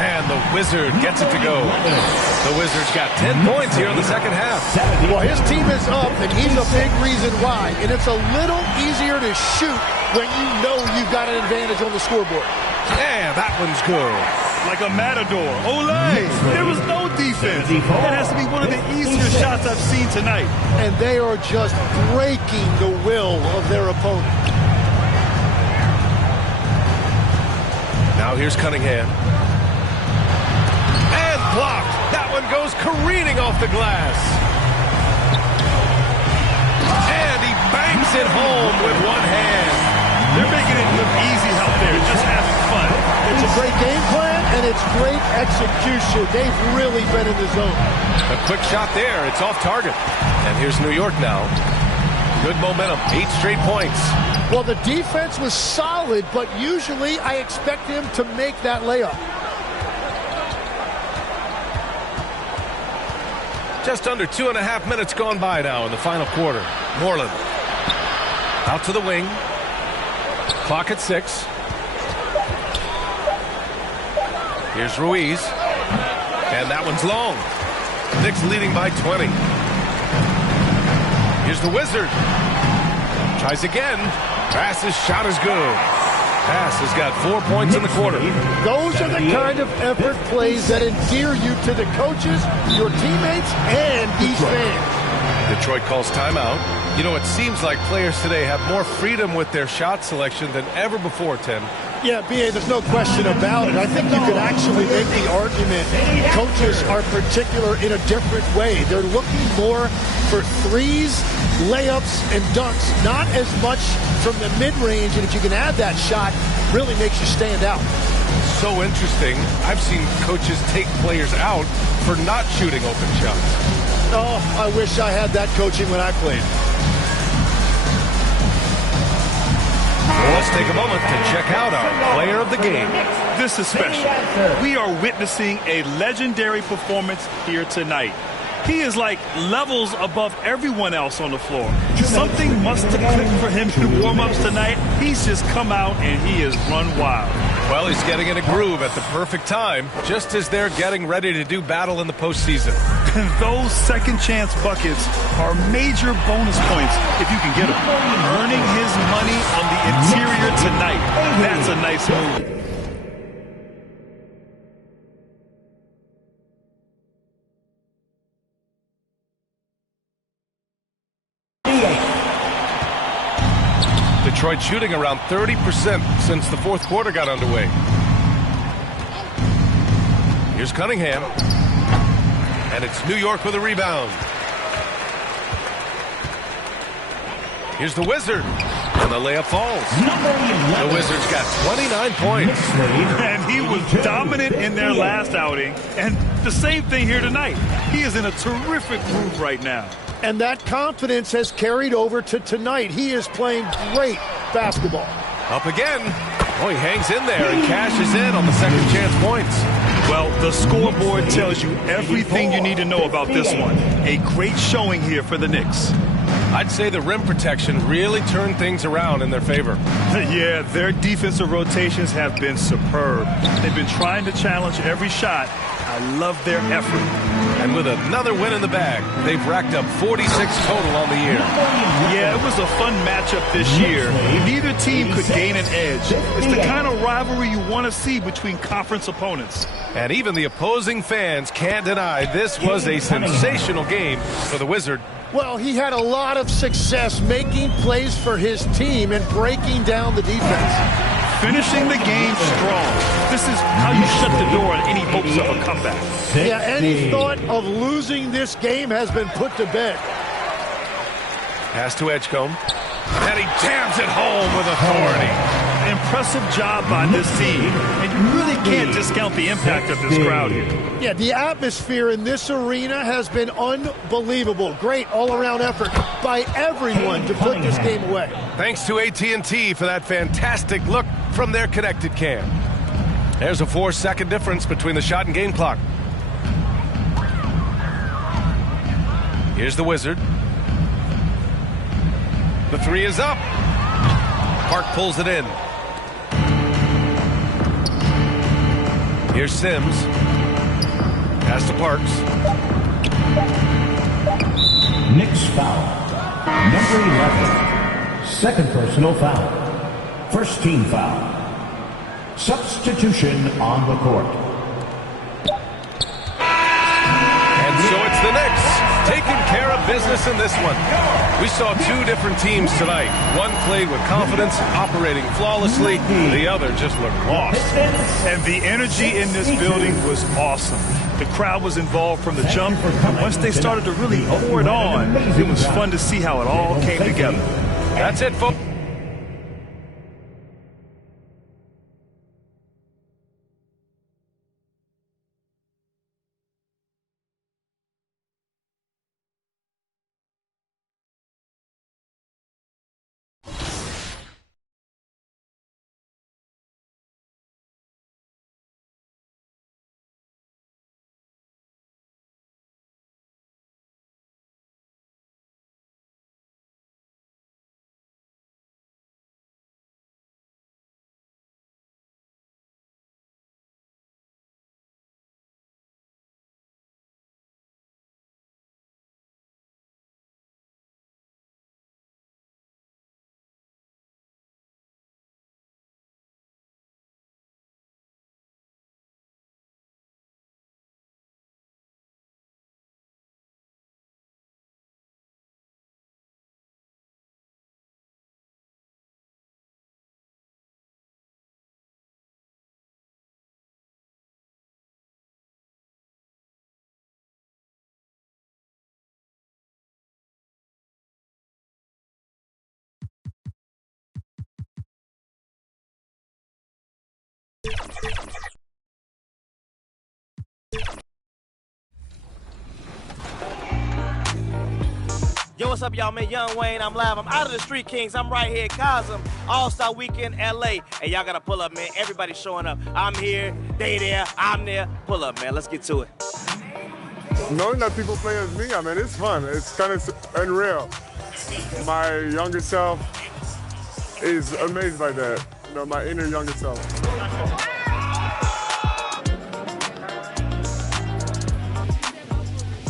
And the Wizard gets it to go. The Wizards got 10 points here in the second half. Well, his team is up, and he's a big reason why. And it's a little easier to shoot when you know you've got an advantage on the scoreboard. Yeah, that one's good. Like a matador. Olay! There was no defense. It has to be one of the easier shots I've seen tonight. And they are just breaking the will of their opponent. Now here's Cunningham. And blocked. That one goes careening off the glass. And he banks it home with one hand. They're making it look easy out there, just having fun. It's a great game plan, and it's great execution. They've really been in the zone. A quick shot there. It's off target. And here's New York now. Good momentum. 8 straight points. Well, the defense was solid, but usually I expect him to make that layup. Just under 2.5 minutes gone by now in the final quarter. Moreland out to the wing. Clock at 6. Here's Ruiz. And that one's long. Knicks leading by 20. Here's the Wizard. Tries again. Pass's shot is good. Pass has got 4 points in the quarter. Those are the kind of effort plays that endear you to the coaches, your teammates, and these fans. Detroit calls timeout. You know, it seems like players today have more freedom with their shot selection than ever before, Tim. Yeah, B.A., there's no question about it. I think you could actually make the argument coaches are particular in a different way. They're looking more for threes, layups, and dunks, not as much from the mid-range, and if you can add that shot, really makes you stand out. So interesting. I've seen coaches take players out for not shooting open shots. Oh, I wish I had that coaching when I played. Let's take a moment to check out our player of the game. This is special. We are witnessing a legendary performance here tonight. He is like levels above everyone else on the floor. Something must have clicked for him in warm-ups tonight. He's just come out and he has run wild. Well, he's getting in a groove at the perfect time, just as they're getting ready to do battle in the postseason. Those second-chance buckets are major bonus points if you can get them. Earning his money on the interior tonight. That's a nice move. Detroit shooting around 30% since the fourth quarter got underway. Here's Cunningham. And it's New York with a rebound. Here's the Wizard. And the layup falls. The Wizards got 29 points. And he was dominant in their last outing. And the same thing here tonight. He is in a terrific groove right now. And that confidence has carried over to tonight. He is playing great basketball. Up again. Oh, he hangs in there and cashes in on the second chance points. Well, the scoreboard tells you everything you need to know about this one. A great showing here for the Knicks. I'd say the rim protection really turned things around in their favor. Yeah, their defensive rotations have been superb. They've been trying to challenge every shot. I love their effort. And with another win in the bag, they've racked up 46 total on the year. Yeah, it was a fun matchup this year. Neither team could gain an edge. It's the kind of rivalry you want to see between conference opponents. And even the opposing fans can't deny this was a sensational game for the Wizard. Well, he had a lot of success making plays for his team and breaking down the defense. Finishing the game strong. This is how you shut the door on any hopes of a comeback. Yeah, any thought of losing this game has been put to bed. Pass to Edgecombe. And he jams it home with authority. Impressive job by this team. And you really can't discount the impact of this crowd here. Yeah, the atmosphere in this arena has been unbelievable. Great all-around effort by everyone to put this game away. Thanks to AT&T for that fantastic look from their connected cam. There's a 4-second difference between the shot and game clock. Here's the Wizard. The three is up. Park pulls it in. Here's Sims. Pass to Parks. Knicks foul. Number 11. Second personal foul. First team foul. Substitution on the court. And so it's the Knicks taking care of business in this one. We saw two different teams tonight. One played with confidence, operating flawlessly. The other just looked lost. And the energy in this building was awesome. The crowd was involved from the jump. And once they started to really pour it on, it was fun to see how it all came together. That's it, folks. Yo, what's up, y'all? Man, Young Wayne. I'm live. I'm out of the Street Kings. I'm right here at Cosm All-Star Weekend, LA. And y'all got to pull up, man. Everybody's showing up. I'm here. They there. I'm there. Pull up, man. Let's get to it. Knowing that people play as me, I mean, it's fun. It's kind of unreal. My younger self is amazed by that. You know, my inner younger self.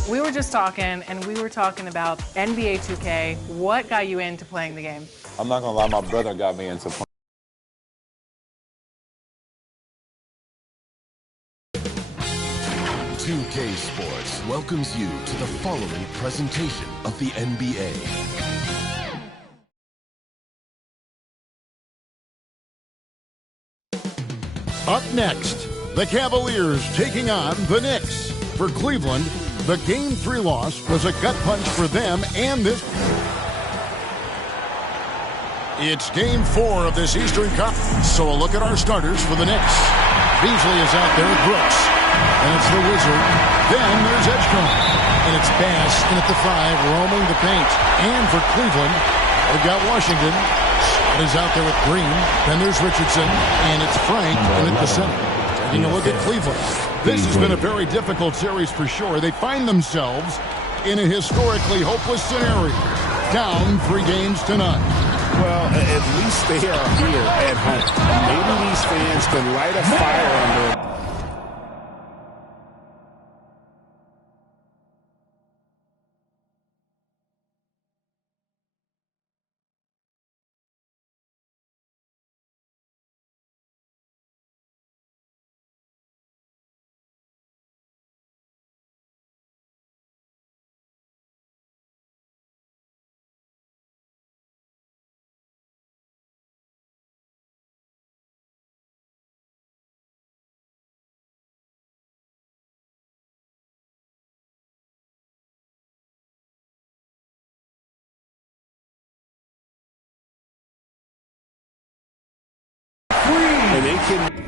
We were just talking, and we were talking about NBA 2K. What got you into playing the game? I'm not gonna lie, my brother got me into playing. 2K Sports welcomes you to the following presentation of the NBA. Up next, the Cavaliers taking on the Knicks. For Cleveland, the Game 3 loss was a gut punch for them and this. It's game 4 of this Eastern Conference. So a look at our starters for the Knicks. Beasley is out there with Brooks. And it's the Wizard. Then there's Edgecombe. And it's Bass in at the 5, roaming the paint. And for Cleveland, they've got Washington. Scott is out there with Green. Then there's Richardson. And it's Frank in at the center. Taking a look at Cleveland. This has been a very difficult series for sure. They find themselves in a historically hopeless scenario. Down 3-0. Well, at least they are here at home. Maybe these fans can light a fire under. And they can.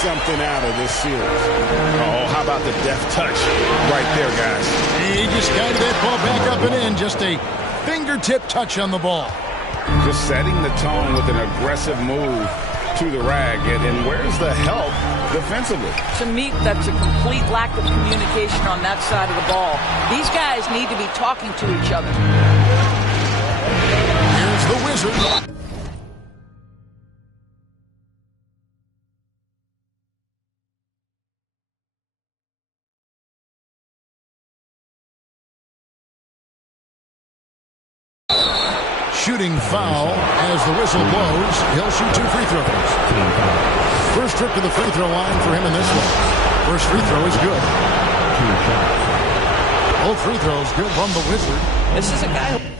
Something out of this series. Oh, how about the deft touch right there, guys? He just guided that ball back up and in. Just a fingertip touch on the ball. Just setting the tone with an aggressive move to the rag. And where's the help defensively? To me, that's a complete lack of communication on that side of the ball. These guys need to be talking to each other. Here's the Wizard. Shooting foul as the whistle blows. He'll shoot 2 free throws. First trip to the free throw line for him in this one. First free throw is good. Both free throws good from the Wizard. This is a guy who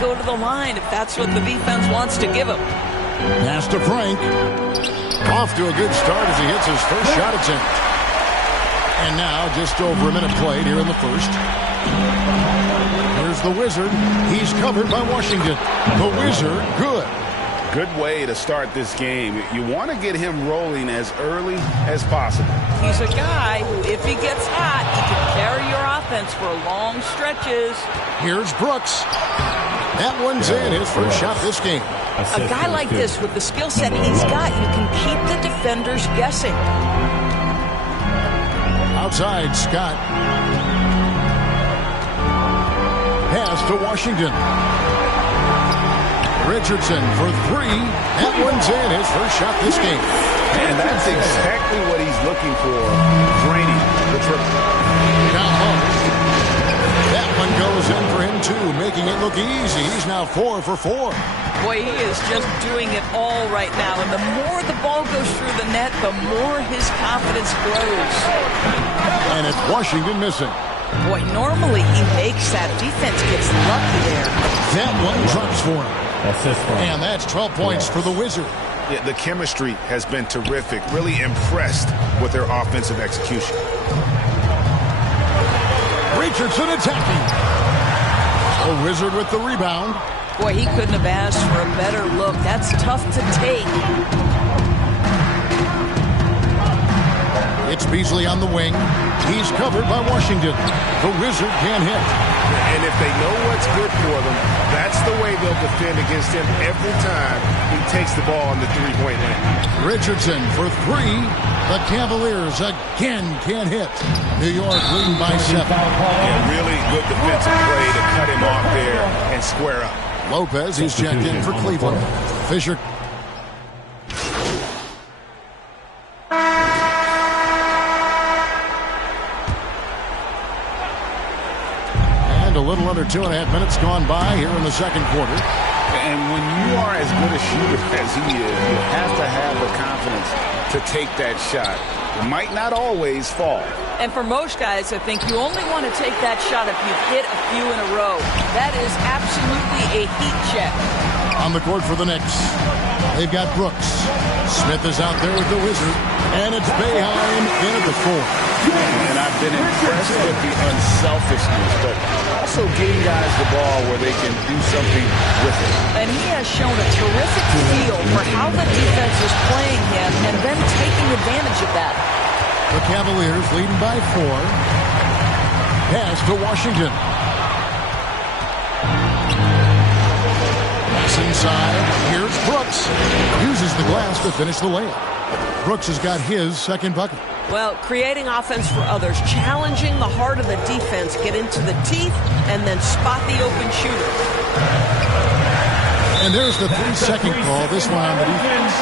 go to the line if that's what the defense wants to give him. Pass to Frank. Off to a good start as he hits his first shot attempt. And now just over a minute played here in the first. Here's the Wizard. He's covered by Washington. The Wizard, good. Good way to start this game. You want to get him rolling as early as possible. He's a guy who, if he gets hot, he can carry your offense for long stretches. Here's Brooks. That one's in, his first shot this game. A guy like this, with the skill set he's got, you can keep the defenders guessing. Outside, Scott. Pass to Washington. Richardson for three. That one's in, his first shot this game. And that's exactly what he's looking for, draining the triple. Down low. That one goes in for him, too, making it look easy. He's now 4 for 4. Boy, he is just doing it all right now. And the more the ball goes through the net, the more his confidence grows. And it's Washington missing. Boy, normally he makes that. Defense gets lucky there. That one drops for him. And that's 12 points for the Wizard. Yeah, the chemistry has been terrific. Really impressed with their offensive execution. Richardson attacking. The Wizard with the rebound. Boy, he couldn't have asked for a better look. That's tough to take. It's Beasley on the wing. He's covered by Washington. The Wizard can't hit. And if they know what's good for them, that's the way they'll defend against him every time he takes the ball on the three-point line. Richardson for three. The Cavaliers again can't hit. New York leading by 7. Yeah, really good defensive play to cut him off there and square up. Lopez, he's checked in for Cleveland. Fisher. And a little under 2.5 minutes gone by here in the second quarter. And when you are as good a shooter as he is, you have to have the confidence to take that shot. It might not always fall. And for most guys, I think you only want to take that shot if you've hit a few in a row. That is absolutely a heat check. On the court for the Knicks, they've got Brooks. Smith is out there with the Wizard. And it's Boeheim in at the 4. And I've been impressed with the unselfishness, but also getting guys the ball where they can do something with it. And he has shown a terrific feel for how the defense is playing him and then taking advantage of that. The Cavaliers leading by 4. Pass to Washington. Pass inside. Here's Brooks. Uses the glass to finish the layup. Brooks has got his second bucket. Well, creating offense for others, challenging the heart of the defense, get into the teeth, and then spot the open shooter. And there's the 3-second call. This one on the defense.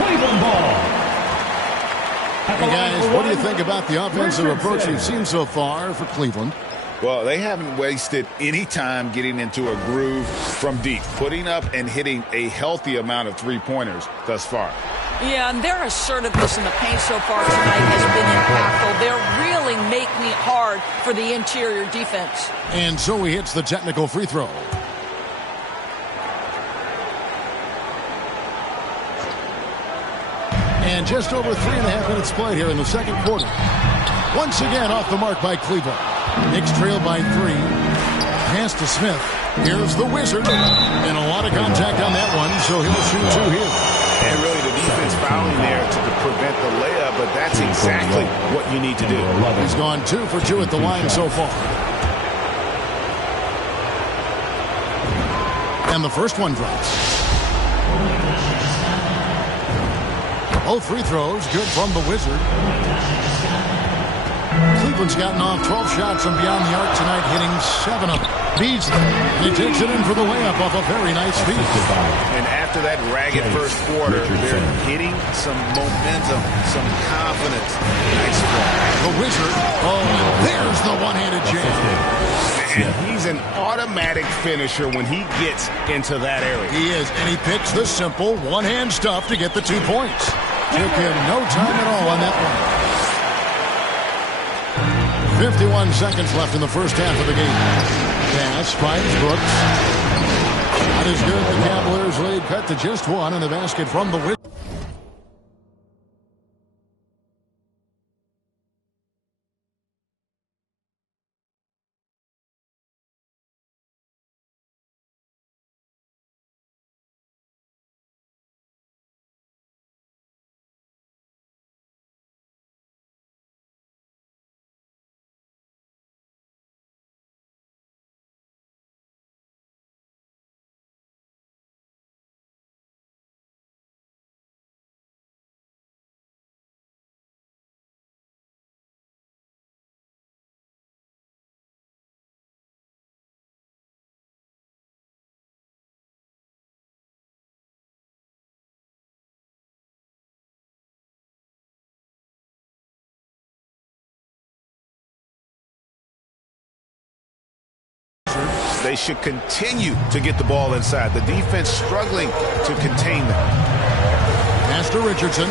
Cleveland ball. Hey guys, what do you think about the offensive approach you've seen so far for Cleveland? Well, they haven't wasted any time getting into a groove from deep, putting up and hitting a healthy amount of three-pointers thus far. Yeah, and their assertiveness in the paint so far tonight has been impactful. They're really making it hard for the interior defense. And so he hits the technical free throw. And just over 3.5 minutes played here in the second quarter. Once again off the mark by Cleveland. Knicks trail by 3. Pass to Smith. Here's the Wizard. And a lot of contact on that one, so he'll shoot 2 here. And really the defense fouling there to prevent the layup, but that's exactly what you need to do. He's gone 2 for 2 at the line so far. And the first one drops. Both free throws good from the Wizard. Cleveland's gotten off 12 shots from beyond the arc tonight, hitting 7 of them. Beasley, and he takes it in for the layup off a very nice feed. And after that ragged first quarter, they're hitting some momentum, some confidence. Nice play. The Wizard, and there's the one-handed jam. And he's an automatic finisher when he gets into that area. He is, and he picks the simple one-hand stuff to get the 2 points. Took him no time at all on that one. 51 seconds left in the first half of the game. Pass finds Brooks. That is good. The Cavaliers lead cut to just one in the basket from the Wizards. They should continue to get the ball inside. The defense struggling to contain them. Pass to Richardson.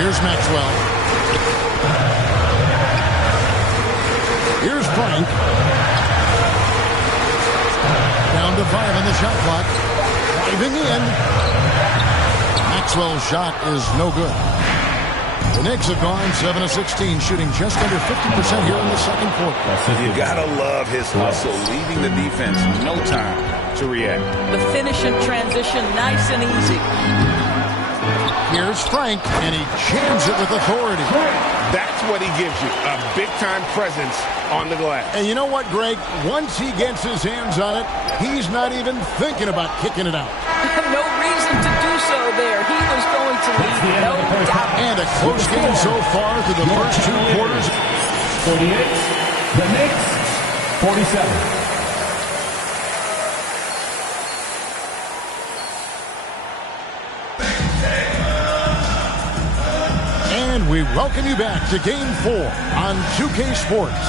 Here's Maxwell. Here's Frank. Down to 5 on the shot clock. Driving in. Maxwell's shot is no good. The Knicks have gone 7 of 16, shooting just under 50% here in the second quarter. You gotta love his hustle, leaving the defense no time to react. The finish and transition, nice and easy. Here's Frank, and he jams it with authority. That's what he gives you, a big-time presence on the glass. And you know what, Greg? Once he gets his hands on it, he's not even thinking about kicking it out. No reason to do so there. He was going to lead, no doubt. And a close game so far through the first 2 quarters. 48, the Knicks, 47. And we welcome you back to Game 4 on 2K Sports.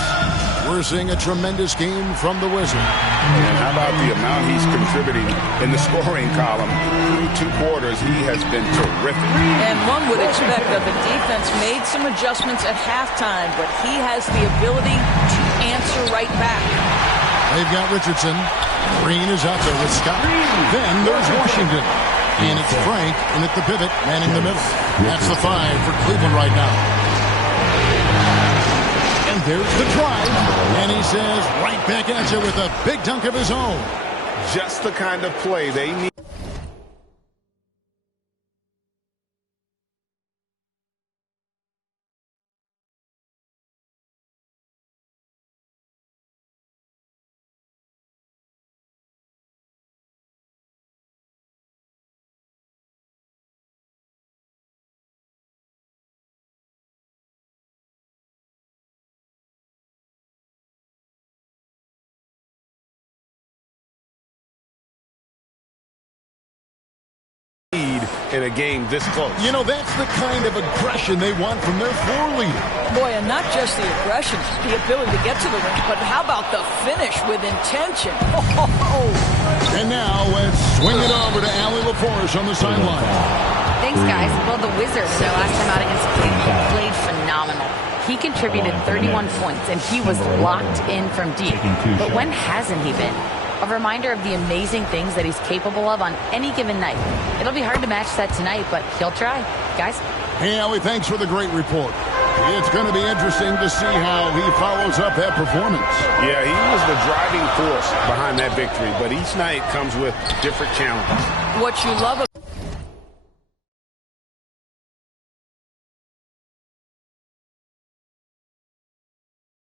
We're seeing a tremendous game from the Wizard. And how about the amount he's contributing in the scoring column? Through 2 quarters, he has been terrific. And one would expect that the defense made some adjustments at halftime, but he has the ability to answer right back. They've got Richardson. Green is out there with Scott. Then there's Washington. And it's Frank in at the pivot, manning the middle. That's the 5 for Cleveland right now. And there's the drive. And he says right back at you with a big dunk of his own. Just the kind of play they need. In a game this close. You know, that's the kind of aggression they want from their floor leader. Boy, and not just the aggression, the ability to get to the rim, but how about the finish with intention? And now let's swing it over to Allie LaForce on the sideline. Thanks, guys. Well, the Wizards, their last time out against Cleveland, played phenomenal. He contributed 31 points, and he was locked in from deep. But when hasn't he been? A reminder of the amazing things that he's capable of on any given night. It'll be hard to match that tonight, but he'll try. Guys? Hey, Allie, thanks for the great report. It's going to be interesting to see how he follows up that performance. Yeah, he was the driving force behind that victory, but each night comes with different challenges. What you love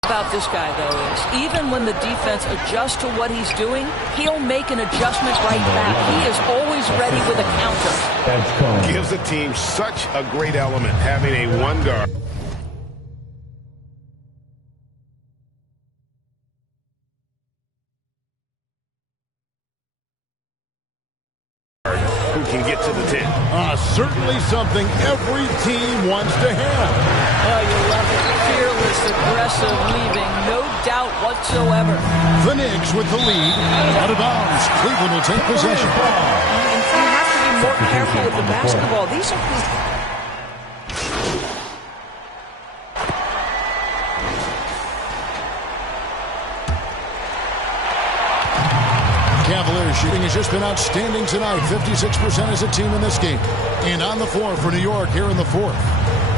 about this guy, though, is even when the defense adjusts to what he's doing, he'll make an adjustment right back. He is always ready with a counter. Gives the team such a great element, having a one guard. Who can get to the 10. Certainly something every team wants to have. Oh, you love it. Fearless, aggressive, leaving. No doubt whatsoever. The Knicks with the lead. Out of bounds. Cleveland will take possession. And you have to be more careful with the basketball. These are... Cavaliers Their shooting has just been outstanding tonight. 56% as a team in this game. And on the floor for New York here in the fourth.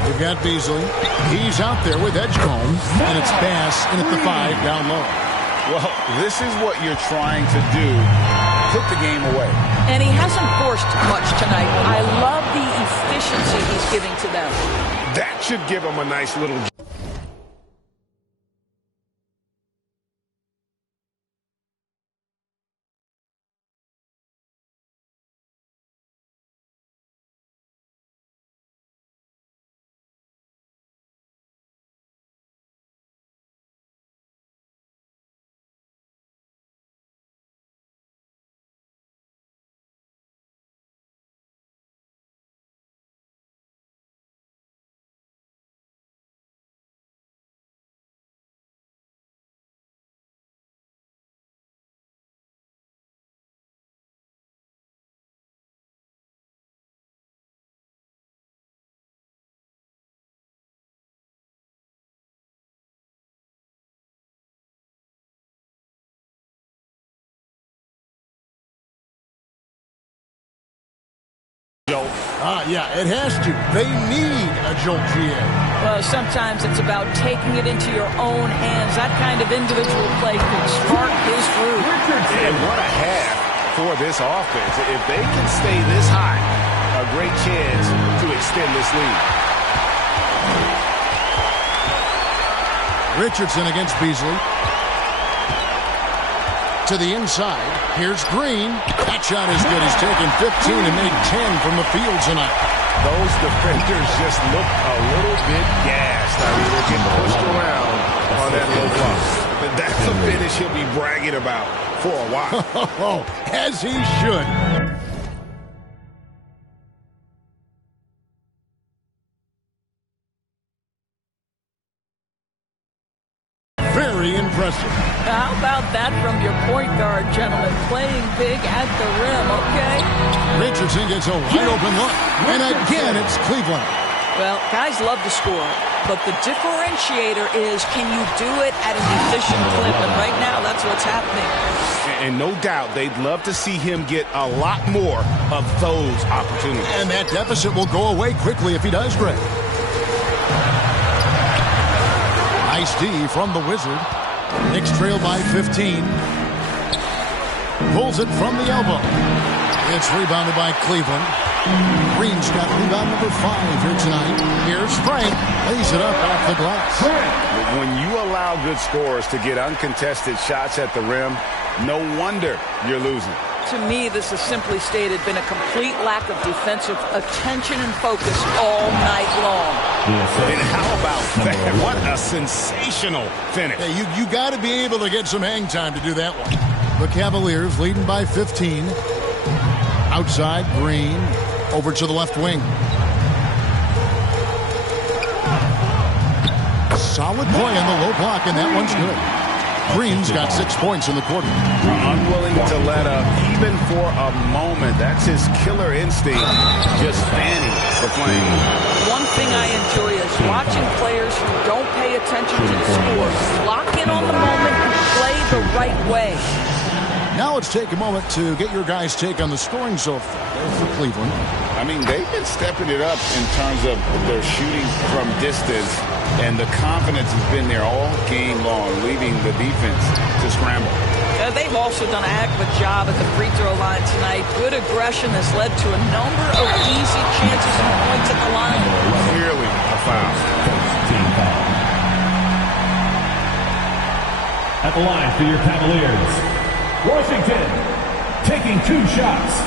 They've got Beasley. He's out there with Edgecombe. And it's Bass in at the 5 down low. Well, this is what you're trying to do. Put the game away. And he hasn't forced much tonight. I love the efficiency he's giving to them. That should give him a nice little... Yeah, it has to. They need a jolt, GA. Well, sometimes it's about taking it into your own hands. That kind of individual play could spark his groove. And what a half for this offense. If they can stay this high, a great chance to extend this lead. Richardson against Beasley. To the inside. Here's Green. That shot is good. He's taken 15 and made 10 from the field tonight. Those defenders just look a little bit gassed. I mean, they're getting pushed around on that low post. But that's a finish he'll be bragging about for a while. As he should. Very impressive. How about that from your point guard, gentlemen? Playing big at the rim, okay? Richardson gets a wide open look. And again, it's Cleveland. Well, guys love to score, but the differentiator is, can you do it at an efficient clip? And right now, that's what's happening. And no doubt, they'd love to see him get a lot more of those opportunities. And that deficit will go away quickly if he does, Greg. Nice D from the Wizard. Knicks trail by 15. Pulls it from the elbow. It's rebounded by Cleveland. Green's got rebound number 5 here tonight. Here's Frank. Lays it up off the glass. When you allow good scorers to get uncontested shots at the rim, no wonder you're losing. To me, this has simply stated been a complete lack of defensive attention and focus all night long. And how about that? What a sensational finish. Hey, you got to be able to get some hang time to do that one. The Cavaliers leading by 15. Outside, Green. Over to the left wing. Solid play on the low block, and that one's good. Green's got 6 points in the quarter. Unwilling to let up, even for a moment. That's his killer instinct, just fanning the flame. One thing I enjoy is watching players who don't pay attention to the score. Lock in on the moment and play the right way. Now let's take a moment to get your guys' take on the scoring so far for Cleveland. I mean, they've been stepping it up in terms of their shooting from distance, and the confidence has been there all game long, leaving the defense to scramble. They've also done a heck of a job at the free throw line tonight. Good aggression has led to a number of easy chances and points at the line. Clearly a foul. At the line for your Cavaliers, Washington taking 2 shots.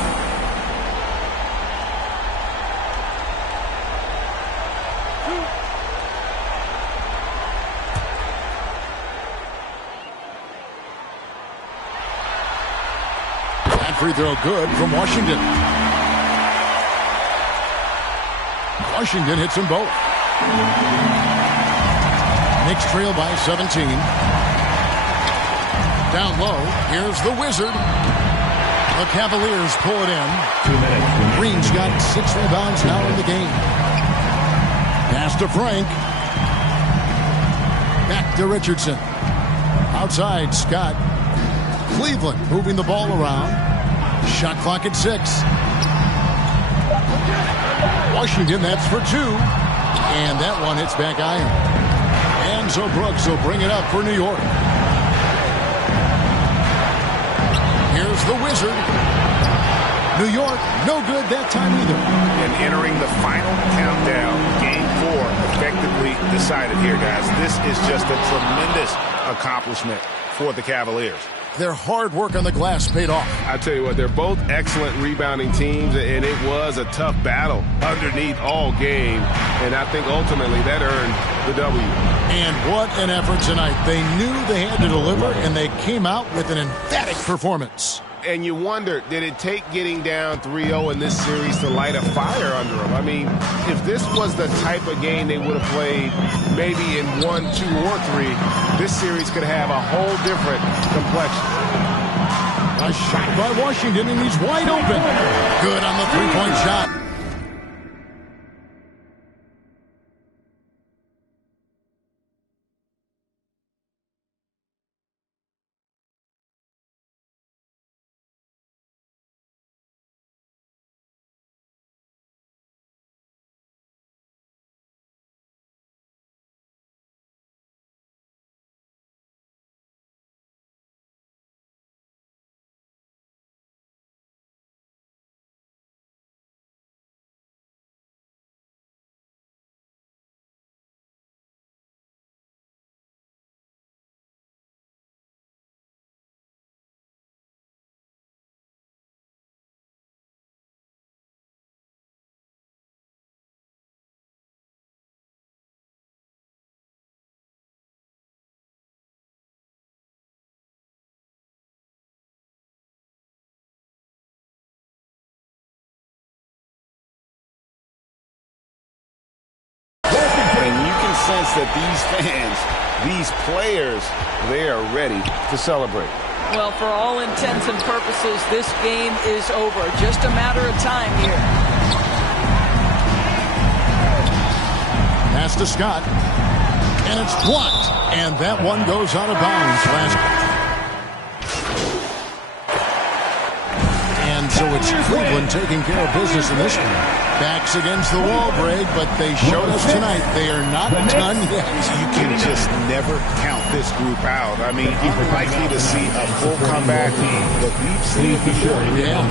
Free throw good from Washington. Washington hits them both. Knicks trail by 17. Down low, here's the Wizard. The Cavaliers pull it in. 2 minutes. Green's got 6 rebounds now in the game. Pass to Frank. Back to Richardson. Outside, Scott. Cleveland moving the ball around. Shot clock at 6. Washington, that's for 2. And that one hits back iron. And so Brooks will bring it up for New York. Here's the Wizard. New York, no good that time either. And entering the final countdown, Game 4 effectively decided here, guys. This is just a tremendous accomplishment for the Cavaliers. Their hard work on the glass paid off. I tell you what, they're both excellent rebounding teams, and it was a tough battle underneath all game. And I think ultimately that earned the W. And what an effort tonight. They knew they had to deliver, and they came out with an emphatic performance. And you wonder, did it take getting down 3-0 in this series to light a fire under them? I mean, if this was the type of game they would have played maybe in 1, 2, or 3, this series could have a whole different complexion. A shot by Washington, and he's wide open. Good on the three-point shot. Sense that these fans, these players, they are ready to celebrate. Well, for all intents and purposes, this game is over. Just a matter of time here. Pass to Scott. And it's blocked. And that one goes out of bounds. And so it's Cleveland taking care of business in this one. Backs against the wall, Greg, but they showed us tonight they are not done yet. You can just never count this group out. I mean, unlikely to see a full comeback, but we've seen it before. Yeah,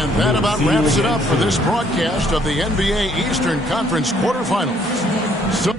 and that about wraps it up for this broadcast of the NBA Eastern Conference quarterfinals. So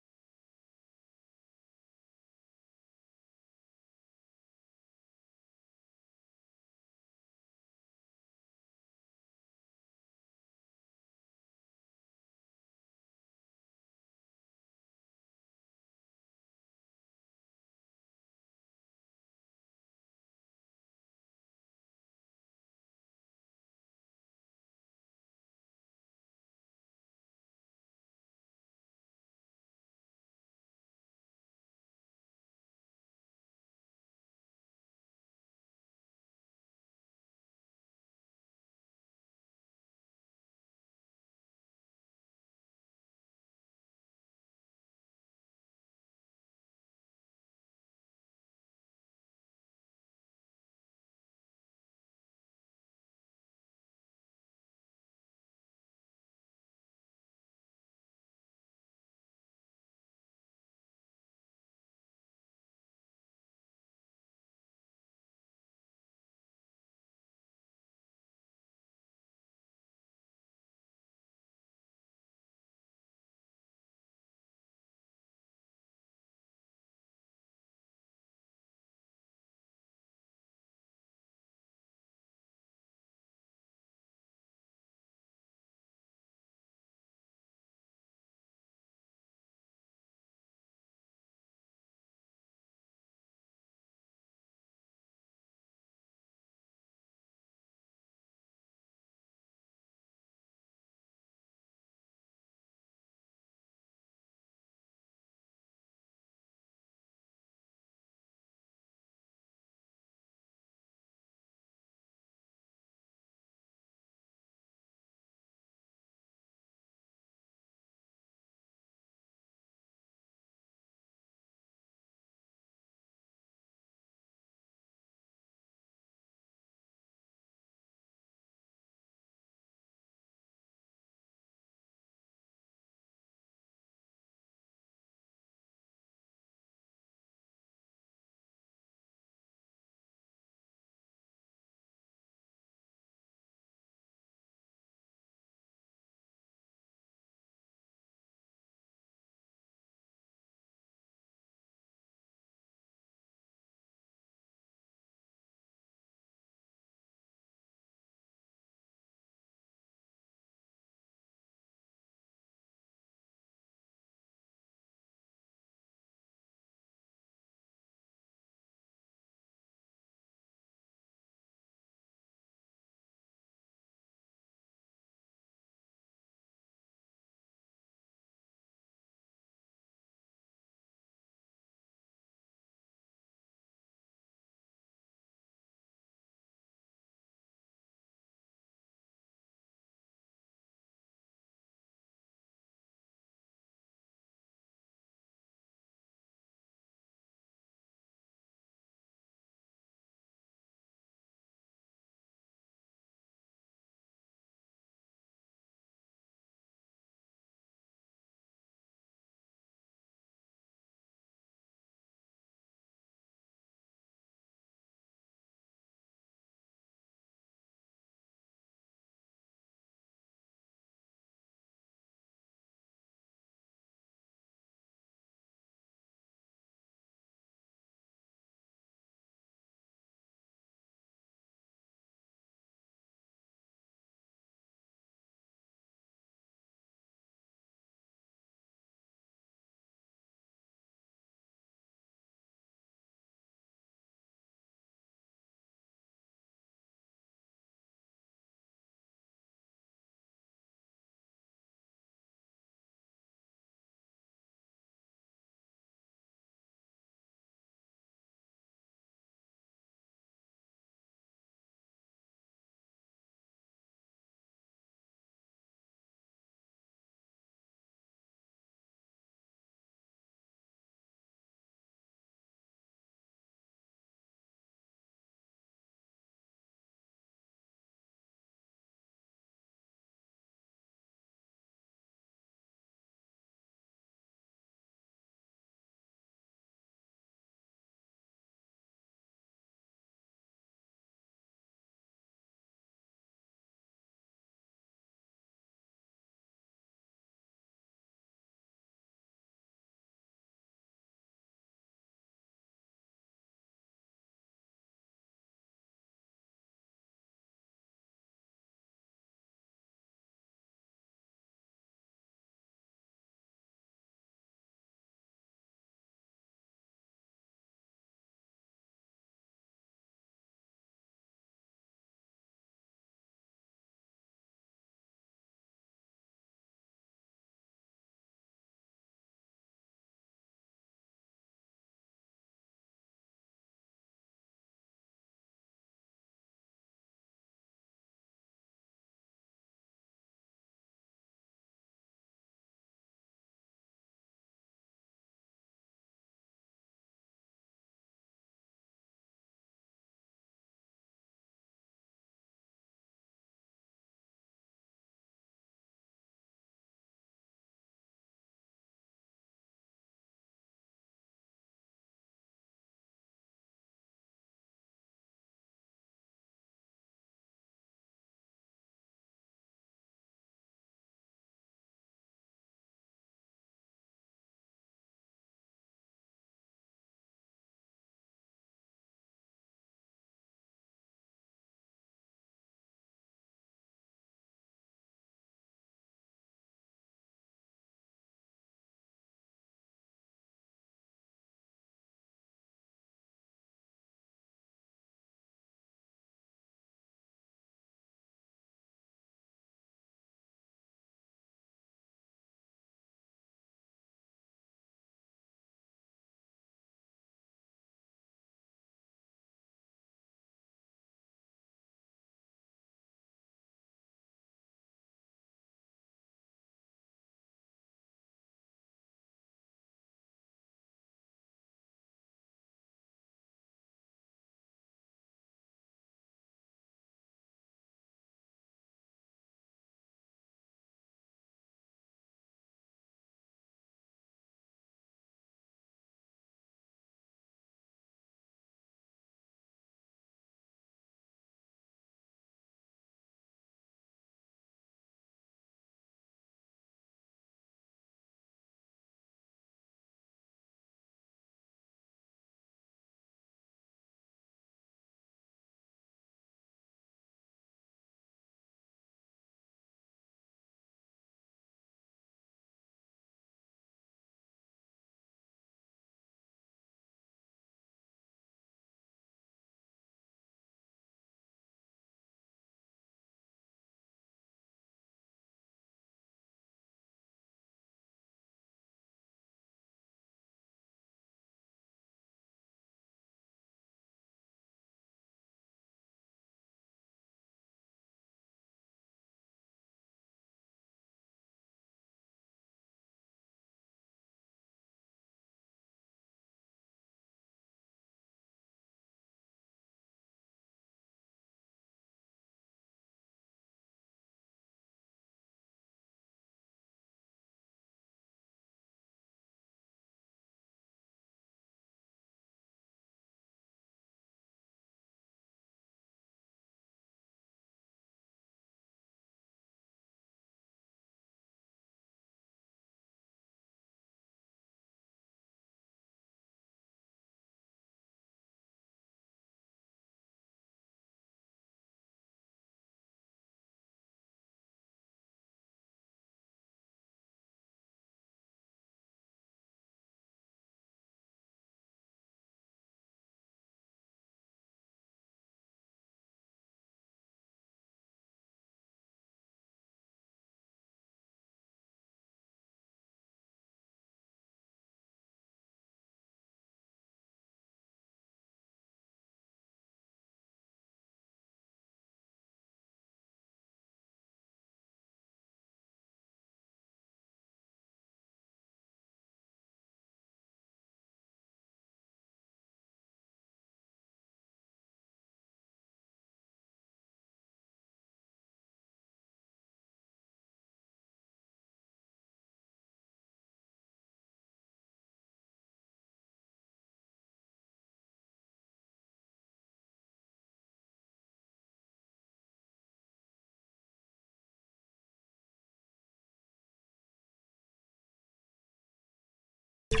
So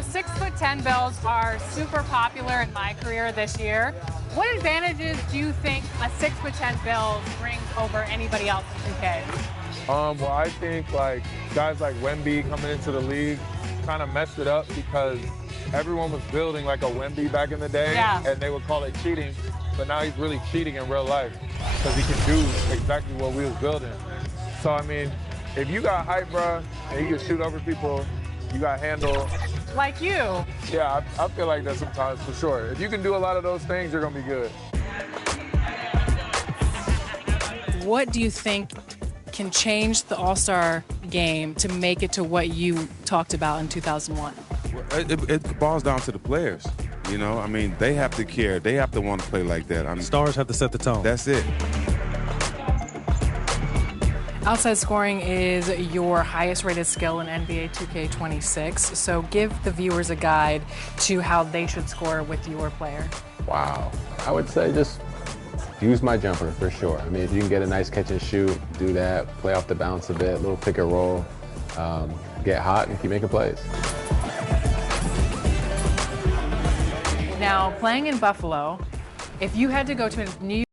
6'10" Bills are super popular in MyCareer this year. What advantages do you think a 6'10" Bills brings over anybody else in 2K? Well, I think like guys like Wemby coming into the league kind of messed it up because everyone was building like a Wemby back in the day, and they would call it cheating. But now he's really cheating in real life because he can do exactly what we was building. So I mean, if you got height, bro, and you can shoot over people, you got handle. Like you. Yeah, I feel like that sometimes for sure. If you can do a lot of those things, you're gonna be good. What do you think can change the All-Star game to make it to what you talked about in 2001? It boils down to the players. You know, I mean, they have to care. They have to want to play like that. I mean, stars have to set the tone. That's it. Outside scoring is your highest rated skill in NBA 2K26. So give the viewers a guide to how they should score with your player. Wow. I would say just use my jumper for sure. I mean, if you can get a nice catch and shoot, do that, play off the bounce a bit, little pick and roll, get hot and keep making plays. Now, playing in Buffalo, if you had to go to a New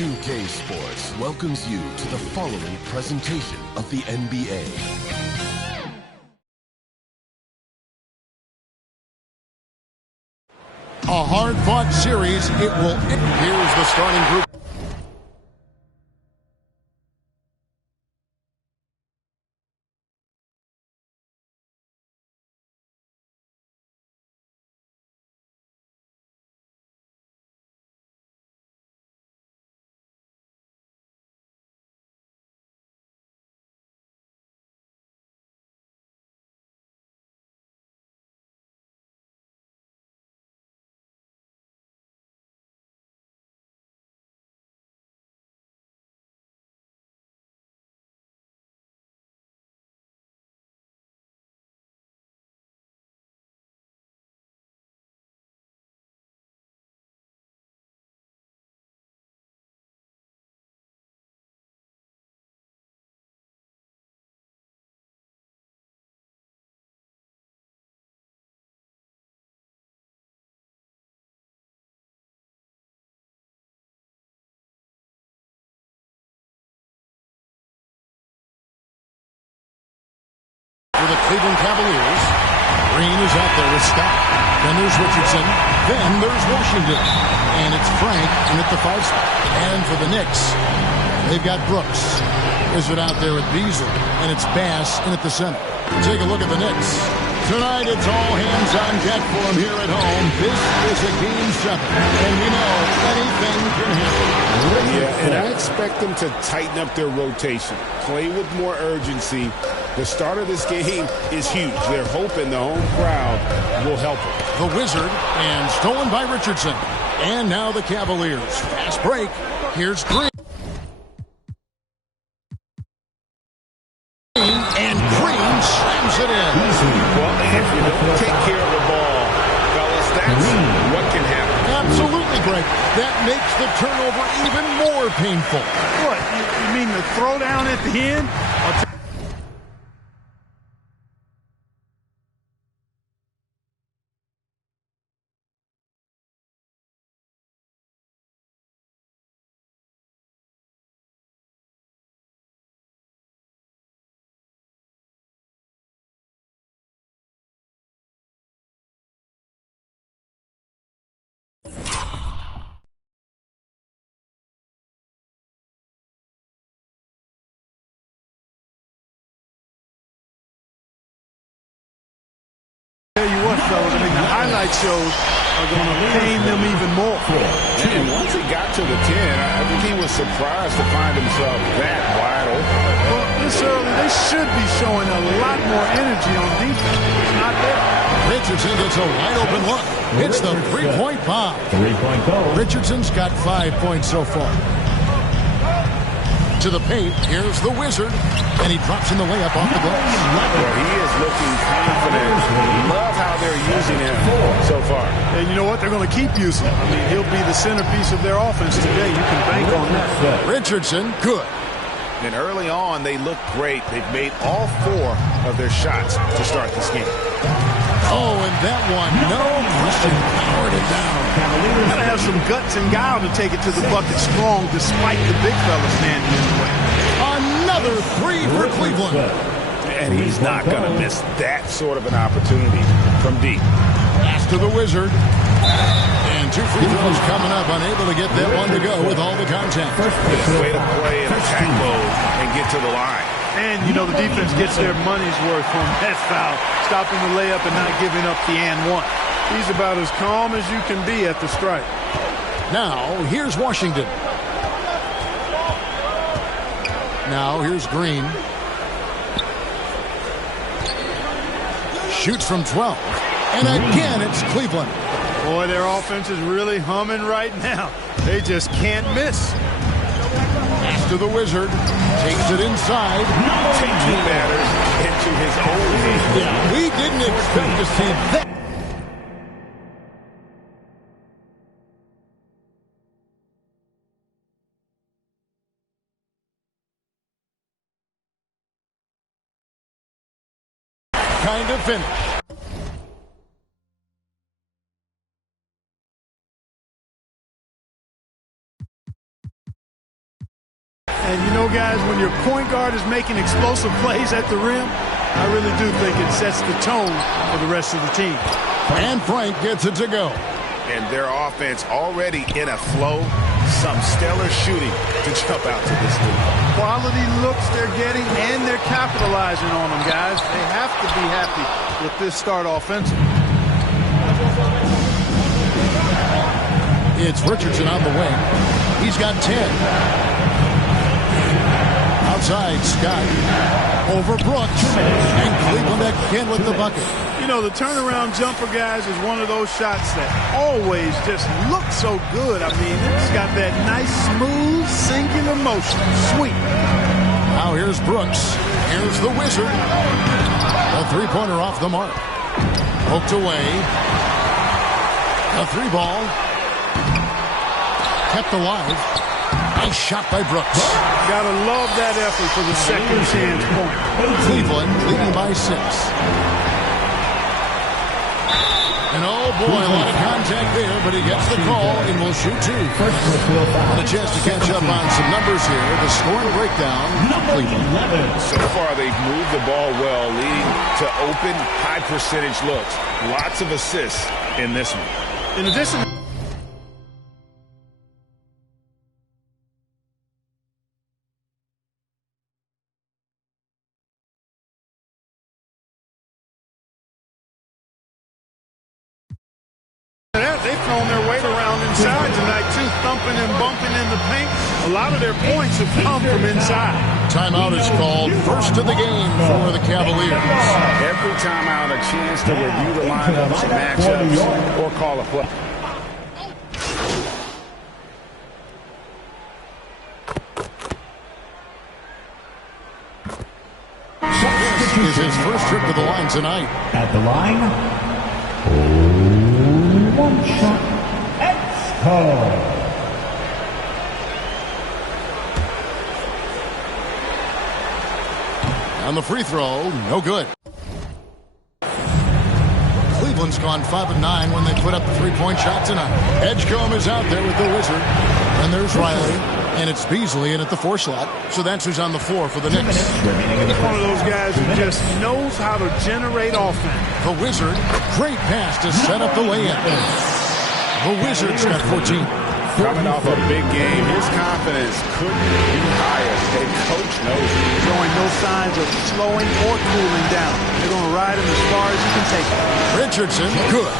2K Sports welcomes you to the following presentation of the NBA. A hard-fought series. It will. Here's the starting group. For the Cleveland Cavaliers, Green is out there with Scott. Then there's Richardson. Then there's Washington. And it's Frank in at the 5 spot. And for the Knicks, they've got Brooks. Wizard out there with Beasley. And it's Bass in at the center. Take a look at the Knicks. Tonight it's all hands on deck for them here at home. This is a Game 7. And we know anything can happen. Yeah, and I expect them to tighten up their rotation. Play with more urgency. The start of this game is huge. They're hoping the home crowd will help them. The Wizard, and stolen by Richardson. And now the Cavaliers. Fast break. Here's Green. And Green slams it in. Well, if you don't take care of the ball, fellas, that's what can happen. Absolutely, Greg. That makes the turnover even more painful. What? You mean the throwdown at the end? Tell you what, fellas, I mean, the highlight shows are going to pain them even more. And once he got to the 10, I think he was surprised to find himself that wide open. Well, this early, they should be showing a lot more energy on defense. It's not there. Richardson gets a wide open look. Hits the three-point bomb. 3-point goal. Richardson's got 5 points so far. To the paint, here's the Wizard, and he drops in the layup off the glass. Well, he is looking confident. Love how they're using him so far. And you know what? They're going to keep using him. I mean, he'll be the centerpiece of their offense today. You can bank on that. Richardson, good. And early on, they look great. They've made all 4 of their shots to start this game. Oh, and that one, no question, powered it down. Gotta have some guts and guile to take it to the bucket strong, despite the big fella standing in the way. Another 3 for Cleveland. And he's not going to miss that sort of an opportunity from deep. Pass to the Wizard. And 2 free throws coming up, unable to get that one to go with all the contact. Way to play in attack mode and get to the line. And, you know, the defense gets their money's worth on that foul, stopping the layup and not giving up the and one. He's about as calm as you can be at the strike. Now, here's Washington. Now, here's Green. Shoots from 12. And again, it's Cleveland. Boy, their offense is really humming right now. They just can't miss. Pass to the Wizard. Takes it inside. Taking matters into his own hands. Yeah, we didn't expect to see that. Kind of finish. And you know, guys, when your point guard is making explosive plays at the rim, I really do think it sets the tone for the rest of the team. And Frank gets it to go. And their offense already in a flow. Some stellar shooting to jump out to this lead. Quality looks they're getting, and they're capitalizing on them, guys. They have to be happy with this start offensively. It's Richardson on the wing. He's got 10. Outside, Scott. Over Brooks. And Cleveland again with the bucket. You know, the turnaround jumper, guys, is one of those shots that always just looks so good. I mean, it's got that nice, smooth, singular motion. Sweet. Now here's Brooks. Here's the Wizard. A three-pointer off the mark. Poked away. A 3-ball. Kept alive. Nice shot by Brooks. Gotta love that effort for the second chance point. Cleveland leading by 6. And oh boy, a lot of contact there, but he gets the call and will shoot 2. And a chance to catch up on some numbers here. The scoring breakdown, Cleveland. So far, they've moved the ball well, leading to open, high-percentage looks. Lots of assists in this one. In addition, they've thrown their weight around inside tonight, too, thumping and bumping in the paint. A lot of their points have come from inside. Timeout is called. First of the game for the Cavaliers. Every timeout, a chance to review the lineups, matchups, or call a play. This is his first trip to the line tonight. At the line, one shot, Expo. On the free throw, no good. Cleveland's gone 5 of 9 when they put up the three-point shot tonight. Edgecombe is out there with the Wizard. And there's Riley. And it's Beasley in at the 4 slot. So that's who's on the floor for the Knicks. He's one of those guys who just knows how to generate offense. The Wizard, great pass to set up the lay-in. The Wizard's got 14. Coming off a big game, his confidence couldn't be higher. Head coach knows it. Showing no signs of slowing or cooling down. They're going to ride him as far as you can take him. Richardson, good.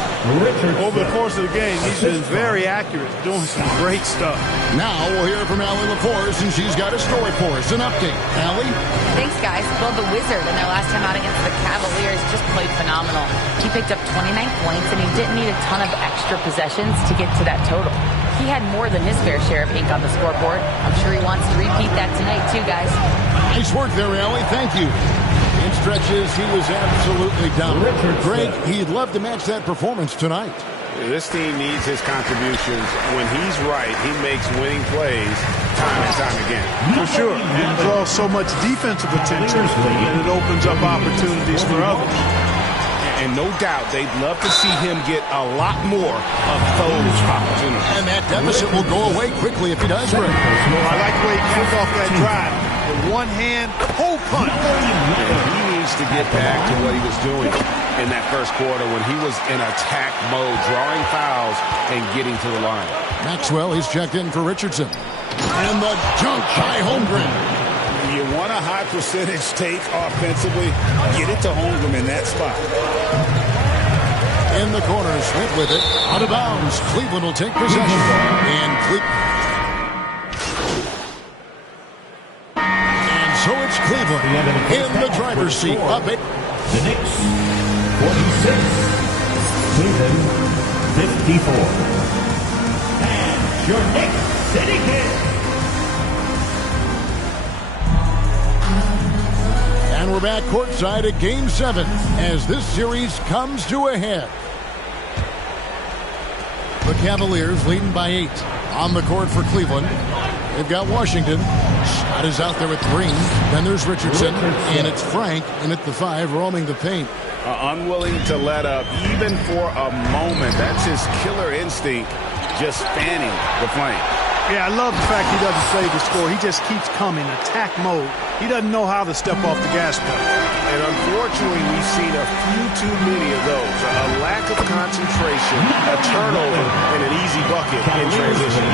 Over the course of the game, he's been very accurate, doing some great stuff. Now we'll hear from Allie LaForce, and she's got a story for us. An update. Allie? Thanks, guys. Well, the Wizard in their last time out against the Cavaliers just played phenomenal. He picked up 29 points, and he didn't need a ton of extra possessions to get to that total. He had more than his fair share of ink on the scoreboard. I'm sure he wants to repeat that tonight, too, guys. Nice work there, Allie. Thank you. In stretches, he was absolutely dominant. Greg, he'd love to match that performance tonight. This team needs his contributions. When he's right, he makes winning plays time and time again. For sure. And draws so much defensive attention that it opens up opportunities for others. And no doubt, they'd love to see him get a lot more of those opportunities. And that deficit will go away quickly if he does, Greg. I like the way he kicked off that drive. The one-hand hole punch. And he needs to get back to what he was doing in that first quarter when he was in attack mode, drawing fouls and getting to the line. Maxwell, he's checked in for Richardson. And the dunk by Holmgren. You want a high percentage take offensively, get it to Holmgren in that spot. In the corner, Smith with it. Out of bounds. Cleveland will take possession. And so it's Cleveland in the driver's seat. Up it. The Knicks, 46. Cleveland, 54. And your Knicks City Kid. And we're back courtside at Game 7 as this series comes to a head. The Cavaliers leading by 8 on the court for Cleveland. They've got Washington. Scott is out there with Green. Then there's Richardson. And it's Frank in at the 5 roaming the paint. Unwilling to let up even for a moment. That's his killer instinct, just fanning the flame. Yeah, I love the fact he doesn't save the score. He just keeps coming, attack mode. He doesn't know how to step off the gas pedal. And unfortunately, we've seen a few too many of those. A lack of concentration, a turnover, and an easy bucket in transition.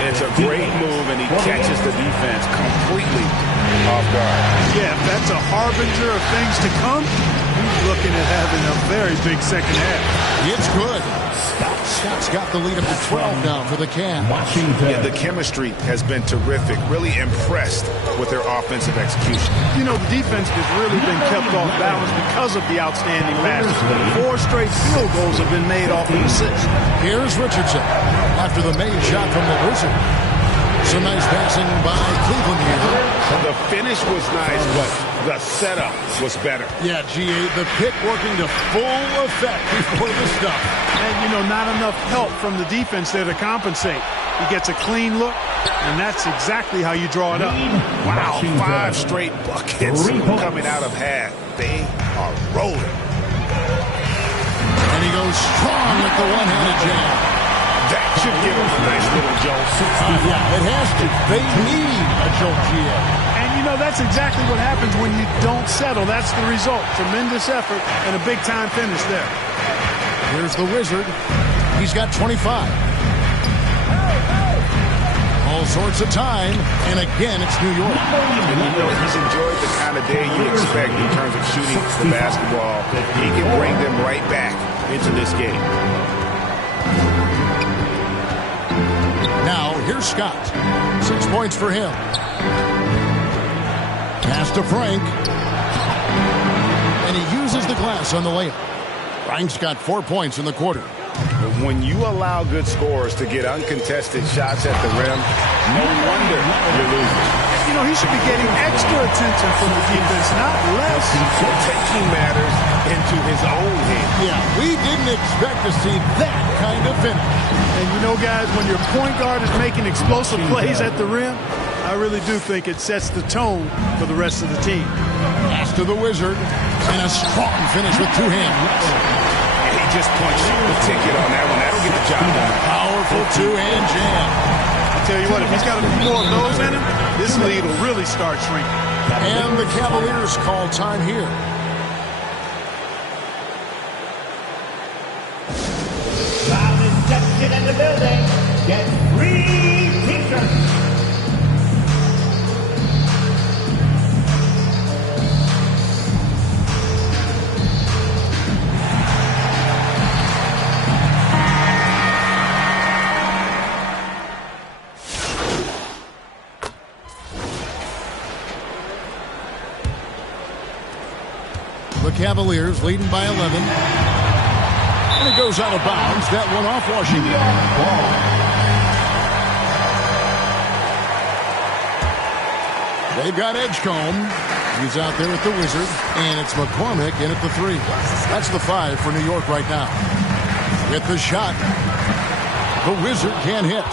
And it's a great move, and he catches the defense completely off guard. Yeah, if that's a harbinger of things to come, he's looking at having a very big second half. It's good. Scott's got the lead up to 12 now for the Cavs. Yeah, the chemistry has been terrific. Really impressed with their offensive execution. You know, the defense has really been kept off balance because of the outstanding passes. 4 straight field goals have been made off of assists. Here's Richardson after the made shot from the Wizard. Some nice passing by Cleveland here. The finish was nice, but the setup was better. Yeah, GA, the pick working to full effect before the stuff. And, you know, not enough help from the defense there to compensate. He gets a clean look, and that's exactly how you draw it up. Wow, 5 straight buckets coming out of half. They are rolling. And he goes strong with the one-handed jam. That should give him a nice little jolt. Yeah, it has to. They need a jolt, GA. And, you know, that's exactly what happens when you don't settle. That's the result. Tremendous effort and a big-time finish there. Here's the Wizard. He's got 25. All sorts of time. And again, it's New York. And you know, he's enjoyed the kind of day you expect in terms of shooting the basketball. He can bring them right back into this game. Now, here's Scott. 6 points for him. Pass to Frank. And he uses the glass on the layup. Frank's got 4 points in the quarter. When you allow good scorers to get uncontested shots at the rim, no wonder you're losing. You know, he should be getting extra attention from the defense, not less. Taking matters into his own hands. Yeah, we didn't expect to see that kind of finish. And you know, guys, when your point guard is making explosive plays at the rim, I really do think it sets the tone for the rest of the team. Pass to the Wizard, and a strong finish with 2 hands. And he just punched the ticket on that one. That'll get the job done. Powerful 2-hand jam. I tell you what, if he's got a few more of those in him, this lead will really start shrinking. And the Cavaliers call time here. Foul inception in the building. Get free t-shirts. The Cavaliers leading by 11. And it goes out of bounds. That one off Washington. They've got Edgecombe. He's out there at the Wizard. And it's McCormick in at the 3. That's the 5 for New York right now. With the shot. The Wizard can't hit.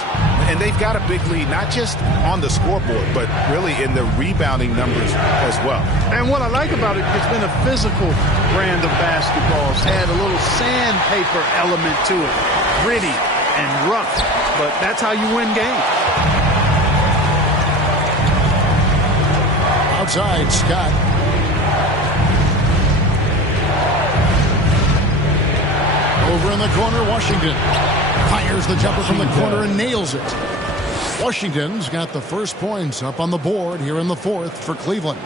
And they've got a big lead, not just on the scoreboard, but really in the rebounding numbers as well. And what I like about it, it's been a physical brand of basketball. It's had a little sandpaper element to it. Gritty and rough. But that's how you win games. Outside, Scott. Over in the corner, Washington. Fires the jumper from the corner and nails it. Washington's got the first points up on the board here in the 4th for Cleveland.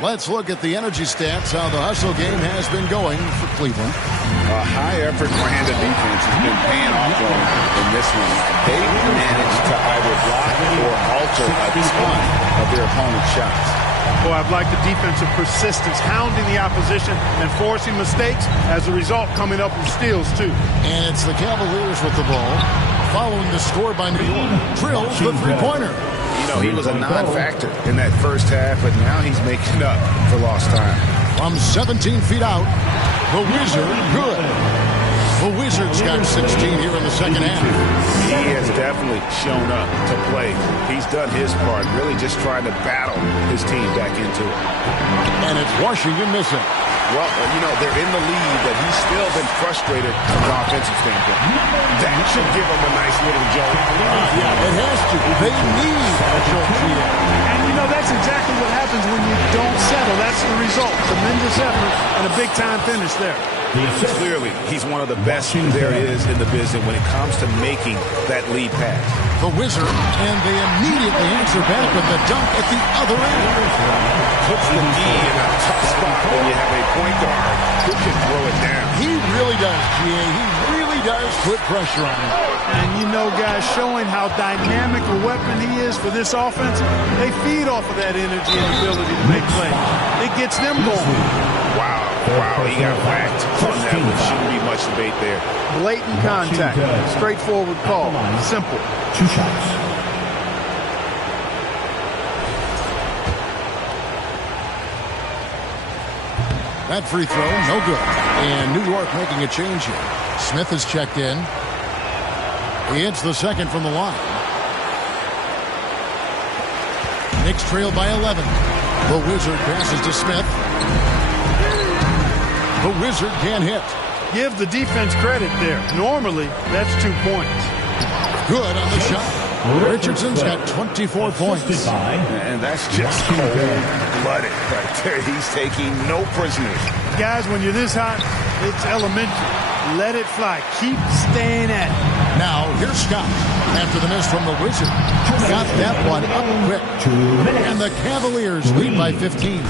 Let's look at the energy stats, how the hustle game has been going for Cleveland. A high-effort brand of defense has been paying off for them in this one. They've managed to either block or alter a ton of their opponent's shots. Boy, I've liked the defensive persistence, hounding the opposition and forcing mistakes. As a result, coming up with steals, too. And it's the Cavaliers with the ball. Following the score by New York. Drills the three-pointer. You know, he was a non-factor in that first half, but now he's making up for lost time. From 17 feet out, the Wizard, good. The Wizards got 16 here in the second half. He has definitely shown up to play. He's done his part, really just trying to battle his team back into it. And it's Washington missing. Well, you know, they're in the lead, but he's still been frustrated from an offensive standpoint. That should give him a nice little jolt. Yeah, it has to. They need a jolt here. And, you know, that's exactly what happens when you don't settle. That's the result. Tremendous effort and a big-time finish there. Clearly, he's one of the best there is in the business when it comes to making that lead pass. The Wizard, and they immediately answer back with the dunk at the other end. Puts the D in a tough spot when you have a point guard who can throw it down. He really does, G.A. He really does put pressure on him. And you know, guys, showing how dynamic a weapon he is for this offense, they feed off of that energy and ability to make plays. It gets them going. Wow, he got whacked on that one. Shouldn't be much debate there. Blatant contact. Straightforward call. Simple. 2 shots. That free throw, no good. And New York making a change here. Smith is checked in. He hits the second from the line. Knicks trail by 11. The Wizard passes to Smith. The Wizard can't hit. Give the defense credit there. Normally, that's 2 points. Good on the shot. Richardson's got 24 points. And that's just cold-blooded right there. He's taking no prisoners. Guys, when you're this hot, it's elementary. Let it fly. Keep staying at it. Now, here's Scott. After the miss from the Wizard. Got that one up quick. And the Cavaliers lead by 15.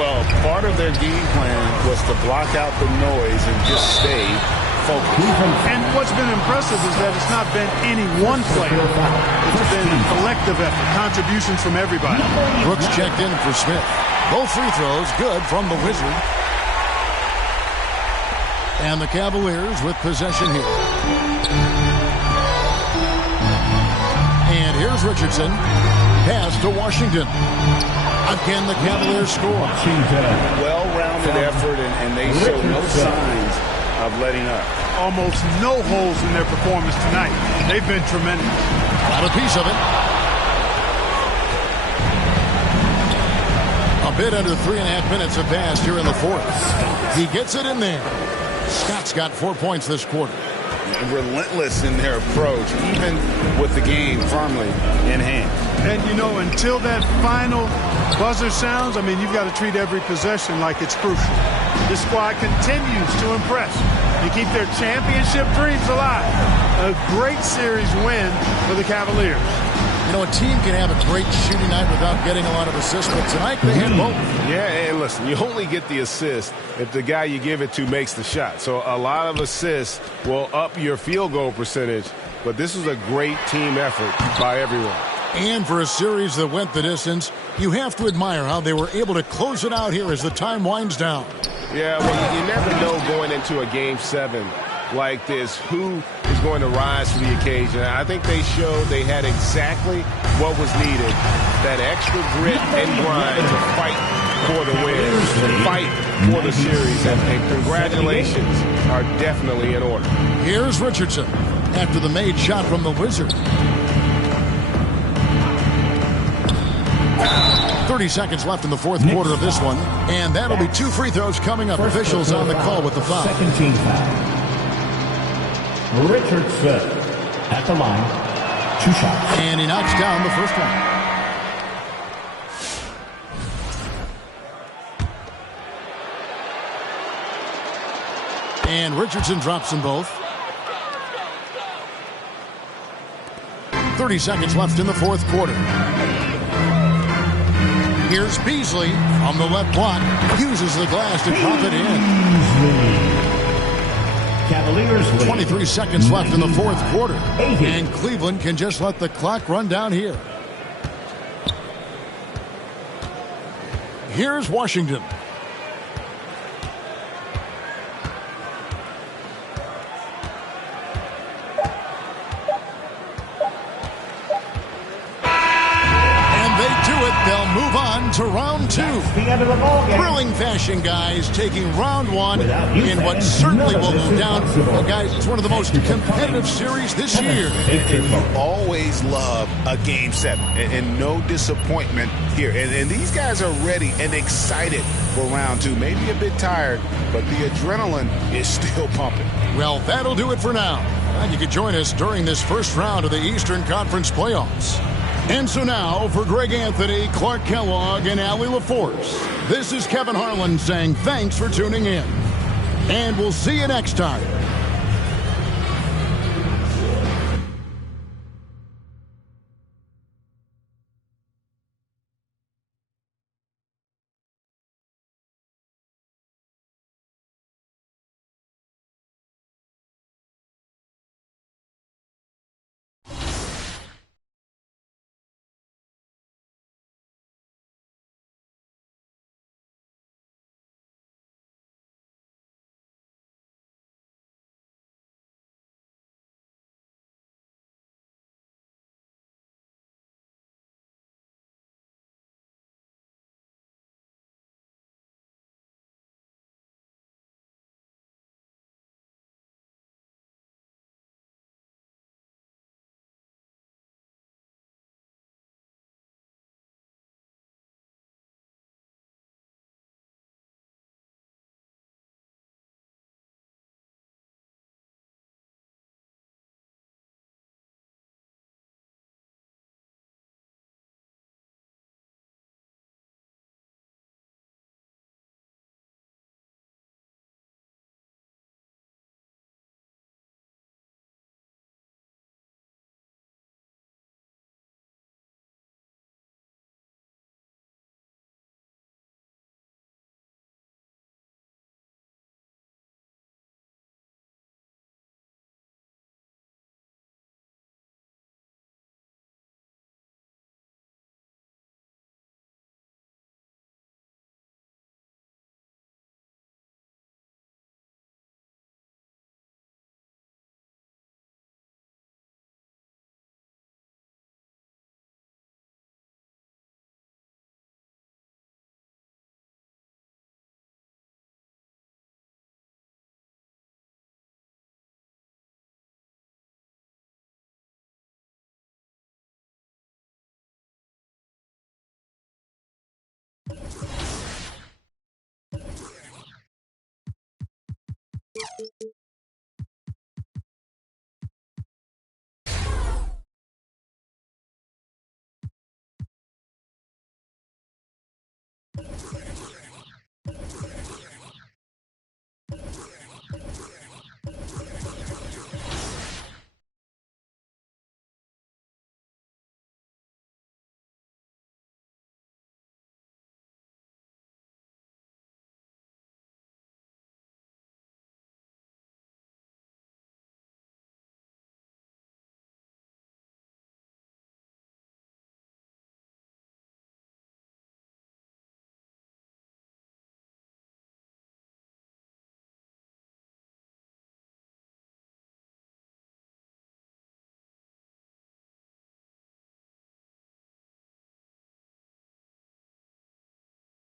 Well, part of their game plan was to block out the noise and just stay focused. And what's been impressive is that it's not been any one player. It's been a collective effort, contributions from everybody. Brooks checked in for Smith. Both free throws good from the Wizard. And the Cavaliers with possession here. And here's Richardson. Pass to Washington. Again, the Cavaliers score. Well-rounded effort, and they show no signs of letting up. Almost no holes in their performance tonight. They've been tremendous. Got a piece of it. A bit under 3.5 minutes have passed here in the 4th. He gets it in there. Scott's got 4 points this quarter. Relentless in their approach, even with the game firmly in hand. And, you know, until that final buzzer sounds, I mean, you've got to treat every possession like it's crucial. This squad continues to impress and keep their championship dreams alive. A great series win for the Cavaliers. You know, a team can have a great shooting night without getting a lot of assists, but tonight they had both. Yeah, and listen, you only get the assist if the guy you give it to makes the shot. So a lot of assists will up your field goal percentage, but this was a great team effort by everyone. And for a series that went the distance, you have to admire how they were able to close it out here as the time winds down. Yeah, well, you never know going into a Game 7 like this, who is going to rise to the occasion? I think they showed they had exactly what was needed, that extra grit and grind to fight for the win, fight for the series, and congratulations are definitely in order. Here's Richardson after the made shot from the Wizard. 30 seconds left in the fourth quarter of this one, and that'll be 2 free throws coming up. Officials on the call with the foul. Second team foul. Richardson at the line. 2 shots. And he knocks down the first one. And Richardson drops them both. 30 seconds left in the fourth quarter. Here's Beasley on the left block. Uses the glass to pop it in. Cavaliers lead. 23 seconds left in the fourth quarter. And Cleveland can just let the clock run down here. Here's Washington. They'll move on to round 2. Thrilling fashion, guys, taking round 1 in what certainly will go down. Well, guys, it's one of the most competitive series this year. And you always love a game 7, and no disappointment here. And these guys are ready and excited for round 2. Maybe a bit tired, but the adrenaline is still pumping. Well, that'll do it for now. And you can join us during this first round of the Eastern Conference playoffs. And so now, for Greg Anthony, Clark Kellogg, and Allie LaForce, this is Kevin Harlan saying thanks for tuning in. And we'll see you next time.